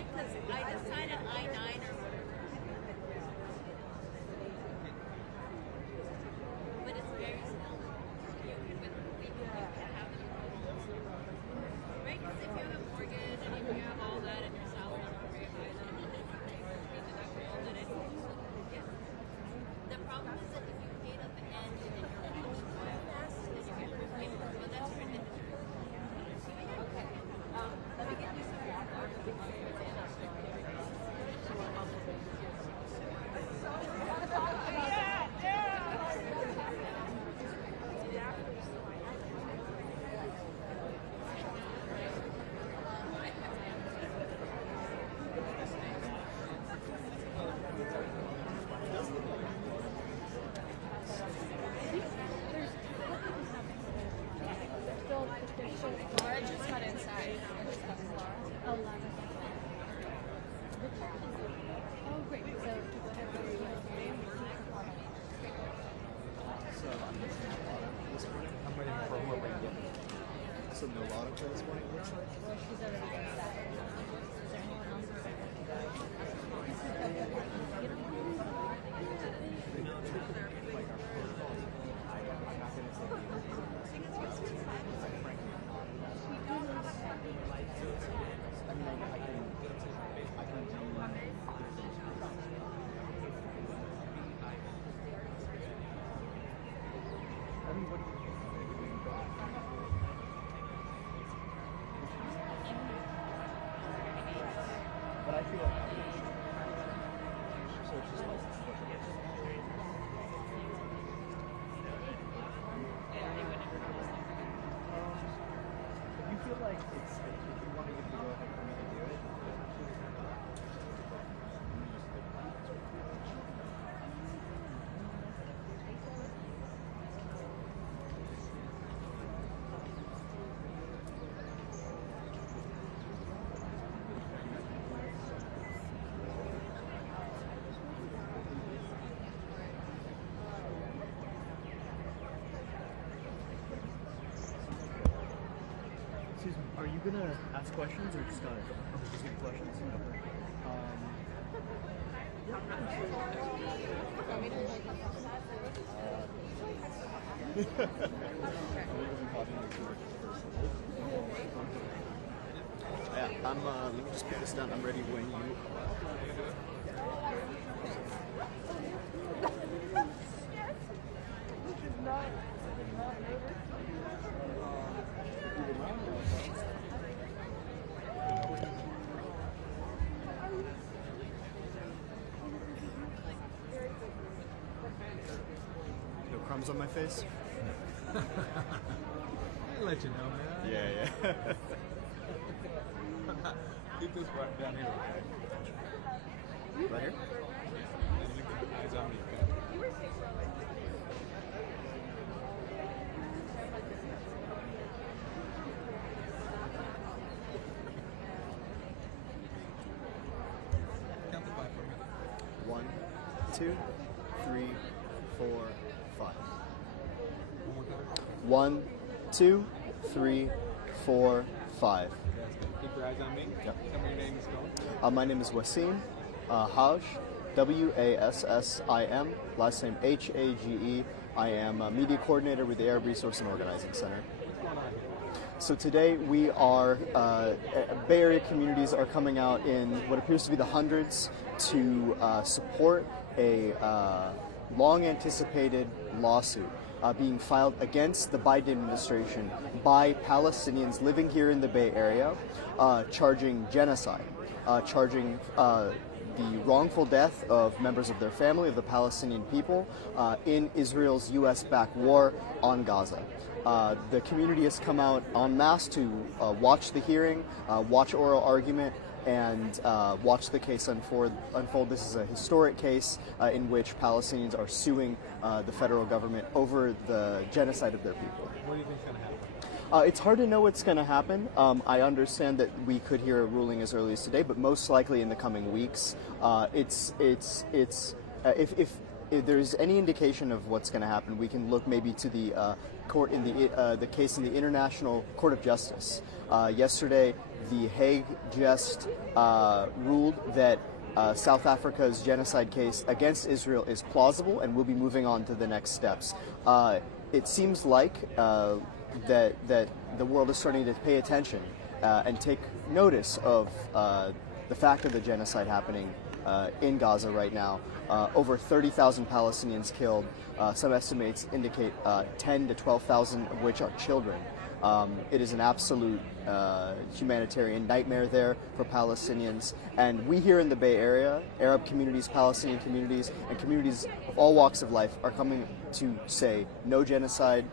right? Because I decided I-9 or whatever. But it's very small. You can, we can have it. Right? Because if you have a mortgage and if you have all that and your salary is very high, then you can pay deductible, then it's, yeah. The problem is that if you pay it at the end and then you're really fast, then you get repayment. But that's your industry. Okay. Let me get you some water. Laura just got inside. Oh, great. So, I'm waiting for her waiting. So no lotto for this morning, it looks like? well, she's already inside. Is there anyone else? But I feel like so it's just like if you feel like it's if you want to give the go ahead for me to do it. Excuse me, are you gonna ask questions or just gonna give questions? Yeah, let me just put this down. I'm ready when you. No crumbs on my face? I'll let you know, man. Yeah. Keep this right down here, okay? Right here? And you can eyes on me, okay? Count the 5 for me. 1, 2, 3, 4, 5. One more time. 1, 2, 3, 4, 5. That's good. Keep your eyes on me. Yep. Tell me your name is going. My name is Wasim Haj, Wassim. Last name Hage. I am a media coordinator with the Arab Resource and Organizing Center. What's going on here? So today we are, Bay Area communities are coming out in what appears to be the hundreds to support a long anticipated lawsuit being filed against the Biden administration by Palestinians living here in the Bay Area, charging genocide, charging the wrongful death of members of their family, of the Palestinian people, in Israel's U.S.-backed war on Gaza. The community has come out en masse to watch the hearing, watch oral argument, and watch the case unfold. This is a historic case in which Palestinians are suing the federal government over the genocide of their people. What do you think is going to happen? It's hard to know what's going to happen. I understand that we could hear a ruling as early as today, but most likely in the coming weeks. If if there's any indication of what's going to happen, we can look maybe to the court in the case in the International Court of Justice. Yesterday, The Hague just ruled that South Africa's genocide case against Israel is plausible, and we'll be moving on to the next steps. It seems like that the world is starting to pay attention and take notice of the fact of the genocide happening in Gaza right now. Over 30,000 Palestinians killed. Some estimates indicate 10 to 12,000 of which are children. It is an absolute humanitarian nightmare there for Palestinians. And we here in the Bay Area, Arab communities, Palestinian communities, and communities of all walks of life are coming to say no genocide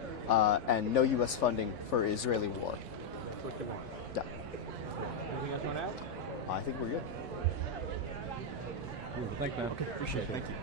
and no U.S. funding for Israeli war. What they want. Yeah. Anything else you want to add? I think we're good. Thanks, man. Okay, appreciate it. Thank you.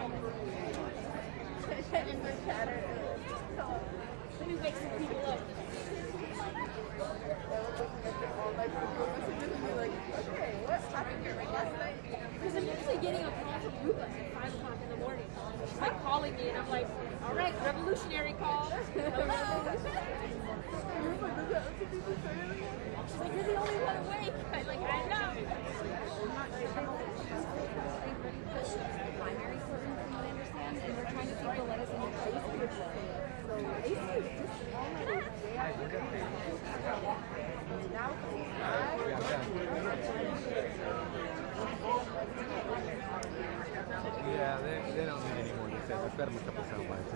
Let me wake some people up. Because I'm usually getting a call from Rupa at 5 o'clock in the morning. She's like calling me, and I'm like, all right, revolutionary call. Hello. She's like, you're the only one awake. I'm like, I know. Primary courtroom, from what I understand, and we're trying to see if they'll let us in the Yeah, they don't need any more details. I've got them a couple sound bites.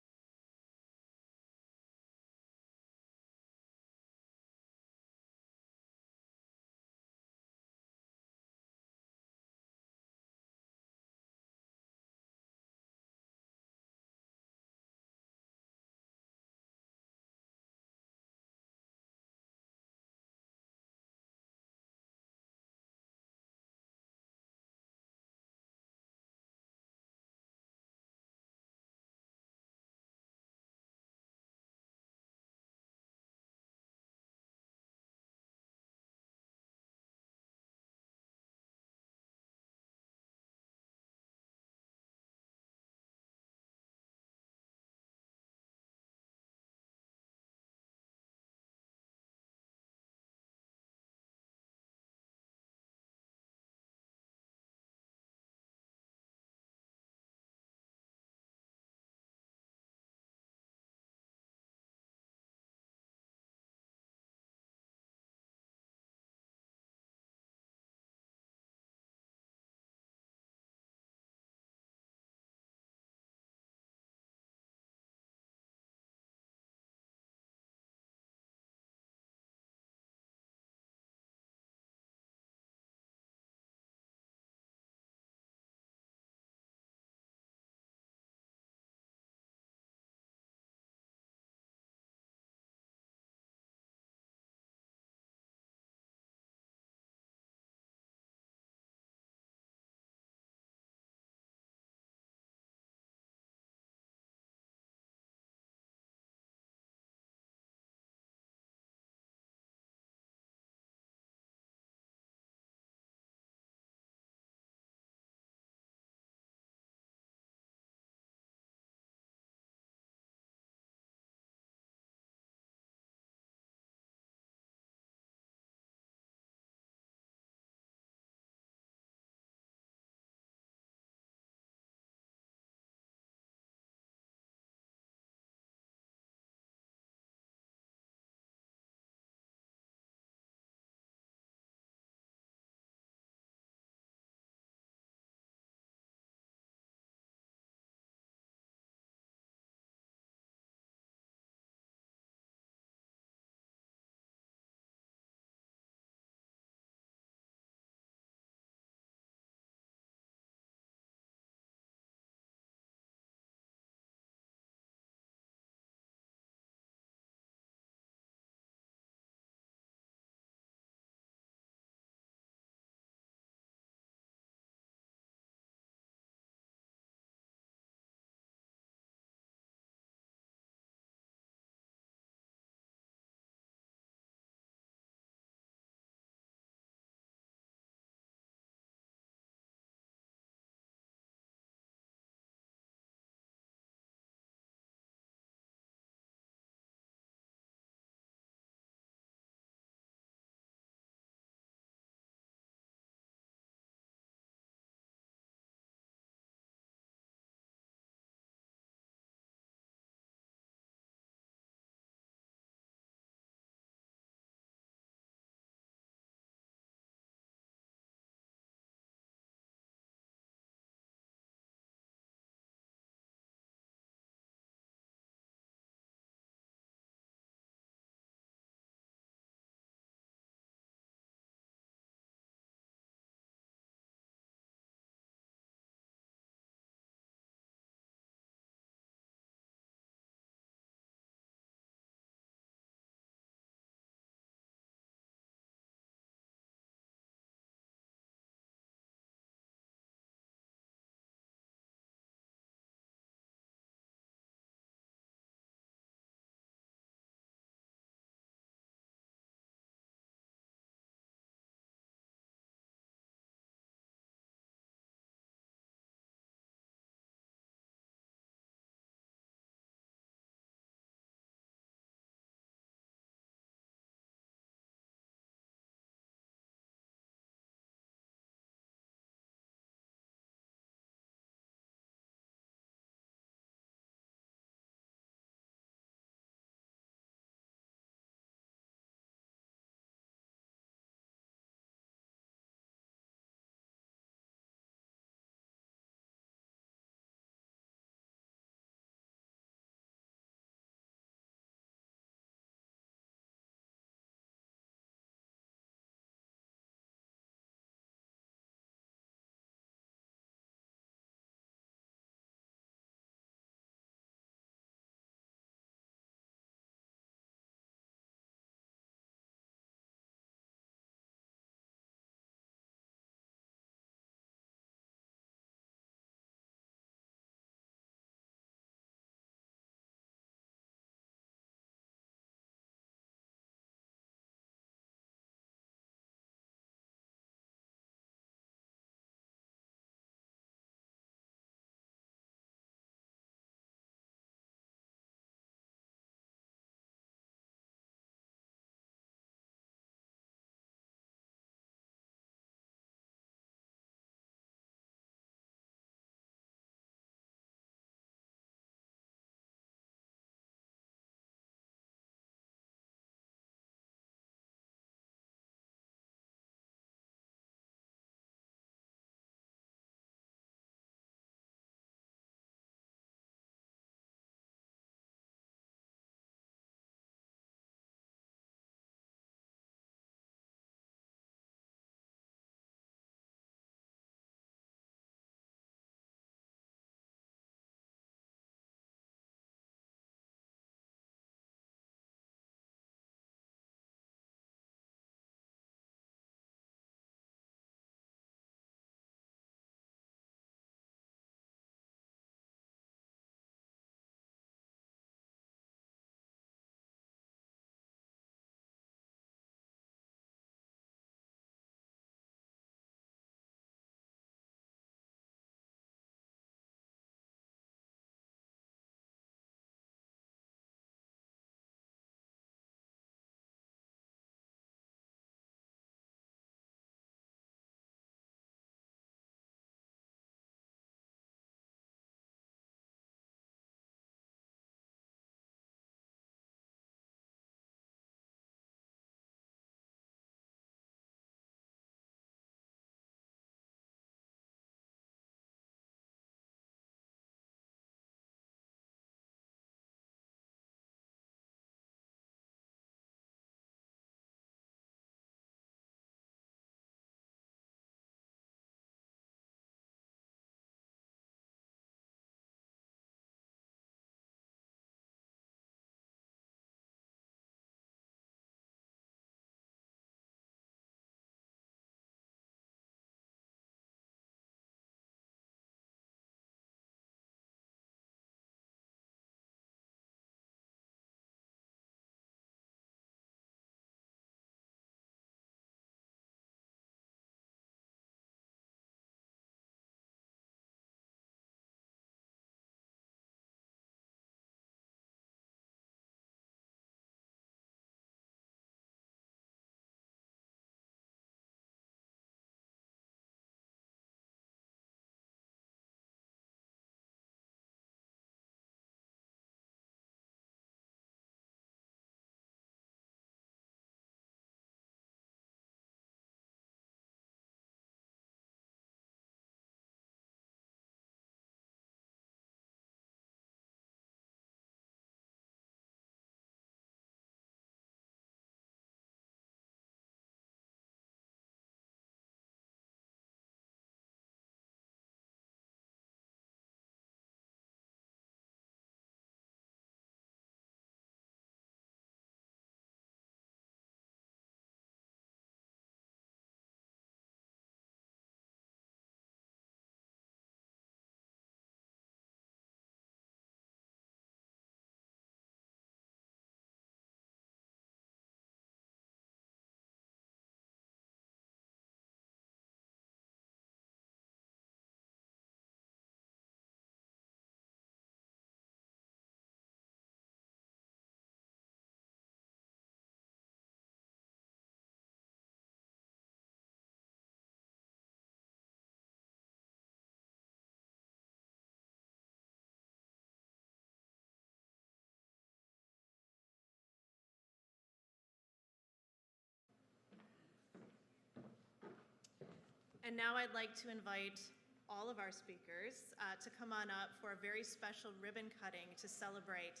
And now I'd like to invite all of our speakers to come on up for a very special ribbon cutting to celebrate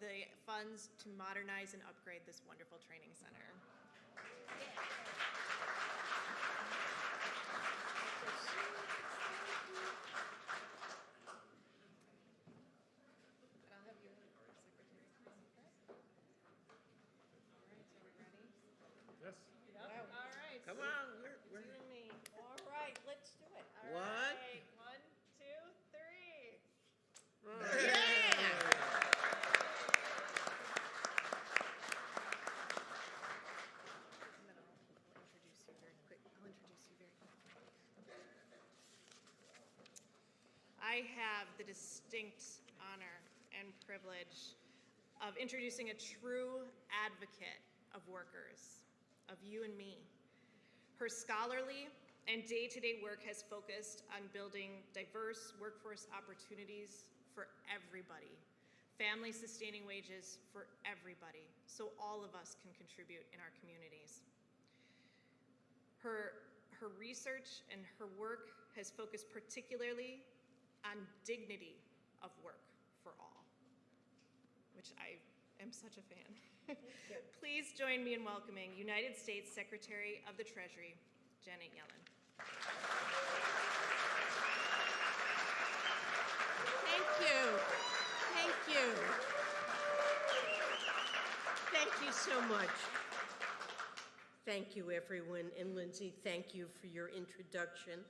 the funds to modernize and upgrade this wonderful training center. And I'll have your secretary. All right, so we ready? Yes. Yep. All right. Come on, we're You and me. all right. Let's do it. All One. right. 1, 2, 3. And then I'll introduce you very quick. I have the distinct honor and privilege of introducing a true advocate of workers, of you and me. Her scholarly and day-to-day work has focused on building diverse workforce opportunities for everybody, family-sustaining wages for everybody, so all of us can contribute in our communities. Her research and her work has focused particularly on dignity of work for all, which I am such a fan. Please join me in welcoming United States Secretary of the Treasury, Janet Yellen. Thank you. Thank you. Thank you so much. Thank you, everyone. And Lindsay, thank you for your introduction.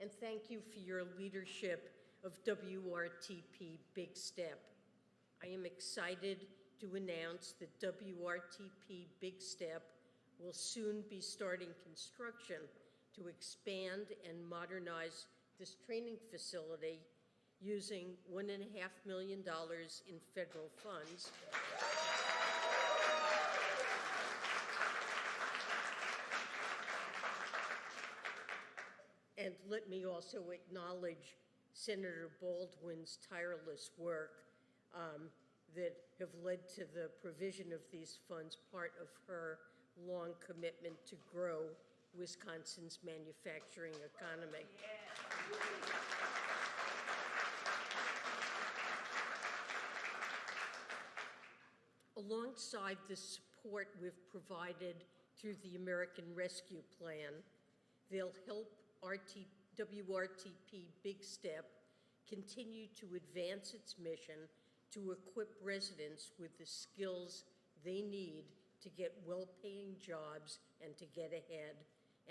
And thank you for your leadership of WRTP Big Step. I am excited to announce that WRTP Big Step will soon be starting construction to expand and modernize this training facility using $1.5 million in federal funds. And let me also acknowledge Senator Baldwin's tireless work that have led to the provision of these funds, part of her long commitment to grow Wisconsin's manufacturing economy. Alongside the support we've provided through the American Rescue Plan, they'll help WRTP Big Step continue to advance its mission to equip residents with the skills they need to get well-paying jobs and to get ahead,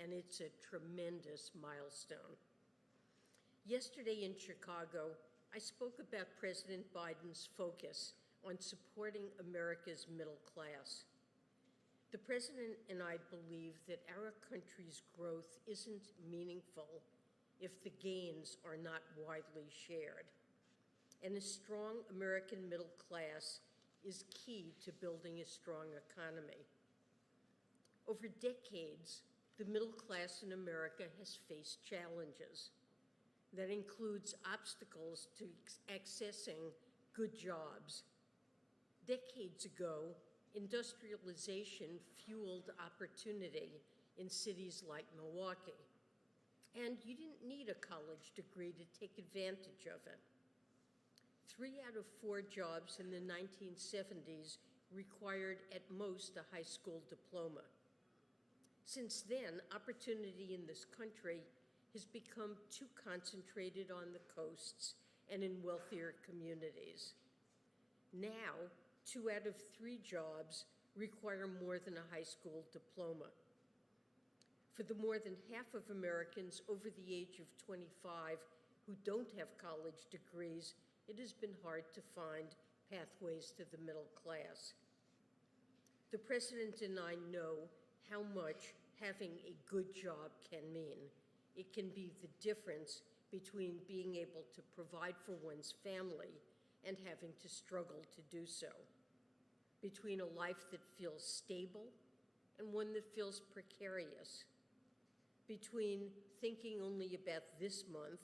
and it's a tremendous milestone. Yesterday in Chicago, I spoke about President Biden's focus on supporting America's middle class. The President and I believe that our country's growth isn't meaningful if the gains are not widely shared. And a strong American middle class is key to building a strong economy. Over decades, the middle class in America has faced challenges. That includes obstacles to accessing good jobs. Decades ago, industrialization fueled opportunity in cities like Milwaukee. And you didn't need a college degree to take advantage of it. 3 out of 4 jobs in the 1970s required at most a high school diploma. Since then, opportunity in this country has become too concentrated on the coasts and in wealthier communities. Now, 2 out of 3 jobs require more than a high school diploma. For the more than half of Americans over the age of 25 who don't have college degrees, it has been hard to find pathways to the middle class. The President and I know how much having a good job can mean. It can be the difference between being able to provide for one's family and having to struggle to do so, between a life that feels stable and one that feels precarious, between thinking only about this month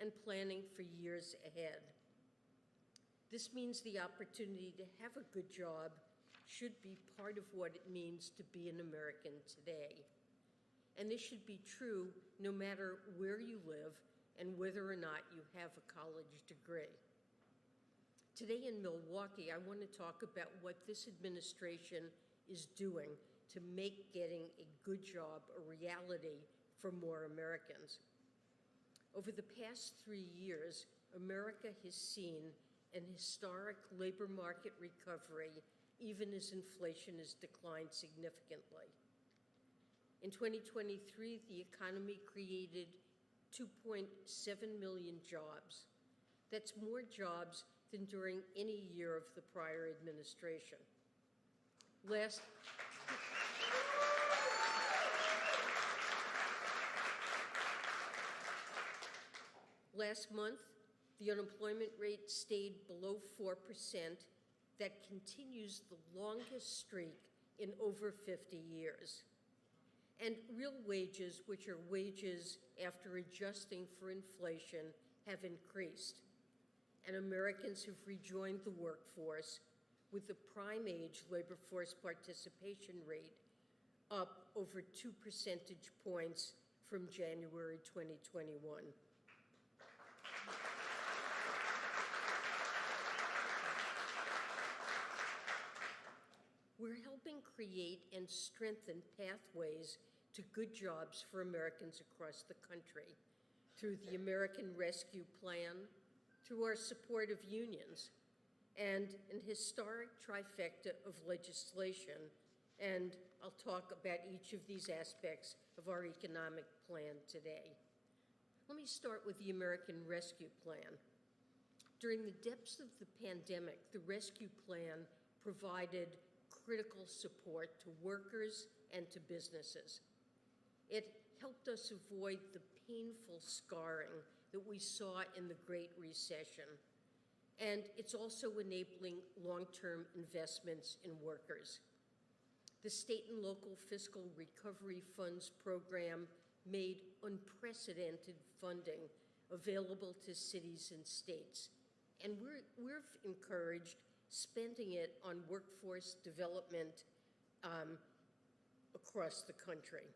and planning for years ahead. This means the opportunity to have a good job should be part of what it means to be an American today. And this should be true no matter where you live and whether or not you have a college degree. Today in Milwaukee, I want to talk about what this administration is doing to make getting a good job a reality for more Americans. Over the past 3 years, America has seen an historic labor market recovery, even as inflation has declined significantly. In 2023, the economy created 2.7 million jobs. That's more jobs than during any year of the prior administration. Last month, the unemployment rate stayed below 4%. That continues the longest streak in over 50 years. And real wages, which are wages after adjusting for inflation, have increased. And Americans have rejoined the workforce, with the prime age labor force participation rate up over 2 percentage points from January 2021. We're helping create and strengthen pathways to good jobs for Americans across the country through the American Rescue Plan, through our support of unions, and an historic trifecta of legislation. And I'll talk about each of these aspects of our economic plan today. Let me start with the American Rescue Plan. During the depths of the pandemic, the Rescue Plan provided critical support to workers and to businesses. It helped us avoid the painful scarring that we saw in the Great Recession. And it's also enabling long-term investments in workers. The state and local fiscal recovery funds program made unprecedented funding available to cities and states. And we've encouraged spending it on workforce development across the country.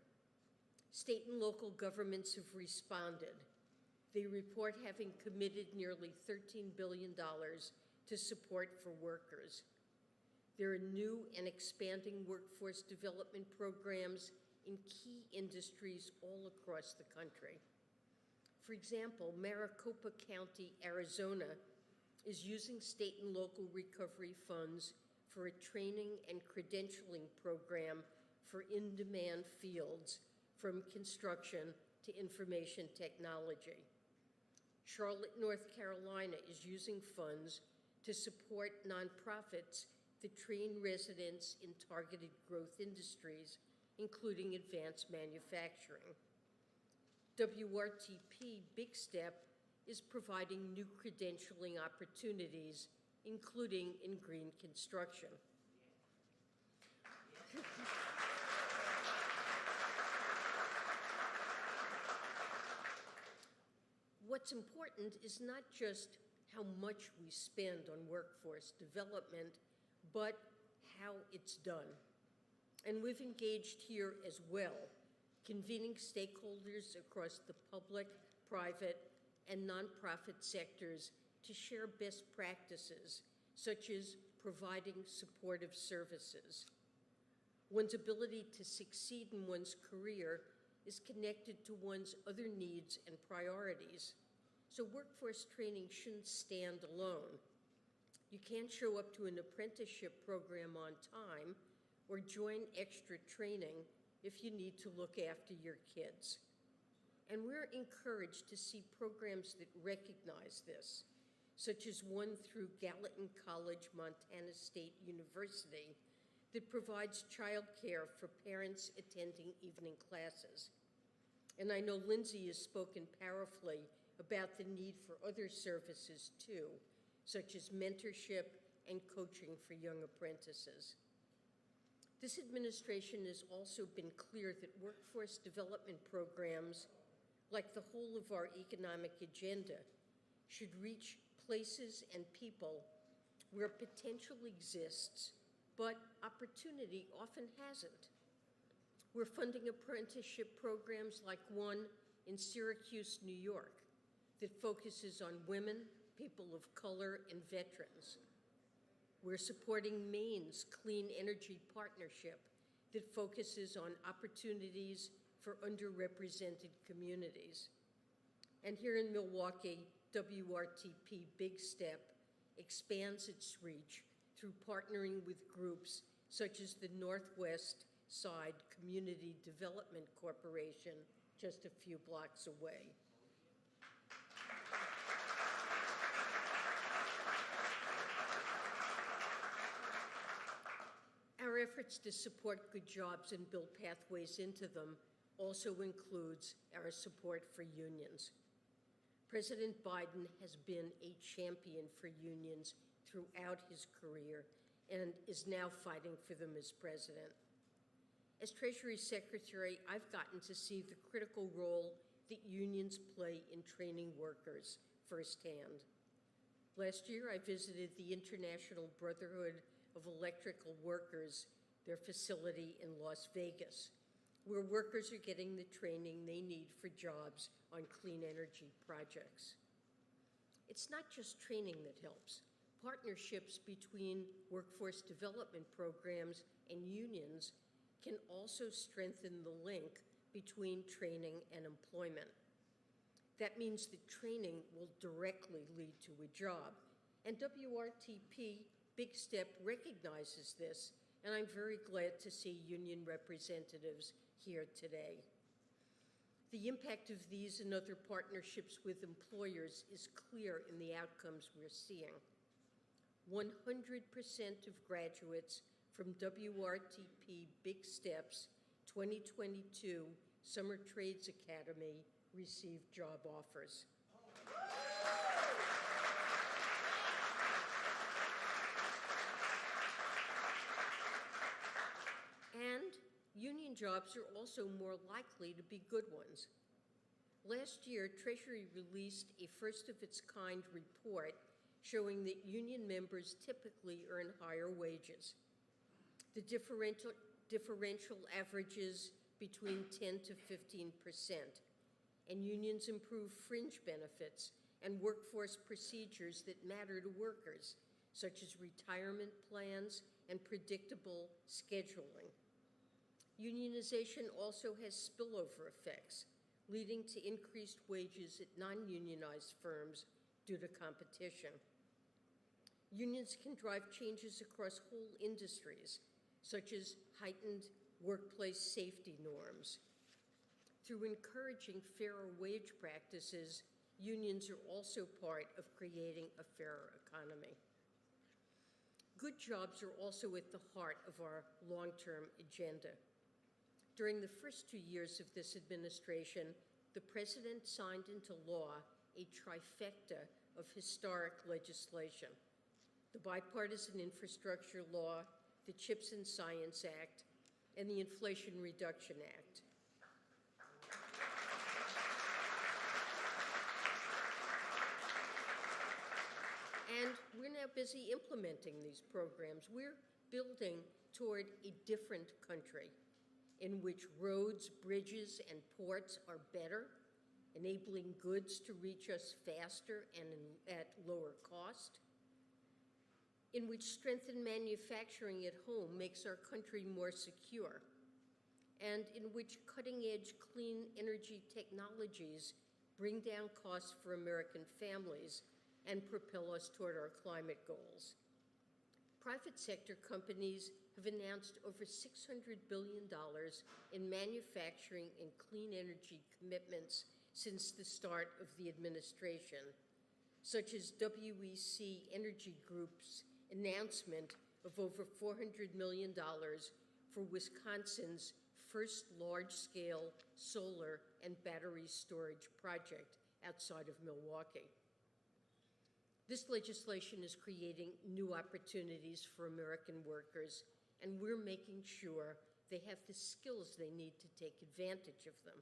State and local governments have responded. They report having committed nearly $13 billion to support for workers. There are new and expanding workforce development programs in key industries all across the country. For example, Maricopa County, Arizona, is using state and local recovery funds for a training and credentialing program for in-demand fields from construction to information technology. Charlotte, North Carolina is using funds to support nonprofits that train residents in targeted growth industries, including advanced manufacturing. WRTP Big Step is providing new credentialing opportunities, including in green construction. What's important is not just how much we spend on workforce development, but how it's done. And we've engaged here as well, convening stakeholders across the public, private, and nonprofit sectors to share best practices, such as providing supportive services. One's ability to succeed in one's career is connected to one's other needs and priorities. So workforce training shouldn't stand alone. You can't show up to an apprenticeship program on time or join extra training if you need to look after your kids. And we're encouraged to see programs that recognize this, such as one through Gallatin College, Montana State University, that provides childcare for parents attending evening classes. And I know Lindsay has spoken powerfully about the need for other services too, such as mentorship and coaching for young apprentices. This administration has also been clear that workforce development programs, like the whole of our economic agenda, should reach places and people where potential exists, but opportunity often hasn't. We're funding apprenticeship programs like one in Syracuse, New York, that focuses on women, people of color, and veterans. We're supporting Maine's Clean Energy Partnership that focuses on opportunities for underrepresented communities. And here in Milwaukee, WRTP Big Step expands its reach through partnering with groups such as the Northwest Side Community Development Corporation, just a few blocks away. Our efforts to support good jobs and build pathways into them also includes our support for unions. President Biden has been a champion for unions throughout his career and is now fighting for them as president. As Treasury Secretary, I've gotten to see the critical role that unions play in training workers firsthand. Last year, I visited the International Brotherhood of Electrical Workers, their facility in Las Vegas, where workers are getting the training they need for jobs on clean energy projects. It's not just training that helps. Partnerships between workforce development programs and unions can also strengthen the link between training and employment. That means that training will directly lead to a job. And WRTP Big Step recognizes this, and I'm very glad to see union representatives here today. The impact of these and other partnerships with employers is clear in the outcomes we're seeing. 100% of graduates from WRTP Big Steps 2022 Summer Trades Academy received job offers. And union jobs are also more likely to be good ones. Last year, Treasury released a first-of-its-kind report showing that union members typically earn higher wages. The differential averages between 10 to 15%, and unions improve fringe benefits and workforce procedures that matter to workers, such as retirement plans and predictable scheduling. Unionization also has spillover effects, leading to increased wages at non-unionized firms due to competition. Unions can drive changes across whole industries, such as heightened workplace safety norms. Through encouraging fairer wage practices, unions are also part of creating a fairer economy. Good jobs are also at the heart of our long-term agenda. During the first 2 years of this administration, the President signed into law a trifecta of historic legislation: the Bipartisan Infrastructure Law, the CHIPS and Science Act, and the Inflation Reduction Act. And we're now busy implementing these programs. We're building toward a different country in which roads, bridges, and ports are better, enabling goods to reach us faster and at lower cost, in which strengthened manufacturing at home makes our country more secure, and in which cutting-edge clean energy technologies bring down costs for American families and propel us toward our climate goals. Private sector companies have announced over $600 billion in manufacturing and clean energy commitments since the start of the administration, such as WEC Energy Group's announcement of over $400 million for Wisconsin's first large-scale solar and battery storage project outside of Milwaukee. This legislation is creating new opportunities for American workers, and we're making sure they have the skills they need to take advantage of them.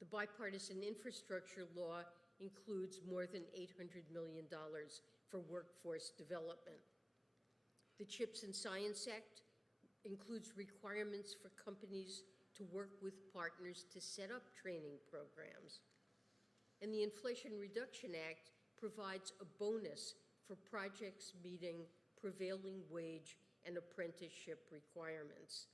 The Bipartisan Infrastructure Law includes more than $800 million for workforce development. The CHIPS and Science Act includes requirements for companies to work with partners to set up training programs. And the Inflation Reduction Act provides a bonus for projects meeting prevailing wage and apprenticeship requirements.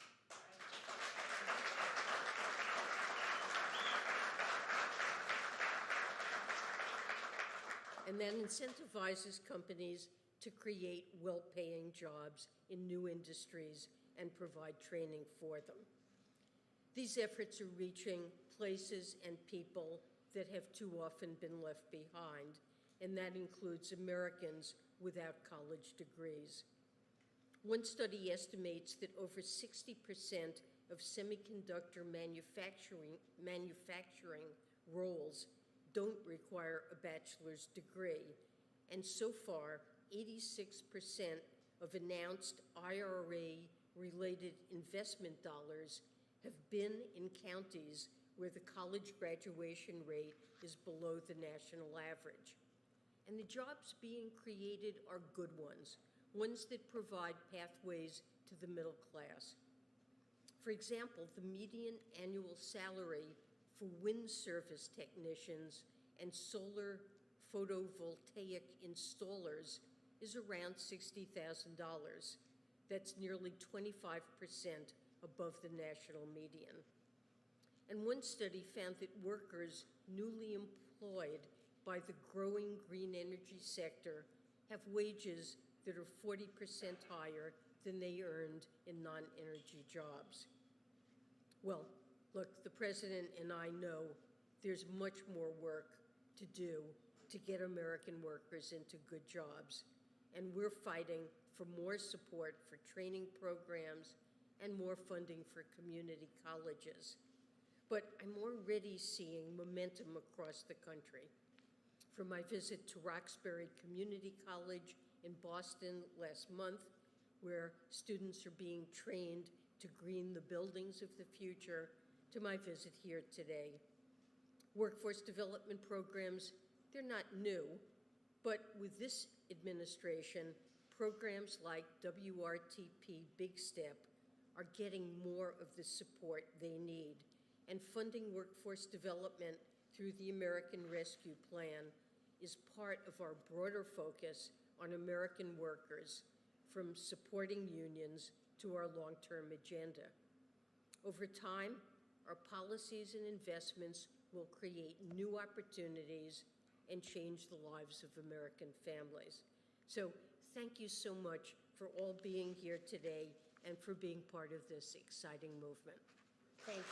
And that incentivizes companies to create well-paying jobs in new industries and provide training for them. These efforts are reaching places and people that have too often been left behind, and that includes Americans without college degrees. One study estimates that over 60% of semiconductor manufacturing roles don't require a bachelor's degree, and so far, 86% of announced IRA-related investment dollars have been in counties where the college graduation rate is below the national average. And the jobs being created are good ones that provide pathways to the middle class. For example, the median annual salary for wind service technicians and solar photovoltaic installers is around $60,000. That's nearly 25% above the national median. And one study found that workers newly employed by the growing green energy sector have wages that are 40% higher than they earned in non-energy jobs. Well, look, the president and I know there's much more work to do to get American workers into good jobs, and we're fighting for more support for training programs and more funding for community colleges. But I'm already seeing momentum across the country. From my visit to Roxbury Community College in Boston last month, where students are being trained to green the buildings of the future, to my visit here today. Workforce development programs, they're not new, but with this administration, programs like WRTP Big Step are getting more of the support they need, and funding workforce development through the American Rescue Plan is part of our broader focus on American workers, from supporting unions to our long-term agenda. Over time, our policies and investments will create new opportunities and change the lives of American families. So thank you so much for all being here today and for being part of this exciting movement. Thank you.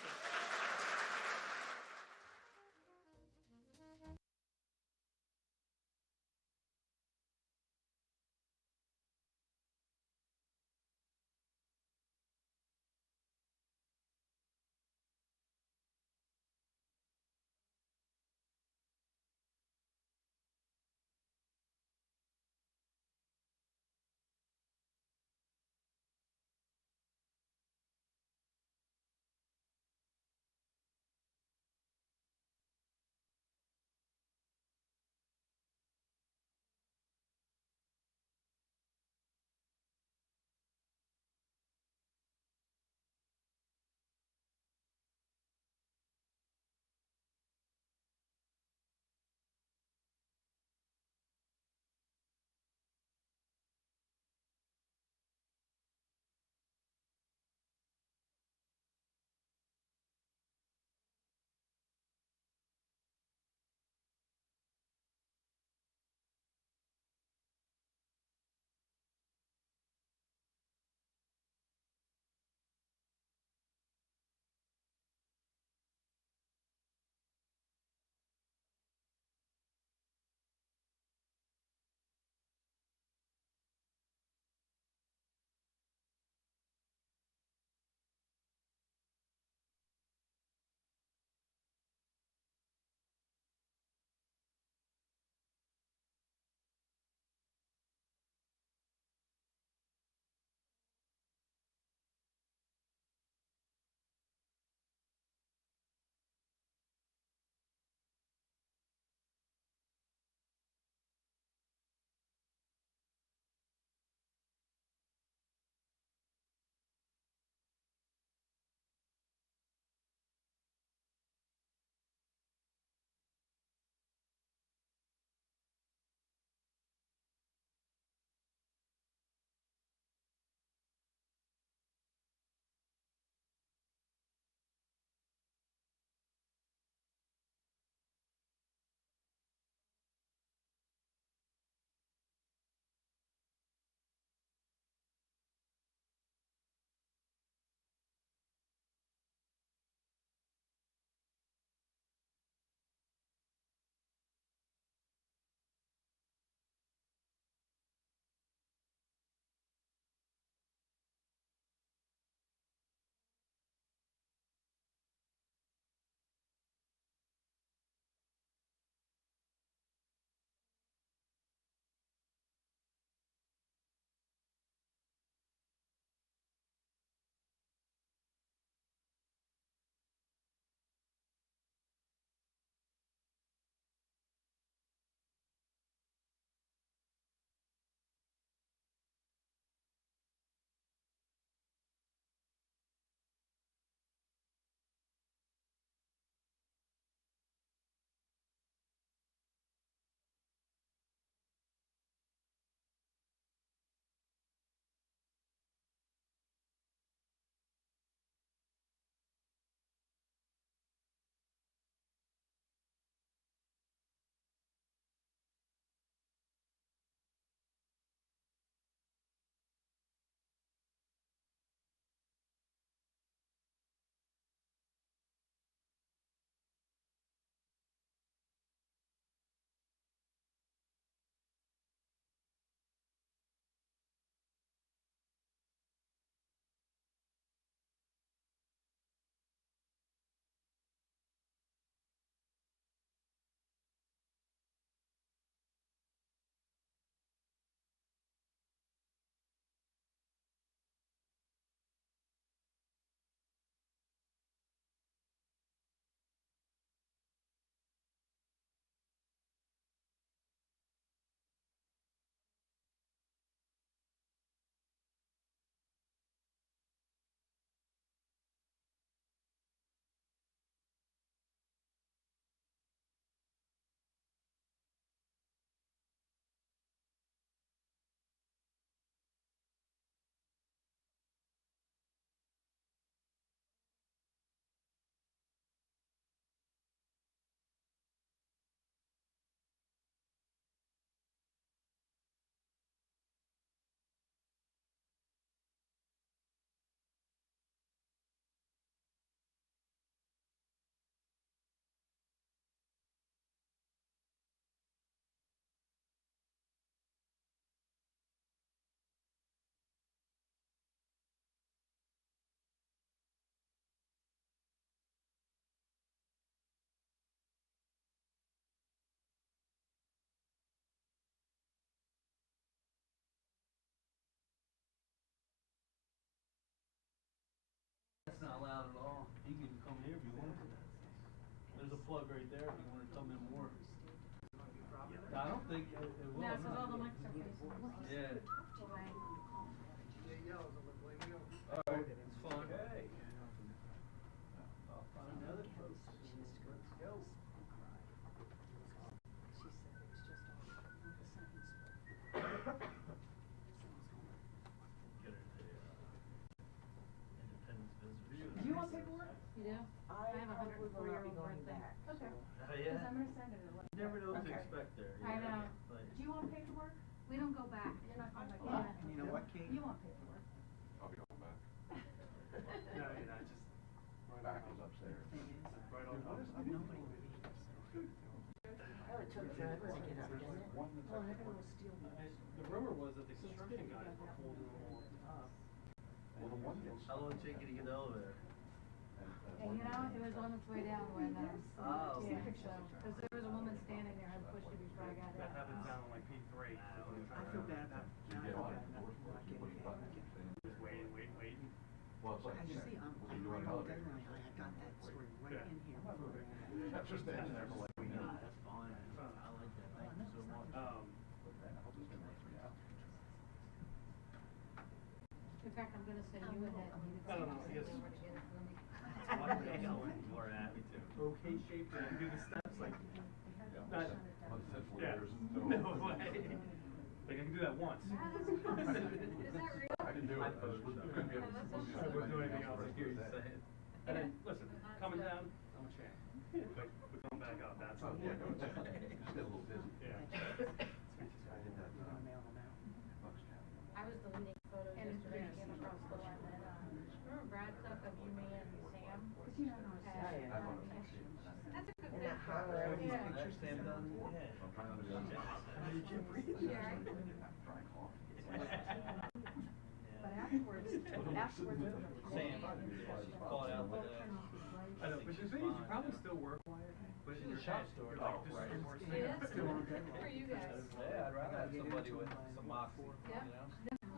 That's not loud at all. You can come here if you want. There's a plug right there if you want to come in more. I don't think it will. No, because all the mics are facing. Yeah. Alright, it's fine. Okay. I'll find other folks. Let's go. Get her the Independence Visitor. Do you want paperwork? You do? I have a 104-year-old birthday. Okay. Oh, yeah? Because I'm gonna send it to You never know what to expect there. I know. Like, Do you want paperwork? We don't go back. You're not going back. And you know what, Kate? You want paperwork. I'll be going back. no, you're not just Back is upstairs. right on top. Oh, it took forever to get up, didn't it? Well, everyone was stealing The rumor was that the construction guys were holding them all up. Well, the one that's. How long did it take you to get the elevator? And you know, it was on its way down when, Oh. yeah, so, because there was a woman standing there who pushed it before I got That out. happens down on like P3. I feel bad about, now I feel bad about not getting paid. Just waiting. Well, it's like. As you see, I'm right all day running. I got that story right in here before we ran out. That's just standing there for like a week. That's fine. I like that. Thank you so much. In fact, I'm gonna send you ahead. I don't know, I guess. More happy to. Okay shape, and do the steps like. Not, yeah. No way. Like I can do that once. Is that real? I can do it. I just couldn't get. I wouldn't do anything else. I hear you saying. And then, listen, coming down, I'm a champ. But coming back up, that's. Oh, yeah, go down. Just get a little dizzy. Yeah. I did that. I was deleting photos yesterday and came across the one that, remember Brad took of you, me, and Sam? That's a good picture. Yeah. That's Sam done. But afterwards, Sam, called out today. I know, but the thing is, you probably still work quiet, but in your shop store, like, this is the worst thing. It is. For you guys. Yeah, I'd rather have somebody with some moxie, you Yeah. know?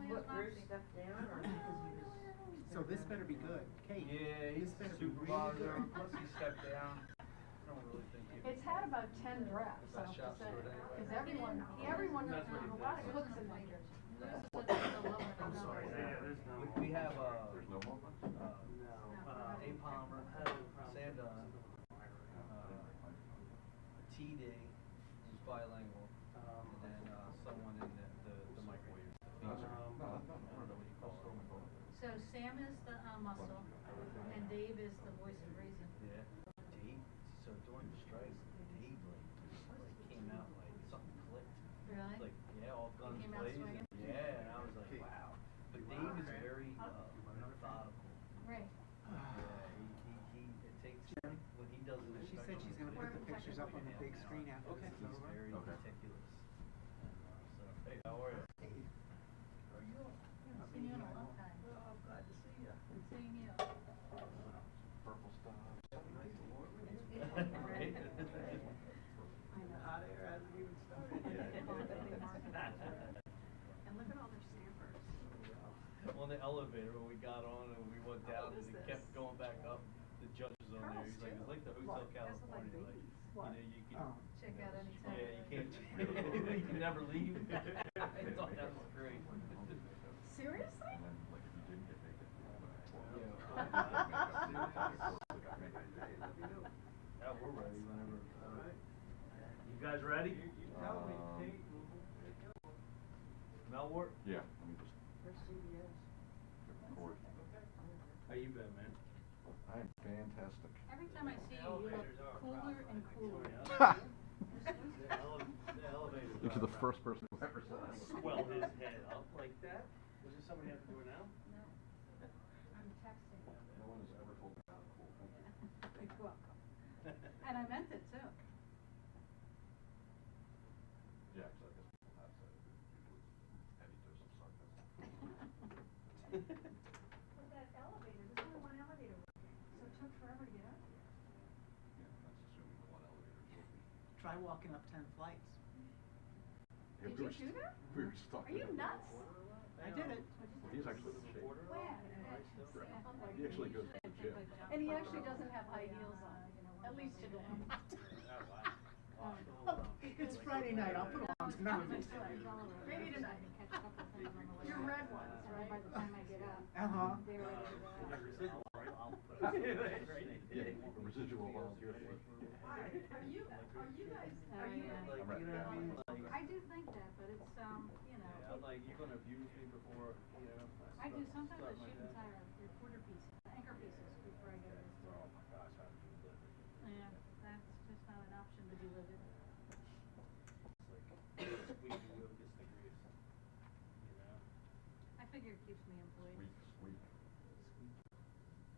What, Bruce stepped down or because he was? So this better be good. Kate? Yeah, he's this better be really supervisor, good. plus he stepped down. I don't really think he. It's had about 10 drafts, That shop store anyway. because everyone, That's what he a lot of did. cooks in there. I'm sorry. Yeah, there's no. We have, There's no more. A Palmer, Sam Dunn, T.D., who's bilingual, and then someone in the microwave. I don't know what you call it. So Sam is the muscle, and Dave is the voice of reason. Yeah. Dave, so during the strikes, Dave like came out like something clicked. Really? Like, yeah, all guns Came out blazing. swinging? Yeah, and I was like, wow. But Dave is very methodical. Right. Yeah, it takes, when he does it. She said she's gonna put the pictures up on the big screen after this is He's over. very meticulous. So, hey, how are you? How are you? Haven't seen you in a long time. Oh, I'm glad to see you. Good seeing you. Purple stuff. Right? I know. Hot air hasn't even started yet. And look at all their stampers. On the elevator, when we got on and we went down and it kept going back up, the judge was on there. He's like, it's like the Hotel California. Like, you know, you can. Check out anytime. Yeah, you can't. You can never leave. I thought that was great. Seriously? And then, like, if you didn't get vacant. Yeah, we're ready whenever. You guys ready? Melwart? Yeah, let me just record. How you been, man? I am fantastic. Every time I see you, you look cooler and cooler. The elevator. You're the first person who ever said that. Swell his head up like that. Was there somebody have to do it now? No. I'm texting. No one has ever told me how cool. Thank you. You're welcome. And I meant it too. Yeah, because I guess people have said it. Usually heavy dose of sarcasm. With that elevator, there's only one elevator working, so it took forever to get up here. Yeah, that's assuming the one elevator is working. Try walking up 10 flights. Yeah, Did you do that? We were just Are talking you about nuts? I did it. Well, he's actually in shape. Where? He actually goes to the And he actually doesn't have high heels on, at least today. It's Friday night, I'll put on tonight. Maybe tonight. Your red ones, right? By the time I get up. Uh-huh. They're ready to go. Residual volunteer force. Are you guys, are you? I do think that, but it's, you know. Yeah, I'm like, you're gonna abuse me before, you know. I do, sometimes I start my shoot day. and tie our quarter pieces, anchor pieces before I go to the store. Oh my gosh, how do you live it? Yeah, that's just not an option to be living. It's like, squeak the wheel gets the grease, you know? I figure it keeps me employed. Sweet.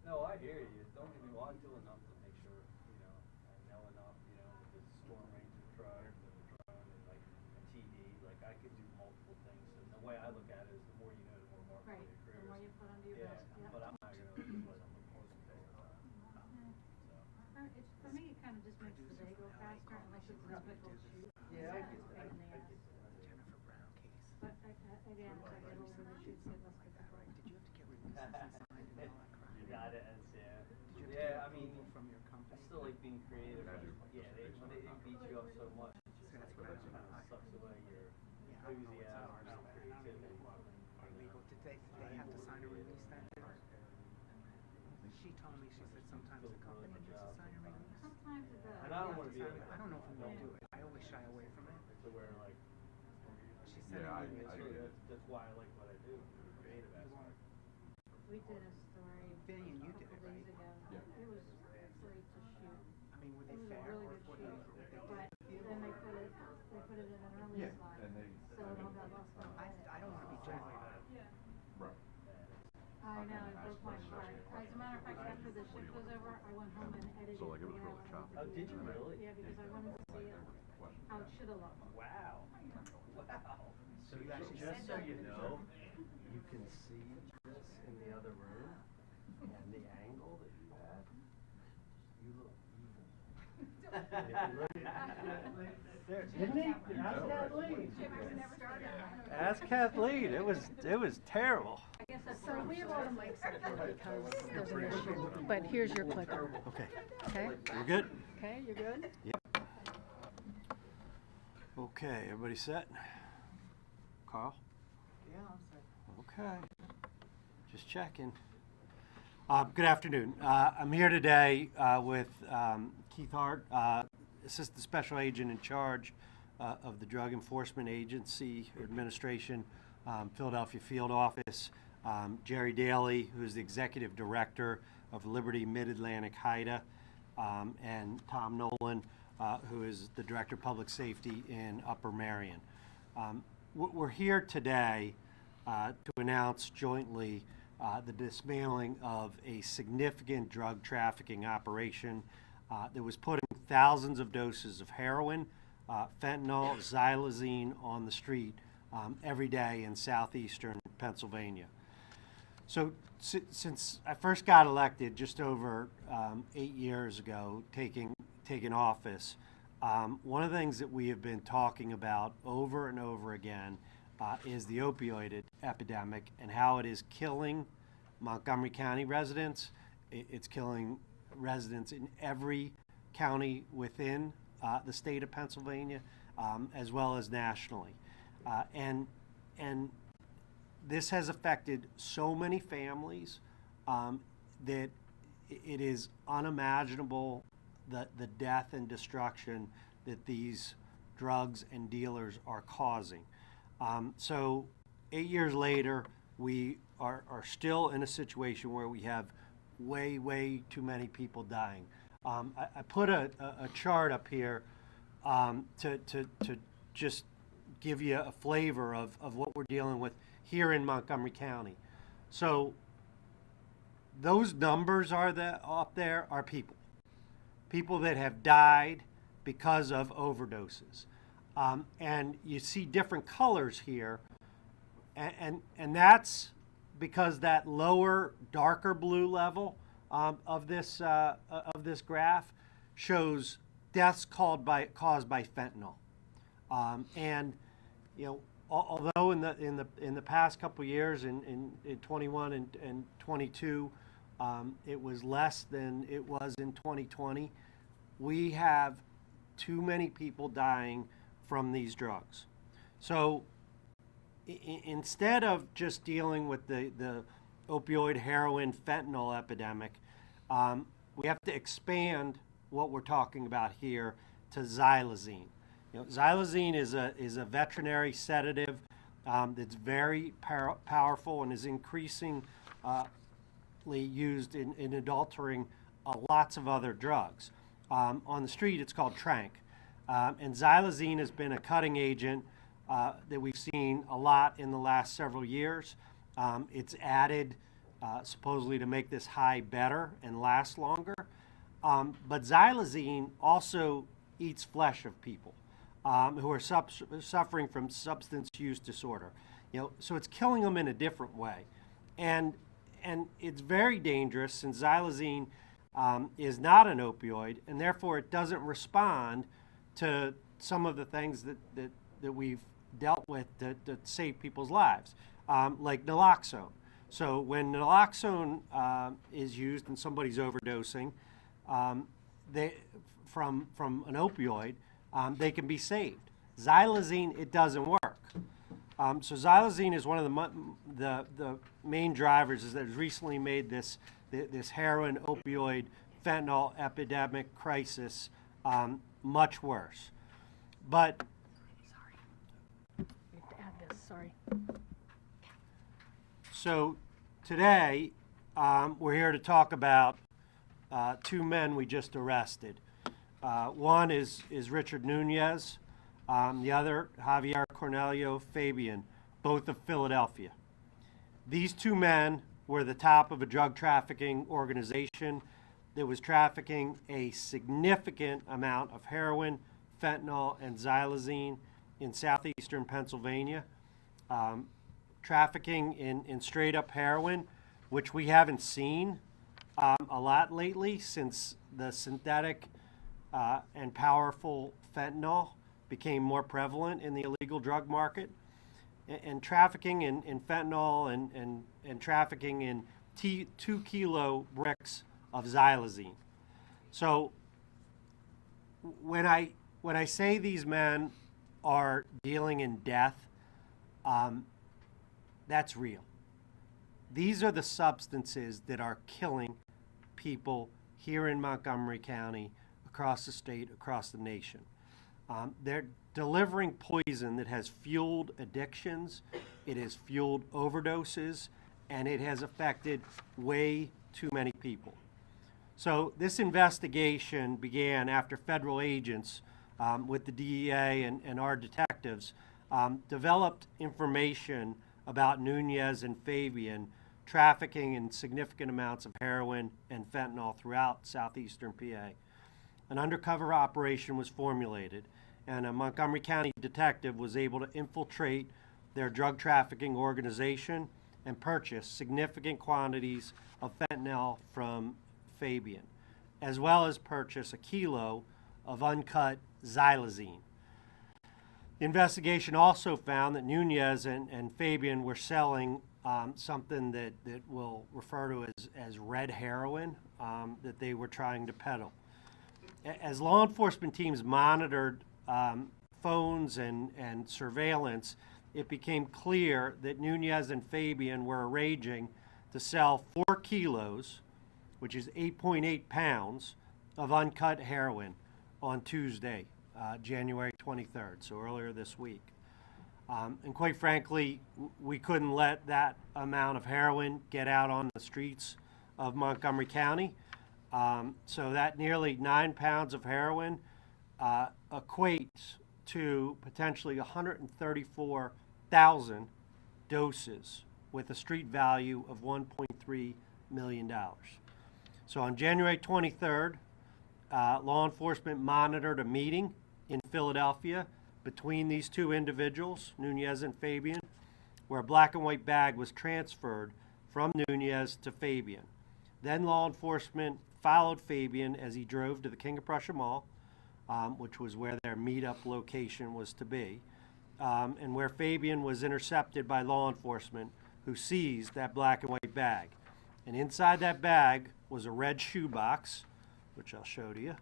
No, I hear you. Don't get me wrong, I do enough to make sure, you know, I know enough, you know, with the storm ranger truck and the drone and like a TV, like I could do multiple things. And the way I look at it is the more you know, the more market Right, your career the more is. you put under your Yeah, belt, yeah. but I'm not gonna do what I'm supposed to do. So. It's, for me, it kind of just makes the day go faster unless it's a difficult shoot. Yeah, I get It's a that. pain in the ass. Jennifer Brown case. But again, as I get older, the shoots get less difficult. Did you have to get releases and signed and all that crap? You got it, yeah. Did you have to Yeah, get I mean, approval from your I company? still like being creative. Yeah, when they beat you up so much, it just That's like, what kind of sucks away your enthusiasm and creativity. Illegal. Did they have to sign a release then? She told me, she said sometimes the company has to sign a release. Sometimes it does. And I don't want to be like I don't know if I'm gonna do it. I always shy away from it. to where like, She said Yeah, it I is. get it. that's why I like what I do, the creative aspect. We did a story Vivian, you a did couple it, right? days ago. Yeah. It was great to shoot. I mean, were It they was a fair really or good what shoot, they did? but then they put it in an early Yeah, slot, and they- so it all got lost on I don't wanna be Jennifer. Right. I know, it broke my heart. As a matter of fact, after the shift was over, I went home and edited. So like it was the really hour. choppy. Oh, did you really? Yeah, because I wanted to see how it should have looked. Wow. Wow. So You actually just so said that. you know, you can see this in the other room, and the angle that you had, you look evil. If you look there, didn't he? Ask Kathleen. Ask Kathleen. It was terrible. I guess that's so we have all the mics up here because there's an issue. But here's your clicker. Okay. Okay? We're good? Okay, you good? Yep. Okay, everybody set? Carl? Yeah, I'm sorry. Okay. Just checking. Good afternoon. I'm here today with Keith Hart, Assistant Special Agent in charge of the Drug Enforcement Agency Administration, Philadelphia Field Office, Jerry Daly, who's the Executive Director of Liberty Mid-Atlantic HIDA, and Tom Nolan, who is the Director of Public Safety in Upper Merion. We're here today to announce jointly the dismantling of a significant drug trafficking operation that was putting thousands of doses of heroin, fentanyl, xylazine on the street every day in southeastern Pennsylvania. So since I first got elected just over 8 years ago, taking office, one of the things that we have been talking about over and over again is the opioid epidemic and how it is killing Montgomery County residents. It's killing residents in every county within the state of Pennsylvania, as well as nationally. And this has affected so many families that it is unimaginable the death and destruction that these drugs and dealers are causing. So 8 years later, we are still in a situation where we have way too many people dying. I put a chart up here to just give you a flavor of what we're dealing with here in Montgomery County. So those numbers up there are people that have died because of overdoses. And you see different colors here, and that's because that lower, darker blue level of this graph shows deaths caused by fentanyl. And you know, although in the past couple of years, in 21 and 22, It was less than it was in 2020. We have too many people dying from these drugs. So instead of just dealing with the opioid, heroin, fentanyl epidemic, we have to expand what we're talking about here to xylazine. Xylazine is a veterinary sedative that's very powerful and is increasingly used in adulterating lots of other drugs. On the street, it's called Trank. And xylazine has been a cutting agent that we've seen a lot in the last several years. It's added supposedly to make this high better and last longer. But xylazine also eats flesh of people who are suffering from substance use disorder. So it's killing them in a different way. And it's very dangerous since xylazine is not an opioid, and therefore it doesn't respond to some of the things that we've dealt with to save people's lives, like naloxone. So when naloxone is used and somebody's overdosing from an opioid, they can be saved. Xylazine, it doesn't work. So xylazine is one of the main drivers is that it's recently made this heroin, opioid, fentanyl epidemic crisis much worse. But Sorry. So today we're here to talk about two men we just arrested. One is Richard Nunez, the other Javier Cornelio Fabian, both of Philadelphia. These two men were the top of a drug trafficking organization that was trafficking a significant amount of heroin, fentanyl, and xylazine in southeastern Pennsylvania. Trafficking in straight up heroin, which we haven't seen a lot lately since the synthetic and powerful fentanyl became more prevalent in the illegal drug market. And trafficking in fentanyl and trafficking in 2 kilo bricks of xylazine. So when I say these men are dealing in death, that's real. These are the substances that are killing people here in Montgomery County, across the state, across the nation. They're delivering poison that has fueled addictions, it has fueled overdoses, and it has affected way too many people. So this investigation began after federal agents with the DEA and our detectives developed information about Nunez and Fabian trafficking in significant amounts of heroin and fentanyl throughout southeastern PA. An undercover operation was formulated, and a Montgomery County detective was able to infiltrate their drug trafficking organization and purchase significant quantities of fentanyl from Fabian, as well as purchase a kilo of uncut xylazine. The investigation also found that Nunez and Fabian were selling something that we'll refer to as red heroin that they were trying to peddle. As law enforcement teams monitored phones and surveillance, it became clear that Nunez and Fabian were arranging to sell 4 kilos, which is 8.8 pounds, of uncut heroin on Tuesday, January 23rd, so earlier this week. And quite frankly, we couldn't let that amount of heroin get out on the streets of Montgomery County. So that nearly 9 pounds of heroin equates to potentially 134,000 doses with a street value of $1.3 million. So on January 23rd, law enforcement monitored a meeting in Philadelphia between these two individuals, Nunez and Fabian, where a black and white bag was transferred from Nunez to Fabian. Then law enforcement followed Fabian as he drove to the King of Prussia Mall, which was where their meetup location was to be, and where Fabian was intercepted by law enforcement, who seized that black and white bag. And inside that bag was a red shoebox, which I'll show to you,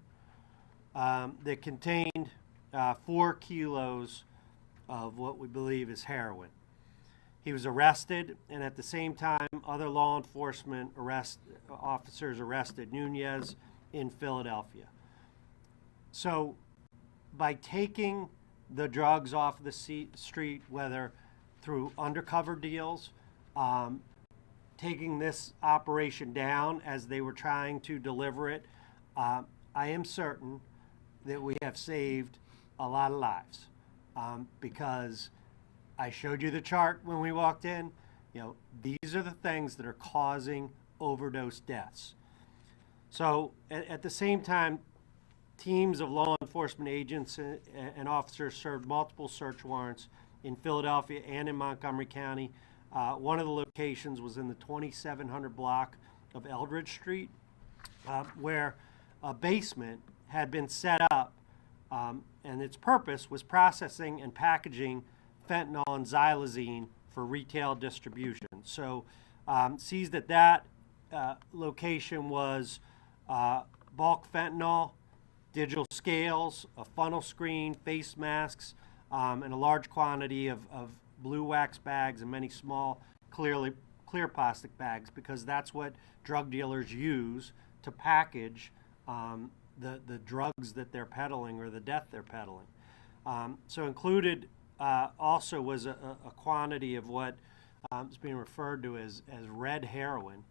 that contained 4 kilos of what we believe is heroin. He was arrested, and at the same time, other law enforcement officers arrested Nunez in Philadelphia. So by taking the drugs off the street, whether through undercover deals, taking this operation down as they were trying to deliver it, I am certain that we have saved a lot of lives, because I showed you the chart when we walked in. You know, these are the things that are causing overdose deaths. So at the same time, teams of law enforcement agents and officers served multiple search warrants in Philadelphia and in Montgomery County. One of the locations was in the 2700 block of Eldridge Street, where a basement had been set up, and its purpose was processing and packaging fentanyl and xylazine for retail distribution. So seized at that location was bulk fentanyl, digital scales, a funnel screen, face masks, and a large quantity of blue wax bags and many small clear plastic bags, because that's what drug dealers use to package the drugs that they're peddling or the death they're peddling. So included also was a quantity of what is being referred to as red heroin.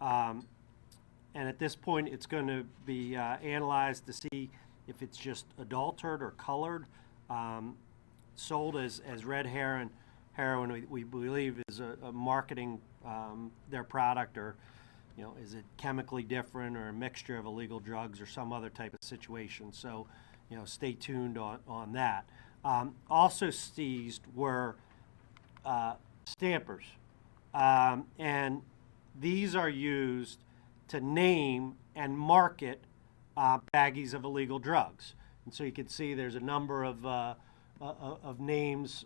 And at this point, it's going to be analyzed to see if it's just adulterated or colored. Sold as red heroin, we believe is a marketing their product, or is it chemically different or a mixture of illegal drugs or some other type of situation. So stay tuned on that. Also seized were stampers, and these are used to name and market baggies of illegal drugs. And so you can see there's a number of names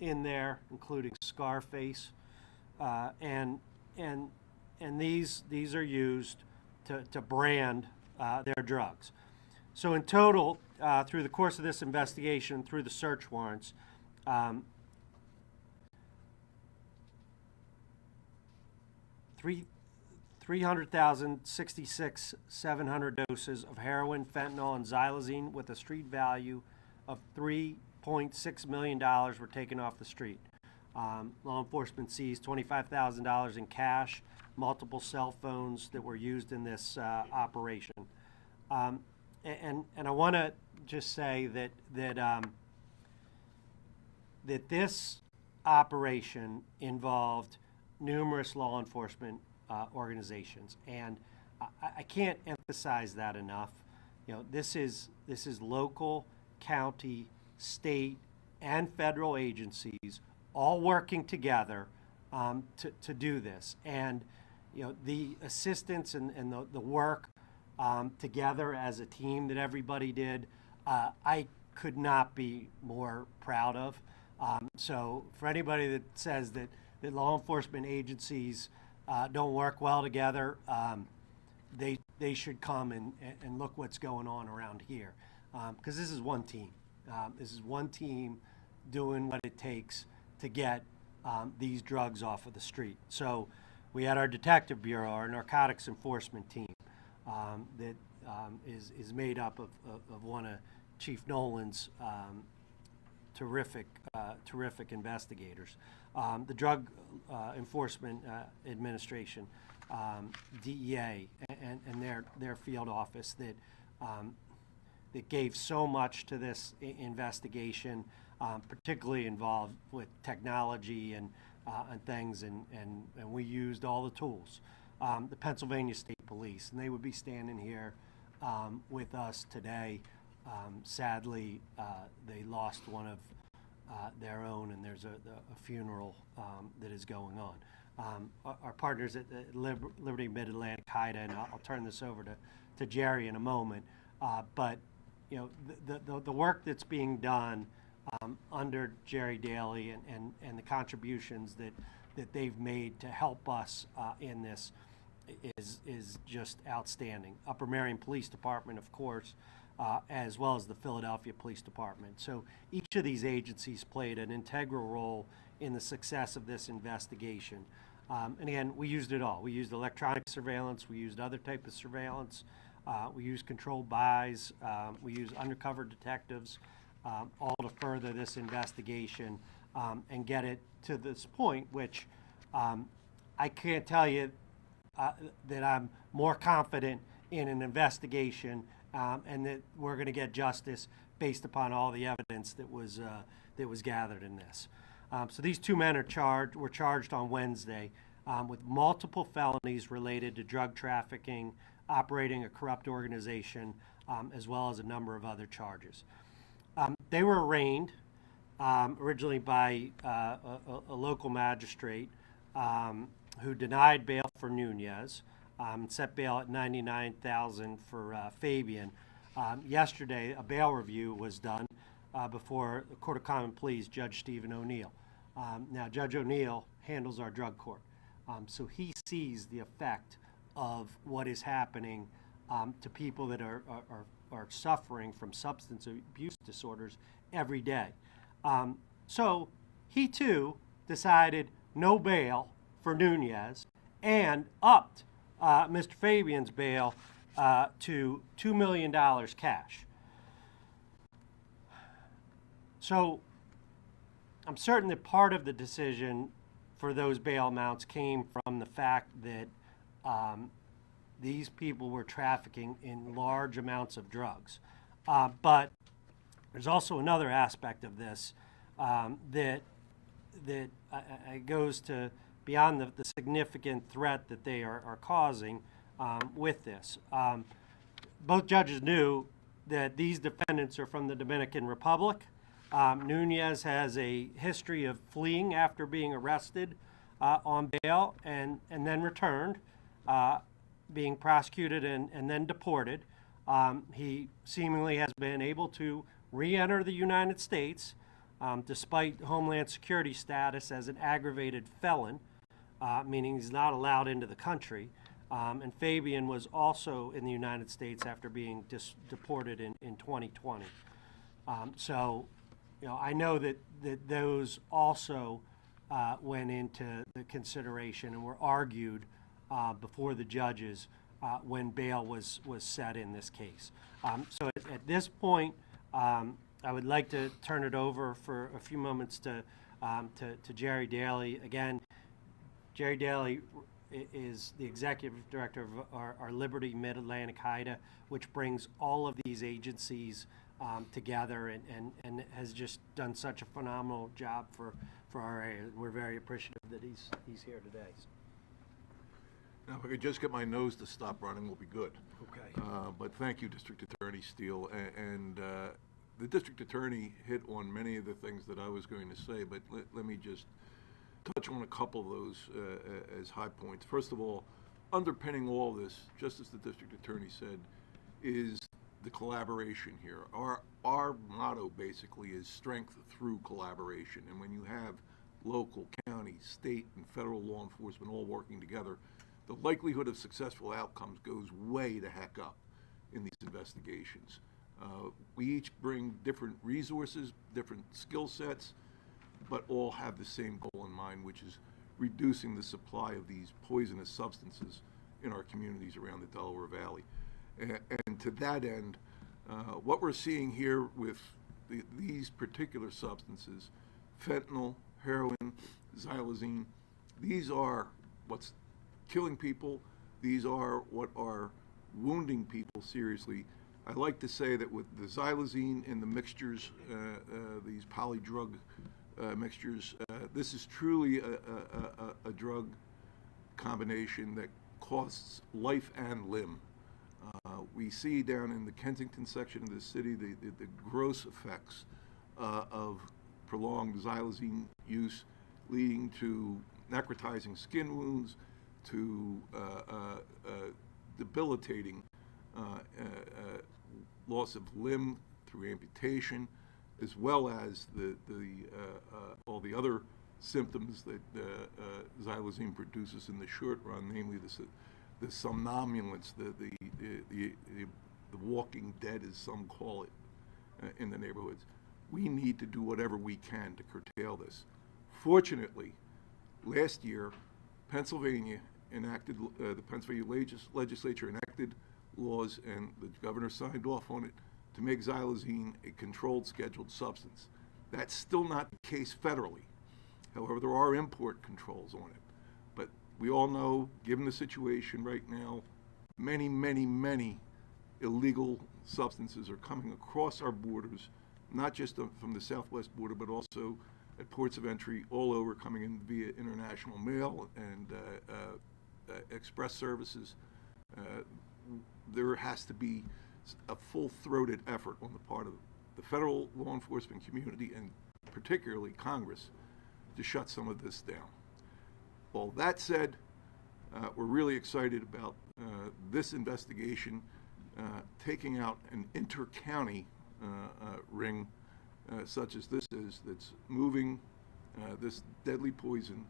in there, including Scarface, and these are used to brand their drugs. So in total, through the course of this investigation, through the search warrants, 300,066,700 doses of heroin, fentanyl, and xylazine with a street value of $3.6 million were taken off the street. Law enforcement seized $25,000 in cash, multiple cell phones that were used in this operation. And I want to just say that this operation involved numerous law enforcement organizations, and I can't emphasize that enough. This is local, county, state, and federal agencies all working together to do this. And the assistance and the work together as a team that everybody did, I could not be more proud of. So for anybody that says that law enforcement agencies don't work well together, they should come and look what's going on around here, because this is one team. This is one team doing what it takes to get these drugs off of the street. So we had our detective bureau, our narcotics enforcement team, that is made up of one of Chief Nolan's terrific investigators. The Drug Enforcement Administration, DEA, and their field office that gave so much to this investigation, particularly involved with technology and things, and we used all the tools. The Pennsylvania State Police, and they would be standing here with us today. Sadly, they lost one of their own, and there's a funeral that is going on. Our partners at Liberty Mid-Atlantic HIDA, and I'll turn this over to Jerry in a moment, but the work that's being done under Jerry Daly and the contributions that they've made to help us in this, is just outstanding. Upper Marion Police Department, of course, as well as the Philadelphia Police Department. So each of these agencies played an integral role in the success of this investigation. And again, we used it all. We used electronic surveillance, we used other type of surveillance, we used controlled buys, we used undercover detectives, all to further this investigation and get it to this point, which I can't tell you that I'm more confident in an investigation and that we're going to get justice based upon all the evidence that was gathered in this. So these two men were charged on Wednesday with multiple felonies related to drug trafficking, operating a corrupt organization, as well as a number of other charges. They were arraigned originally by a local magistrate who denied bail for Nunez, set bail at $99,000 for Fabian. Yesterday, a bail review was done before the Court of Common Pleas, Judge Stephen O'Neill. Now, Judge O'Neill handles our drug court, so he sees the effect of what is happening to people that are suffering from substance abuse disorders every day. So he too decided no bail for Nunez and upped Mr. Fabian's bail to $2 million cash. So I'm certain that part of the decision for those bail amounts came from the fact that these people were trafficking in large amounts of drugs. But there's also another aspect of this that goes to beyond the significant threat that they are causing with this. Both judges knew that these defendants are from the Dominican Republic. Nunez has a history of fleeing after being arrested on bail and then returned, being prosecuted and then deported. He seemingly has been able to re-enter the United States despite Homeland Security status as an aggravated felon, meaning he's not allowed into the country. And Fabian was also in the United States after being deported in 2020. So, you know, I know that those also went into the consideration and were argued before the judges when bail was set in this case. So at this point, I would like to turn it over for a few moments to Jerry Daly. Again, Jerry Daly is the executive director of our Liberty Mid-Atlantic HIDA, which brings all of these agencies together and has just done such a phenomenal job for our area. We're very appreciative that he's here today. Now, if I could just get my nose to stop running, we'll be good. Okay. But thank you, District Attorney Steele. And the District Attorney hit on many of the things that I was going to say, but let me just touch on a couple of those as high points. First of all, underpinning all this, just as the District Attorney said, is the collaboration here. Our motto basically is strength through collaboration. And when you have local, county, state, and federal law enforcement all working together, the likelihood of successful outcomes goes way the heck up in these investigations. We each bring different resources, different skill sets, but all have the same goal in mind, which is reducing the supply of these poisonous substances in our communities around the Delaware Valley. And to that end, what we're seeing here with these particular substances, fentanyl, heroin, xylazine, these are what's killing people. These are what are wounding people seriously. I like to say that with the xylazine and the mixtures, these polydrug mixtures, this is truly a drug combination that costs life and limb. We see down in the Kensington section of the city the gross effects of prolonged xylazine use, leading to necrotizing skin wounds, to debilitating loss of limb through amputation, as well as all the other symptoms that xylazine produces in the short run, namely the somnambulance, the walking dead, as some call it, in the neighborhoods. We need to do whatever we can to curtail this. Fortunately, last year, Pennsylvania enacted, the Pennsylvania legislature enacted laws, and the governor signed off on it to make xylazine a controlled scheduled substance. That's still not the case federally. However, there are import controls on it. But we all know, given the situation right now, many, many, many illegal substances are coming across our borders, not just from the southwest border, but also at ports of entry all over, coming in via international mail and express services. There has to be a full-throated effort on the part of the federal law enforcement community, and particularly Congress, to shut some of this down. All that said, we're really excited about this investigation taking out an inter-county ring such as this is, that's moving this deadly poison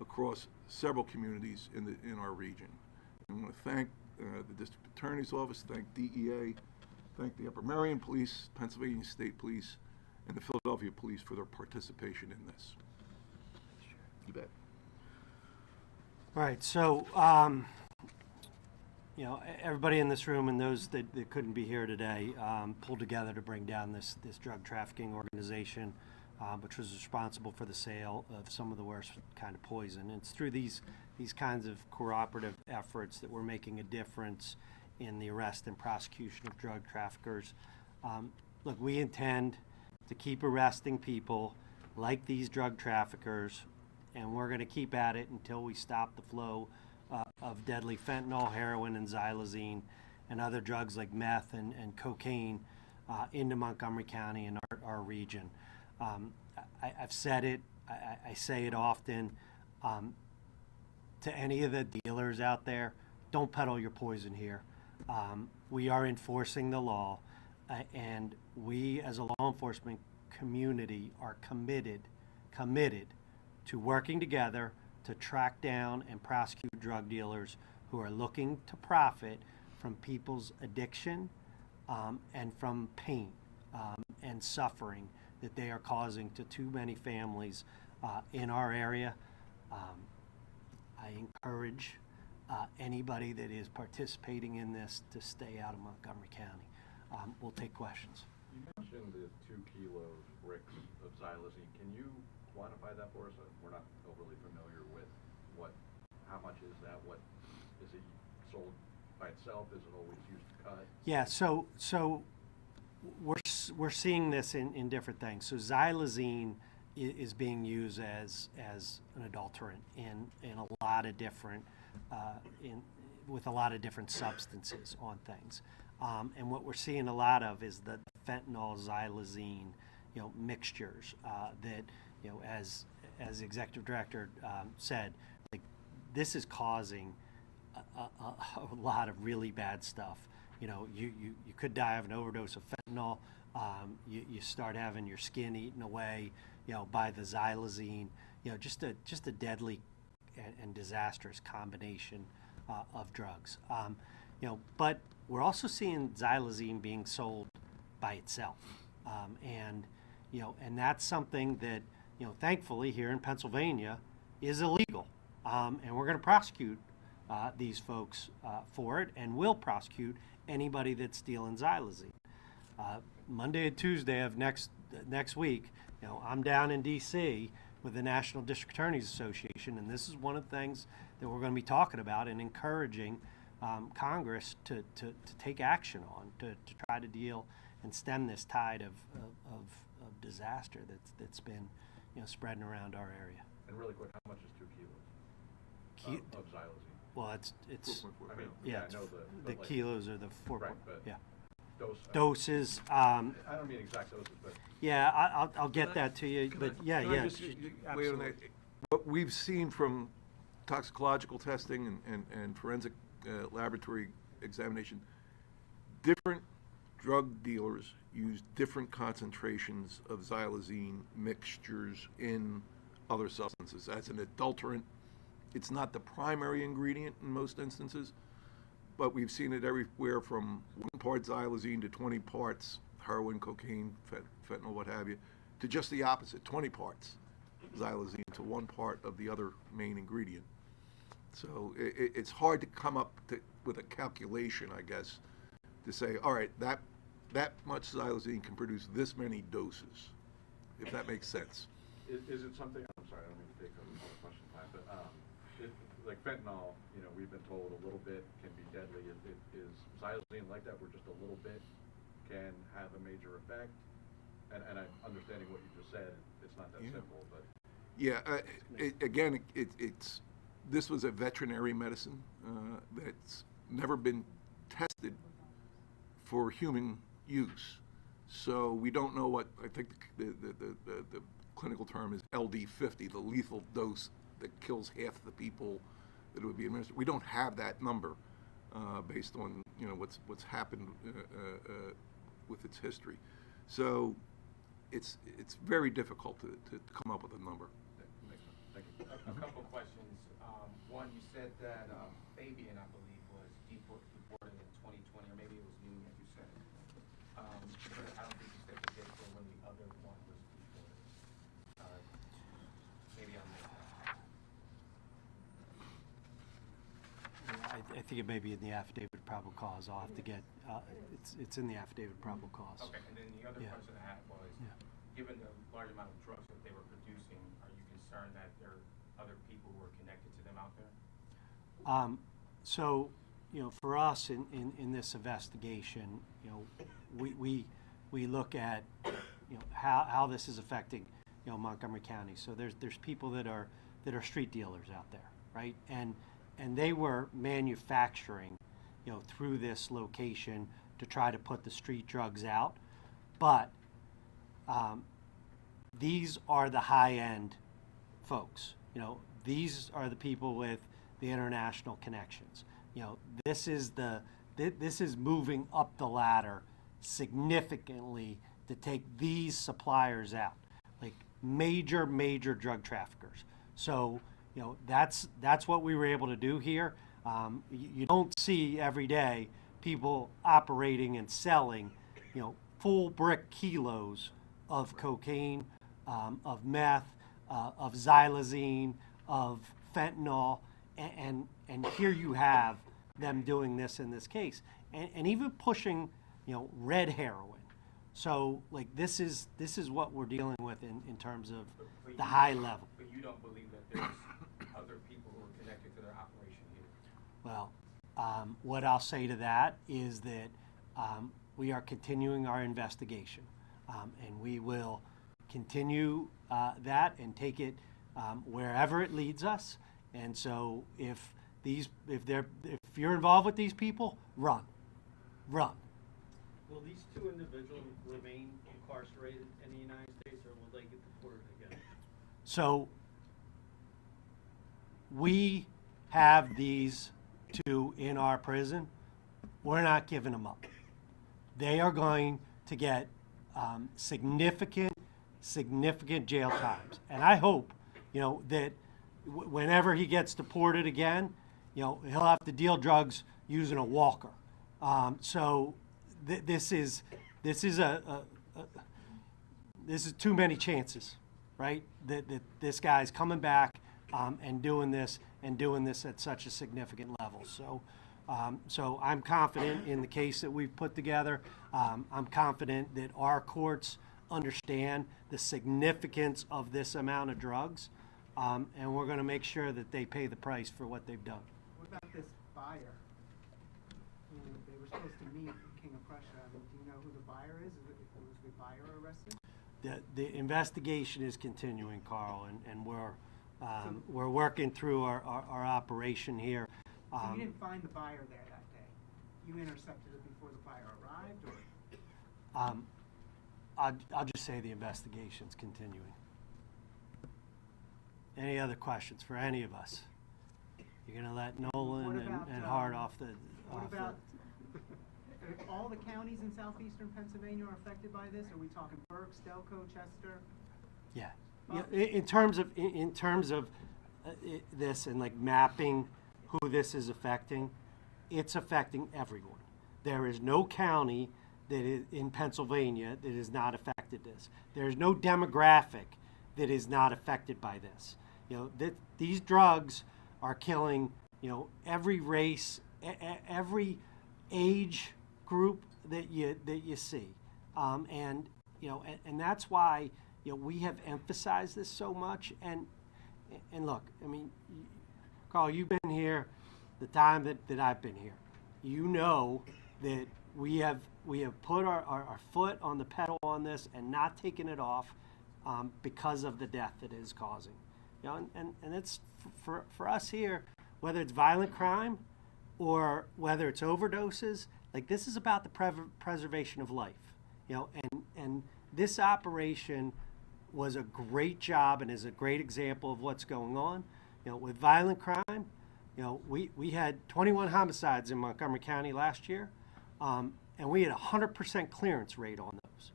across several communities in our region. I want to thank the District Attorney's Office, thank DEA, thank the Upper Merion Police, Pennsylvania State Police, and the Philadelphia Police for their participation in this. You bet. All right, so, you know, everybody in this room and those that couldn't be here today pulled together to bring down this drug trafficking organization, which was responsible for the sale of some of the worst kind of poison. And it's through these kinds of cooperative efforts that we're making a difference in the arrest and prosecution of drug traffickers. Look, we intend to keep arresting people like these drug traffickers, and we're going to keep at it until we stop the flow of deadly fentanyl, heroin, and xylazine, and other drugs like meth and cocaine into Montgomery County and our region. I've said it, I say it often, to any of the dealers out there, don't peddle your poison here. We are enforcing the law, and we as a law enforcement community are committed to working together to track down and prosecute drug dealers who are looking to profit from people's addiction and from pain and suffering that they are causing to too many families in our area. I encourage anybody that is participating in this to stay out of Montgomery County. We'll take questions. You mentioned the 2 kilo bricks of xylazine. Can you quantify that for us? We're not overly familiar with how much is that? What is it sold by itself? Is it always used to cut? Yeah, so we're seeing this in different things. So xylazine is being used as an adulterant in a lot of different with a lot of different substances on things. And what we're seeing a lot of is the fentanyl xylazine, mixtures that, as the executive director said, like, this is causing a lot of really bad stuff. You could die of an overdose of fentanyl. You start having your skin eaten away, by the xylazine. Just a deadly and disastrous combination of drugs. But we're also seeing xylazine being sold by itself, and that's something that thankfully here in Pennsylvania is illegal, and we're going to prosecute these folks for it, and will prosecute anybody that's stealing xylazine. Monday and Tuesday of next week, I'm down in D.C. with the National District Attorneys Association, and this is one of the things that we're going to be talking about and encouraging Congress to take action on to try to deal and stem this tide of disaster that's been spreading around our area. And really quick, how much is 2 kilos of xylazine? Well, it's I mean, yeah, I know the like, kilos are the 4. Right, but yeah. Doses. I don't mean exact doses, but yeah, I'll get that to you. But yeah. Wait on that. What we've seen from toxicological testing and forensic laboratory examination, different drug dealers use different concentrations of xylazine mixtures in other substances as an adulterant It's not the primary ingredient in most instances, but we've seen it everywhere from 1 part xylazine to 20 parts heroin, cocaine, fentanyl, what have you, to just the opposite, 20 parts xylazine to 1 part of the other main ingredient. So it's hard to come up with a calculation, I guess, to say, all right, that much xylazine can produce this many doses, if that makes sense. Is it something, I'm sorry, I don't mean to take all the question time, but like fentanyl, you know, we've been told a little bit can be deadly. Is xylazine like that, where just a little bit can have a major effect? And I'm understanding what you just said, it's not that simple, but. Yeah, this was a veterinary medicine that's never been tested for human use. So we don't know what, I think the clinical term is LD50, the lethal dose that kills half the people that it would be administered. We don't have that number based on, you know, what's happened with its history. So it's very difficult to come up with a number. Thank you. A couple questions. One, you said that Fabian, I believe, was deported in 2020, or maybe it was New York, you said. But I don't think you said the date for when the other one was deported. Maybe I missed that. Yeah, I think it may be in the affidavit of probable cause. I'll have to get, it's in the affidavit of probable cause. Okay, and then the other question I had was, given the large amount of drugs that they were producing, are you concerned that there are other people who are connected to them out there? So, you know, for us in this investigation, you know, we look at, you know, how this is affecting, you know, Montgomery County. So there's people that are street dealers out there, right? And they were manufacturing, you know, through this location to try to put the street drugs out. But these are the high-end folks. You know, these are the people with the international connections. You know, this is moving up the ladder significantly to take these suppliers out, like major drug traffickers. So, you know, that's what we were able to do here. You don't see every day people operating and selling, you know, full brick kilos of cocaine, of meth, of xylazine, of fentanyl, and here you have them doing this in this case, and even pushing, you know, red heroin. So, like, this is what we're dealing with in terms of the high level. But you don't believe that there's other people who are connected to their operation here? Well, what I'll say to that is that we are continuing our investigation, and we will continue that and take it wherever it leads us. And so, if you're involved with these people, run. Will these two individuals remain incarcerated in the United States, or will they get deported again? So we have these two in our prison. We're not giving them up. They are going to get significant jail times. And I hope, you know, that whenever he gets deported again, you know, he'll have to deal drugs using a walker. So this is too many chances, right? That this guy's coming back and doing this at such a significant level. So I'm confident in the case that we've put together. I'm confident that our courts understand the significance of this amount of drugs, and we're going to make sure that they pay the price for what they've done. What about this buyer? They were supposed to meet King of Prussia. I mean, do you know who the buyer is? Was the buyer arrested? The investigation is continuing, Carl, and we're working through our operation here. So you didn't find the buyer there that day. You intercepted it before the buyer arrived, or? I'll just say the investigation's continuing. Any other questions for any of us? You're gonna let Nolan and Hart off the. What about all the counties in southeastern Pennsylvania are affected by this? Are we talking Berks, Delco, Chester? Yeah. In terms of this and like mapping who this is affecting, it's affecting everyone. There is no county that is in Pennsylvania that is not affected this. There's no demographic that is not affected by this. These drugs are killing, every race, every age group that you see, and that's why we have emphasized this so much. And look, I mean, Carl, you've been here the time that I've been here. You know that we have put our foot on the pedal on this and not taken it off because of the death it is causing. And it's for us here, whether it's violent crime or whether it's overdoses, like this is about the preservation of life. And this operation was a great job and is a great example of what's going on. With violent crime, we had 21 homicides in Montgomery County last year, and we had a 100% clearance rate on those,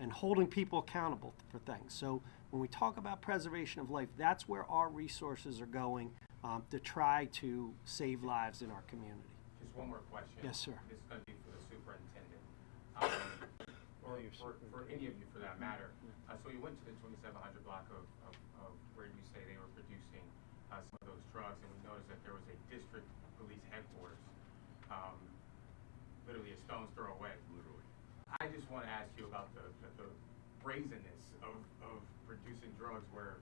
and holding people accountable for things. So when we talk about preservation of life, that's where our resources are going to try to save lives in our community. Just one more question. Yes, sir. This is going to be for the superintendent, or for any of you for that matter. So you went to the 2700 block of where you say they were producing some of those drugs, and we noticed that there was a district police headquarters literally a stone's throw away. Literally. I just want to ask you about the brazenness of producing drugs where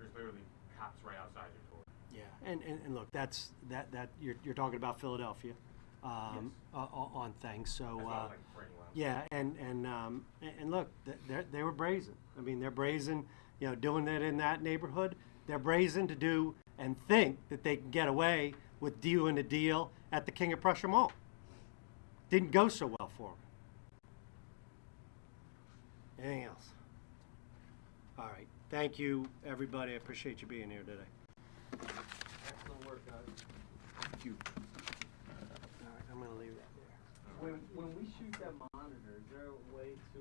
there's literally cops right outside your door. Yeah, and look, that's you're talking about Philadelphia on things. So yeah, and look, they were brazen. I mean, they're brazen. Doing that in that neighborhood, they're brazen to do and think that they can get away with doing a deal at the King of Prussia Mall. Didn't go so well for them. Anything else? All right. Thank you, everybody. I appreciate you being here today. Excellent work, guys. Thank you. All right, I'm going to leave that there. When we shoot that monitor, is there a way to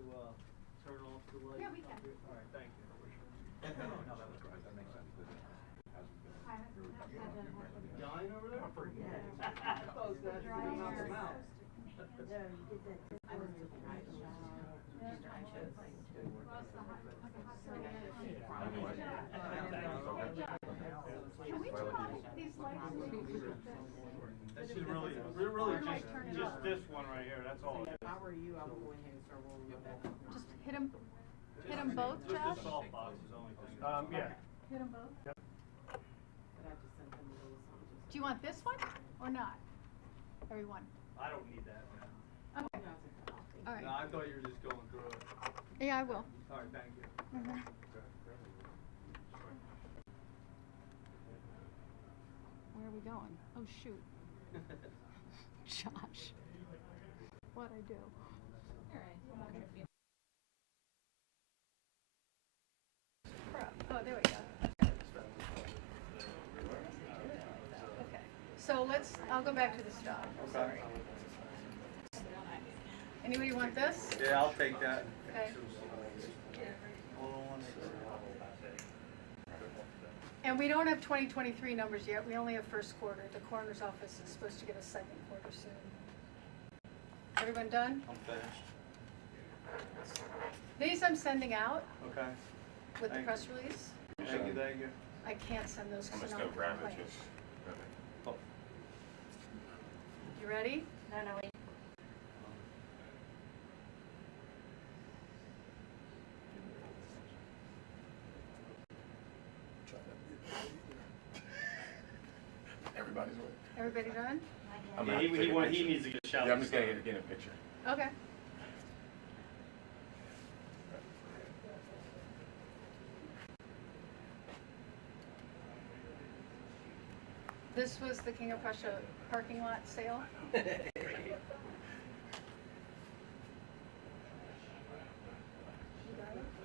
turn off the light? Yeah, we can. All right, thank you. No, that was right. That makes sense. Dying over there? I thought it was that to knock them out. That should really just this one right here. That's all. If I were you, I would go ahead and start rolling with that. Just hit them both, Just Josh? the salt box is the only thing. Yeah. Hit them both? Yep. But I just sent them a little something. Do you want this one or not? Everyone? I don't need that. No. Okay. All right. No, I thought you were just going through it. Yeah, I will. All right, thank you. Mhm. Where are we going? Oh, shoot. Josh. What'd I do? All right. Crap. Oh, there we go. Okay. So I'll go back to the stop. Sorry. Anybody want this? Yeah, I'll take that. Okay. Hold on one second. And we don't have 2023 numbers yet. We only have first quarter. The coroner's office is supposed to get a second quarter soon. Everyone done? I'm finished. These I'm sending out Okay. with the Thank press release. Thank you, thank you. I can't send those because I'm I'm gonna go grab it. complaint. Just. You ready? No, wait. Everybody's with. Everybody done? Yeah, he needs to get a shout. Yeah, I'm just gonna get a picture. Okay. This was the King of Prussia parking lot sale. You got it?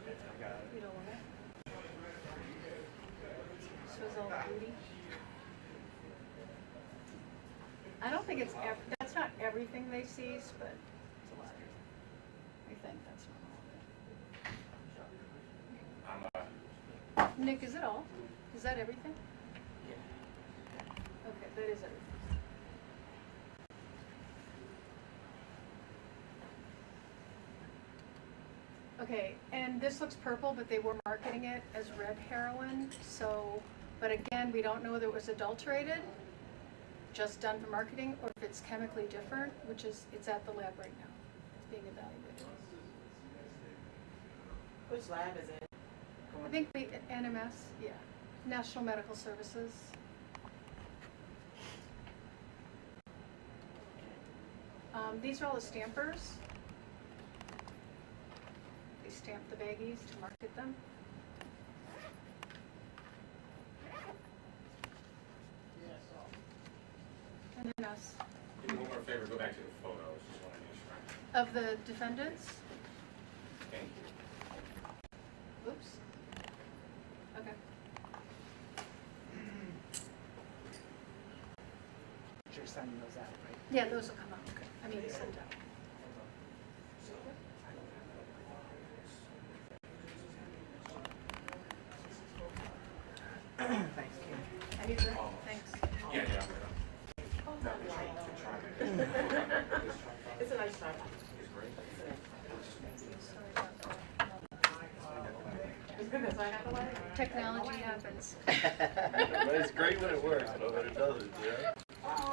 I got it. You don't want it? This was all booty. I don't think it's, that's not everything they seize, but it's a lot. I think that's not all of it. Nick, is it all? Is that everything? Okay, and this looks purple, but they were marketing it as red heroin, so, but again, we don't know whether it was adulterated, just done for marketing, or if it's chemically different, which is, it's at the lab right now. It's being evaluated. Which lab is it? I think we, NMS, yeah, National Medical Services. These are all the stampers. They stamp the baggies to market them. And then us. Do me one more favor, go back to the photos. Just want to make sure. Of the defendants? Thank you. Oops. Okay. You're sending those out, right? Yeah, those will come out. I mean, sent out. Thanks, Kim. I need that. Thanks. Yeah, yeah. It's a nice shot. It's good that I got the way. Technology happens. But it's great when it works, but when it doesn't, yeah.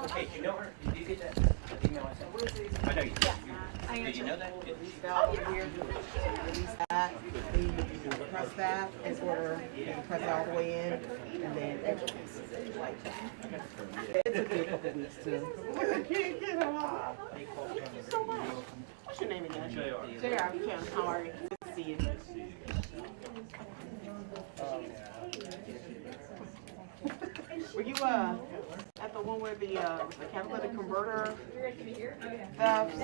Okay, you know her? Did you get that email I sent? I know you did. I Did you know that? Release valve over here. Release that. Then you press that in order. You press it all the way in, and then it releases it like that. It took me a couple weeks too. I can't get him off. What's your name again? JR. JR, Kim, how are you? Good to see you. Were you at the one where the catalytic converter thefts?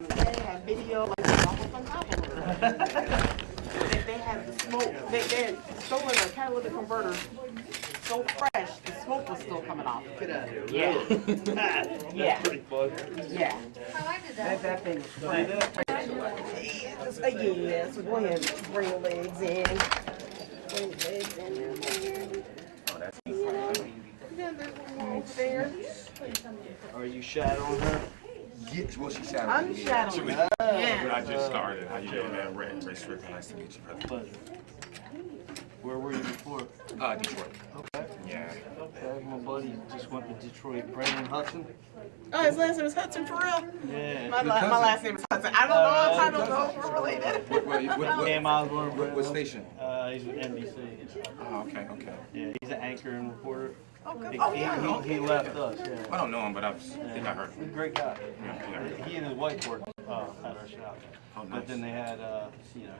They had video like almost on top of her. They had the smoke. They had stolen a catalytic converter so fresh, the smoke was still coming off. Get out of here. Yeah. Yeah. Yeah. That thing is fresh. Yeah, so go ahead and bring your legs in. Bring your legs in there. Yeah, there's one more over there. Are you shot on her? Yes, well, she shot I'm shadowing her. But I just started. How you doing, man? Ray Strickland. Nice to meet you, brother. Where were you before? Detroit. Okay. Yeah. Okay, my buddy just went to Detroit. Brandon Hudson. Oh, his last name is Hudson for real? Yeah. My last name is Hudson. I don't know if we're related. Cam Osborne. What station? He's with NBC. Oh, okay, okay. Yeah, he's an anchor and reporter. Okay. He left us, yeah. I don't know him, but I think I heard He's him. a great guy. Yeah. He and his wife worked at our shop. Oh, nice. But then they had,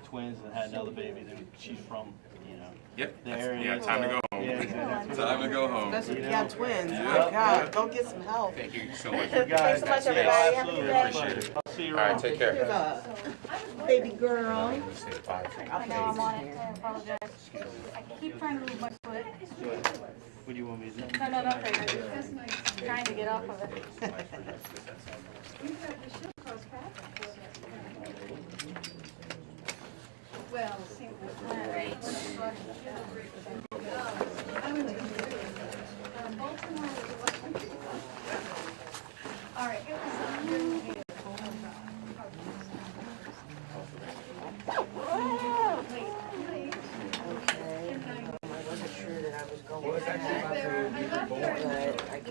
twins and had another baby. She's from, Yep. there. And Yeah, time to go home. Yeah, Time to go home. Especially if you got twins. Yeah. My God, go get some help. Thank you so much. Thanks so much, everybody. Have a good day. Appreciate it. I'll see you All right, around. take care. Here's a baby girl. Say bye. I know I'm on it, I apologize. I keep trying to move my foot. What do you want me to do? No, don't say that. I'm trying to get off of it.